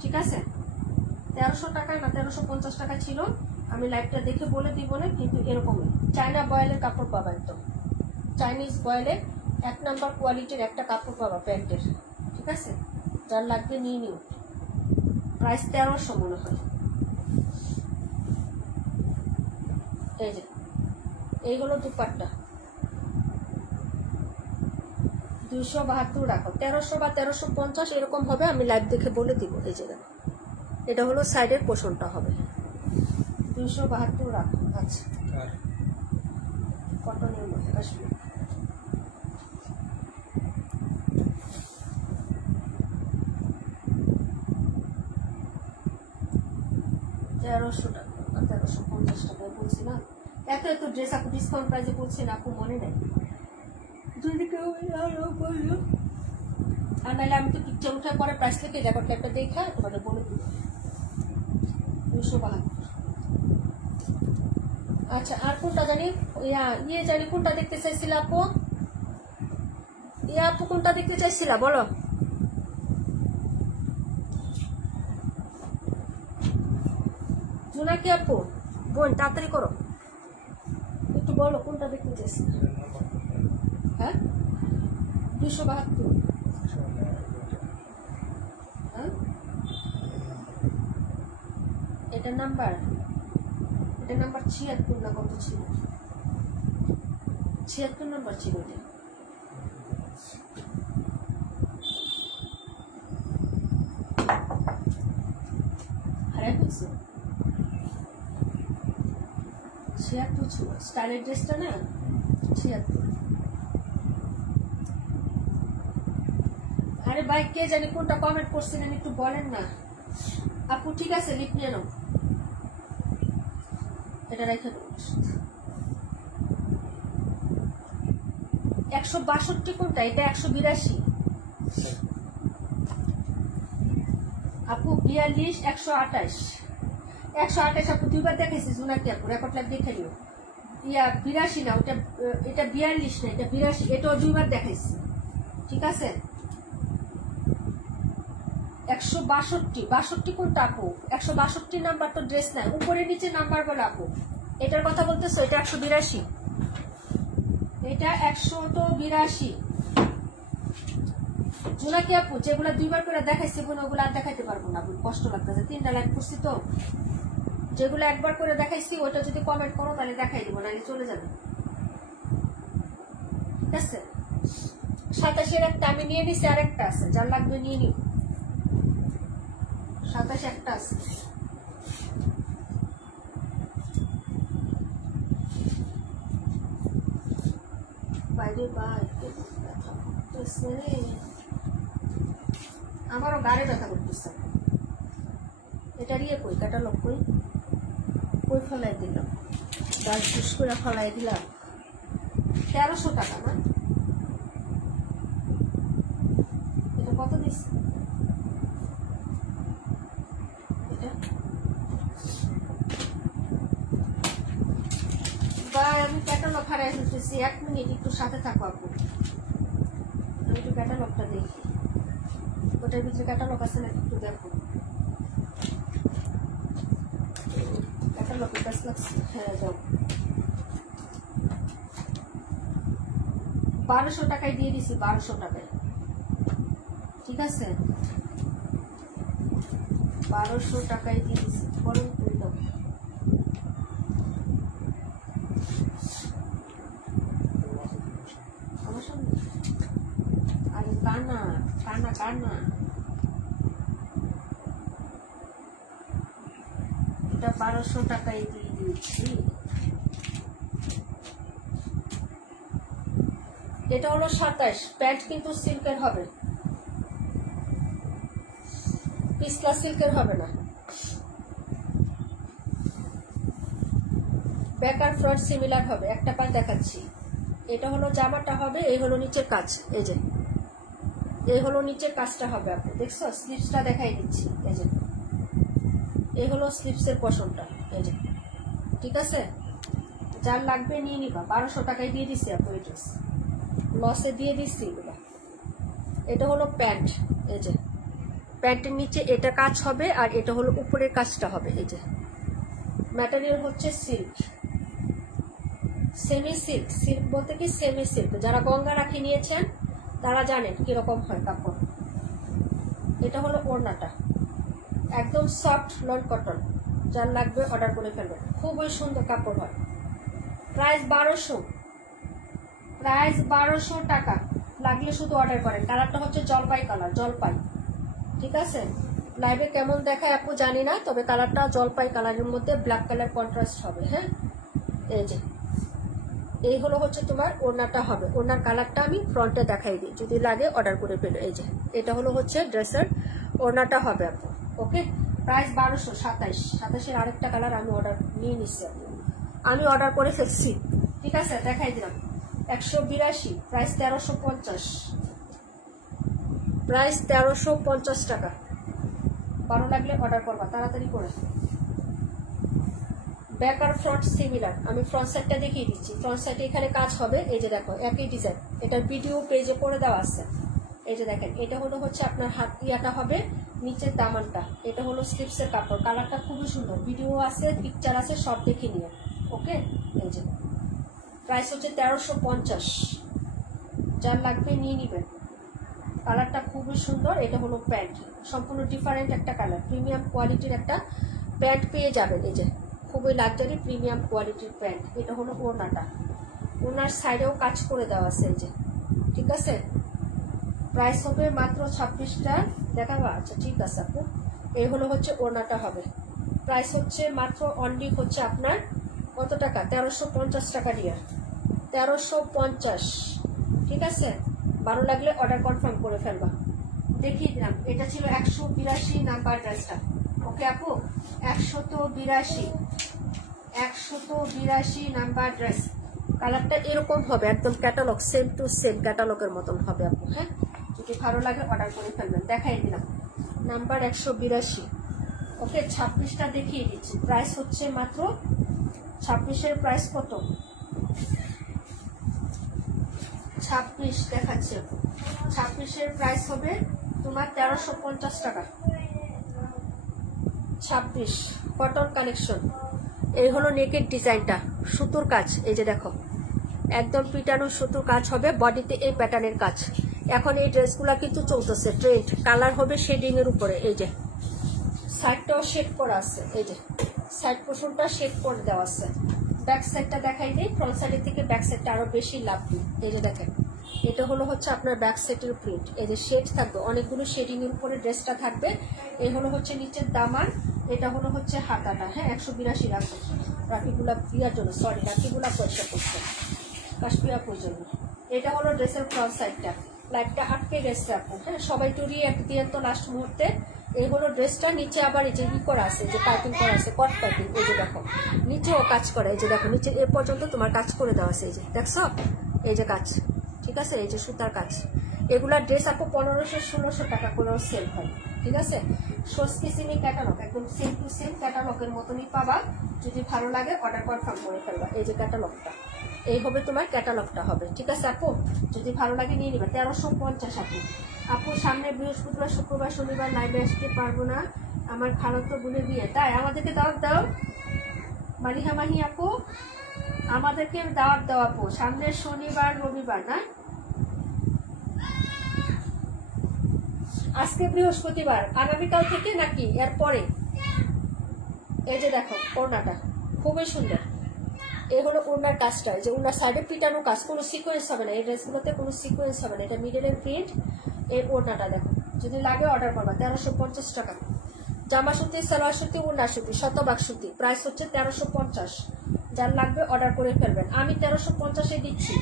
ঠিক আছে 1300 টাকা না 1350 টাকা ছিল আমি লাইভটা দেখে বলে দিব না কিন্তু এরকমই চায়না বয়েলের কাপড় পাবা একদম চাইনিজ বয়েলের 1 নাম্বার কোয়ালিটির একটা কাপড় পাবা প্যান্টের ঠিক আছে যার লাগবে নিয়ে নিও প্রাইস 1300 মনে হয় এই যে এই হলো দুপাট্টা 272 রাখো 1300 বা 1350 এরকম হবে আমি লাইভ দেখে বলে দিব এই যে এটা হলো সাইডের পোর্শনটা হবে 272 রাখো আচ্ছা কটনের মধ্যে আসবে $1300 টাকা 1350 টাকা বলছি না এত এত ড্রেস আপু ডিসকাউন্ট প্রাইসে বলছি না আপু মনে নেই যদি কেউ বললো আর নাহলে আমি তো পিকচার উঠার পরে প্রাইস থেকে রেকর্ড একটা দেখা তোমাদের বলে দিব 272 আচ্ছা আর কোনটা জানি ইয়ে জানি কোনটা দেখতে চাইছিলা আপু আপু কোনটা দেখতে চাইছিলা বলো জোনাকি আপু বোন তাড়াতাড়ি করো একটু বলো কোনটা দেখতে চাইছিলা হ্যাঁ 272 হ্যাঁ এটা নাম্বার 76 না কত ছিল 76 নাম্বার ছিল এটা হারাই ফেলছো 76 ছিল স্টাইলের ড্রেসটা না 76 আরে ভাই কে জানি কোনটা কমেন্ট করছিলেন একটু বলেন না আপু ঠিক আছে লিখ নিয়ে নাও এটা রেখে দেবো 162 কোনটা এটা 182 আপু 42 128 আপু দুইবার দেখেছি জোনাকি আপু রেকর্ড লাইভ দেখে নিও 82 না ওটা এটা 42 না এটা 82 এটাও দুইবার দেখাইছি ঠিক আছে 162 কোনটা আপু 162 নাম্বার তো ড্রেস নাই উপরে নিচে নাম্বার বলে আপু এটার কথা বলতেছো এটা 182 এটা 182 জোনাকি আপু যেগুলা দুইবার করে দেখাইছি ওগুলো আর দেখাইতে পারবো না কষ্ট লাগতেছে 3টা লাইভ করছি তো যেগুলো একবার করে দেখাইছি ওটা যদি কমেন্ট করো তাহলে দেখাই দিব নাহলে চলে যাবে ঠিক আছে 27 একটা আমি নিয়ে নিছি আর একটা আছে যার লাগবে নিয়ে নিও 27 একটা আছে বাইরে আমারও গাড়ি ব্যথা করতেছে এটার ইয়ে কই ক্যাটালগ কই ফলাই দিলাম গাছ জুস করে ফলাই দিলাম 1300 টাকা না এটা কত দিচ্ছে আমি ক্যাটালগ হারাই ফেলতেছি 1 মিনিট একটু সাথে থাকো আপু আমি ক্যাটালগটা দেখি, ওটার ভিতরে ক্যাটালগ আছে না একটু দেখো। ক্যাটালগ কাজ লাগছে, হ্যাঁ যাও। 1200 টাকায় দিয়ে দিছি, 1200 টাকায়, ঠিক আছে? 1200 টাকায় দিয়ে দিছি, বরং তুই দাও। আমার সামনে আরে কানা কানা কানা, এটা 1200 টাকায় দিয়ে দিচ্ছি। এটা হলো 27, প্যান্ট কিন্তু সিল্কের হবে, পিছলা সিল্কের হবে না। ব্যাক আর ফ্রন্ট সিমিলার হবে, একটা পা দেখাচ্ছি। এটা হলো জামাটা হবে, এই হলো নিচের কাজ, এই যে এই হলো নিচের কাজটা হবে। আপনি দেখছো স্লিপসটা দেখাই দিচ্ছি, এই যে এই হলো স্লিপসের পশনটা, এই যে, ঠিক আছে? যার লাগবে নিয়ে নিবা, 1200 টাকায় দিয়ে দিচ্ছি আপু, এই ড্রেস লসে দিয়ে দিচ্ছি এগুলো। এটা হলো প্যান্ট, এই যে প্যান্টের নিচে এটা কাজ হবে, আর এটা হলো উপরের কাজটা হবে। এই যে ম্যাটেরিয়াল হচ্ছে সিল্ক, সেমি সিল্ক। সিল্ক বলতে কি সেমি সিল্ক, যারা গঙ্গা রাখি নিয়েছেন তারা জানেন কিরকম হয় কাপড়। এটা হলো ওড়নাটা, একদম সফট লন কটন, যার লাগবে অর্ডার করে ফেলবেন, খুবই সুন্দর কাপড় হয়। প্রাইস 1200, প্রাইস 1200 টাকা, লাগলে শুধু অর্ডার করেন। কালারটা হচ্ছে জলপাই কালার, জলপাই, ঠিক আছে? লাইভে কেমন দেখায় আপু জানি না, তবে কালারটা জলপাই কালারের মধ্যে ব্ল্যাক কালার কন্ট্রাস্ট হবে। হ্যাঁ, এই যে এই হলো হচ্ছে তোমার ওড়নাটা হবে। ওড়নার কালারটা আমি ফ্রন্টে দেখাই দিই, যদি লাগে অর্ডার করে ফেলো। এই যে এটা হলো হচ্ছে ড্রেসের ওড়নাটা হবে আপু। ওকে, প্রাইস 1200। 27-এর আরেকটা কালার আমি অর্ডার নিয়ে নিচ্ছি আপু, আমি অর্ডার করে ফেলছি, ঠিক আছে? দেখাই দিলাম। 182, প্রাইস 1350, প্রাইস 1350 টাকা। ভালো লাগলে অর্ডার করবা, তাড়াতাড়ি করে। ব্যাক আর ফ্রন্ট সিমিলার, আমি ফ্রন্ট সাইডটা দেখিয়ে দিচ্ছি। ফ্রন্ট সাইডে এখানে কাজ হবে, এই যে দেখো একই ডিজাইন, এটার ভিডিও পেজে করে দেওয়া আছে। এই যে দেখেন, এটা হলো হচ্ছে আপনার হাত ইয়াটা হবে, নিচের দামানটা। এটা হলো স্লিপসের কাপড়, কালারটা খুবই সুন্দর, ভিডিও আছে, পিকচার আছে, সব দেখে নিয়ে। ওকে, এই যে প্রাইস হচ্ছে 1350, যার লাগবে নিয়ে নিবেন। কালারটা খুবই সুন্দর। এটা হলো প্যান্ট, সম্পূর্ণ ডিফারেন্ট একটা কালার, প্রিমিয়াম কোয়ালিটির একটা প্যান্ট পেয়ে যাবেন। এই যে খুবই লাক্সারি প্রিমিয়াম কোয়ালিটির প্যান্ট। এটা হলো ওড়নাটা, ওনার সাইডেও কাজ করে দেওয়া আছে, এই যে, ঠিক আছে? প্রাইস হবে মাত্র 26টা, দেখাবো? আচ্ছা ঠিক আছে আপু। এই হলো হচ্ছে ওড়নাটা হবে, প্রাইস হচ্ছে মাত্র অনলি হচ্ছে আপনার কত টাকা? 1350 টাকা দিয়ে, 1350, ঠিক আছে? ভালো লাগলে অর্ডার কনফার্ম করে ফেলবা। দেখিয়ে দিলাম, এটা ছিল 182 নাম্বার ড্রেসটা। ওকে আপু, 182 নাম্বার ড্রেস। কালারটা এরকম হবে, একদম ক্যাটালগ, সেম টু সেম ক্যাটালগের মতন হবে আপু। হ্যাঁ, যদি ভালো লাগে অর্ডার করে ফেলবেন। দেখাই দিলাম নাম্বার 182। ওকে, 26টা দেখিয়ে দিচ্ছি। প্রাইস হচ্ছে মাত্র 26-এর প্রাইস কত? 26 দেখাচ্ছে। 26-এর প্রাইস হবে তোমার 1350 টাকা। 26 কটন কালেকশন। এই হলো নেকের ডিজাইনটা, সুতোর কাজ, এই যে দেখো একদম পিটানো সুতোর কাজ হবে, বডিতে এই প্যাটার্নের কাজ। এখন এই ড্রেসগুলা কিন্তু চলতেছে ট্রেন্ড, কালার হবে শেডিং এর উপরে। এই যে সাইডটাও শেড করা আছে, এই যে সাইড পোর্শনটা শেড করে দেওয়া আছে। ব্যাক সাইডটা দেখাই দিই, ফ্রন্ট সাইডের থেকে ব্যাক সাইডটা আরো বেশি লাভলি। এই যে দেখেন, এটা হলো হচ্ছে আপনার ব্যাক সাইডের প্রিন্ট, এই যে শেড থাকবে, অনেকগুলো শেডিং এর উপরে ড্রেসটা থাকবে। এই হলো হচ্ছে নিচের দামান, এটা হলো হচ্ছে হাতাটা। হ্যাঁ, 182 রাখবো, রাখিগুলা প্রিয়ার জন্য, সরি রাখিগুলা পয়সা করছে কাশ্মীরা প্রয়োজন। এটা হলো ড্রেসের ফ্রন্ট সাইডটা, লাইটটা আটকে গেছে আপু। হ্যাঁ, সবাই টুরি এক দিয়ে তো লাস্ট মুহূর্তে। এই হলো ড্রেসটা, নিচে আবার এই যে ই করা আছে, যে পাইপিং করা আছে, কট পাইপিং। এই যে দেখো নিচেও কাজ করে, এই যে দেখো নিচে এ পর্যন্ত তোমার কাজ করে দেওয়া আছে। এই যে দেখছো, এই যে কাজ, ঠিক আছে? এই যে সুতার কাজ। এগুলার ড্রেস আপু 1500-1600 টাকা করেও সেল হয়, ঠিক আছে? সস্কিসিনি ক্যাটালগ, একদম সেম টু সেম ক্যাটালগের মতনই পাবা। যদি ভালো লাগে অর্ডার কনফার্ম করে ফেলবা। এই যে ক্যাটালগটা, এই হবে তোমার ক্যাটালগটা হবে, ঠিক আছে আপু? যদি ভালো লাগে নিয়ে নিবা। 1350 আপু। আপু সামনে বৃহস্পতিবার, শুক্রবার, শনিবার লাইভে আসতে পারবো না, আমার খালাতো বোনের বিয়ে। তাই আমাদেরকে দাওয়াত দাও মালিহা মাহি আপু, আমাদেরকে দাওয়াত দাও আপু, সামনের শনিবার রবিবার না, আজকে বৃহস্পতিবার, আগামীকাল থেকে নাকি এর পরে? এই যে দেখো ওড়নাটা খুবই সুন্দর, এই হলো ওড়নার কাজটা, যে ওড়নার সাইডে পিটানো কাজ, কোনো সিকোয়েন্স হবে না এই ড্রেসগুলোতে, কোনো সিকোয়েন্স হবে না, এটা মিডলের প্রিন্ট। এই ওড়নাটা দেখো, যদি লাগে অর্ডার করবা। 1350 টাকা। জামা সুতি, সালোয়ার সুতি, ওড়না সুতি, শতভাগ সুতি, প্রাইস হচ্ছে 1350। যার লাগবে অর্ডার করে ফেলবেন। আমি 1350-এ দিচ্ছি,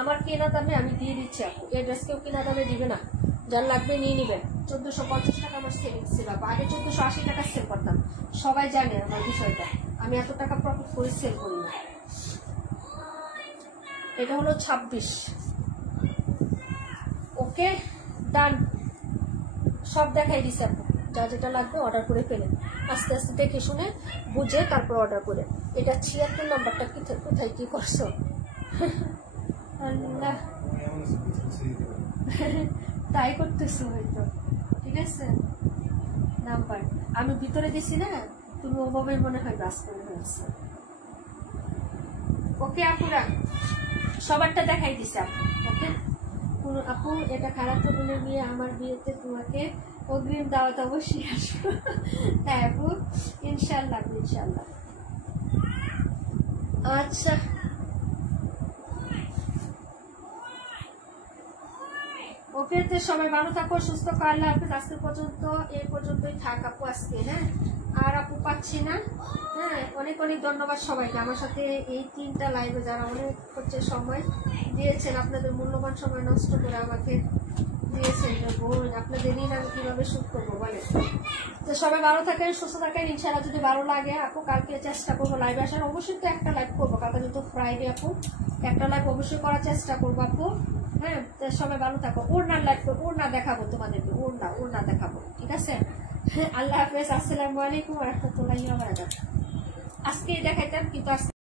আমার কেনা দামে আমি দিয়ে দিচ্ছি আপু, এই ড্রেস কেউ কেনা দামে দিবে না, যার লাগবে নিয়ে নিবেন। 1450 টাকা আমার সেলিং ছিল, আগে 1480 টাকা সেল করতাম, সবাই জানে আমার বিষয়টা, আমি এত টাকা প্রফিট করে সেল করি না। এটা হলো 26। ওকে ডান, সব দেখাই দিছে আপু, যা যেটা লাগবে অর্ডার করে ফেলেন, আস্তে আস্তে দেখে শুনে বুঝে তারপর অর্ডার করে। এটা 76 নাম্বারটা কোথায় কি করছো? আল্লাহ, তাই করতেছো হয়তো, ঠিক আছে। নাম্বার আমি ভিতরে দিছি না, তুমি ওভাবে মনে হয় বাস করে হয়েছে। ওকে আপুরা, সবারটা দেখাই দিছে আপু। ওকে আপু, এটা খারাপ বলে বিয়ে, আমার বিয়েতে তোমাকে অগ্রিম দাওয়াত অবশ্যই আসবো। হ্যাঁ আপু, ইনশাল্লাহ ইনশাল্লাহ। আচ্ছা ওকে, তো সবাই ভালো থাকো, সুস্থ থাকো, আল্লাহ হাফেজ। আজকে পর্যন্ত এই পর্যন্তই থাক আপু আজকে, হ্যাঁ আর আপু পাচ্ছি না। হ্যাঁ, অনেক অনেক ধন্যবাদ সবাইকে আমার সাথে এই 3টা লাইভে যারা অনেক হচ্ছে সময় দিয়েছেন, আপনাদের মূল্যবান সময় নষ্ট করে আমাকে দিয়েছেন। বোন, আপনাদের ঋণ আমি কিভাবে শোধ করবো বলে। তো সবাই ভালো থাকেন, সুস্থ থাকেন, ইনশাআল্লাহ। যদি ভালো লাগে আপু, কালকে চেষ্টা করবো লাইভে আসার, অবশ্যই তো একটা লাইভ করবো, কালকে যেহেতু ফ্রাইডে আপু, একটা লাইভ অবশ্যই করার চেষ্টা করবো আপু। হ্যাঁ, সবাই ভালো থাকো। ওড়নার লাইভ করবো, ওড়না দেখাবো তোমাদেরকে, ওড়না দেখাবো, ঠিক আছে। আল্লাহ হাফেজ, আসসালামু আলাইকুম ওয়া রাহমাতুল্লাহি ওয়া বারাকাতুহু। আজকে দেখাইতাম কিন্তু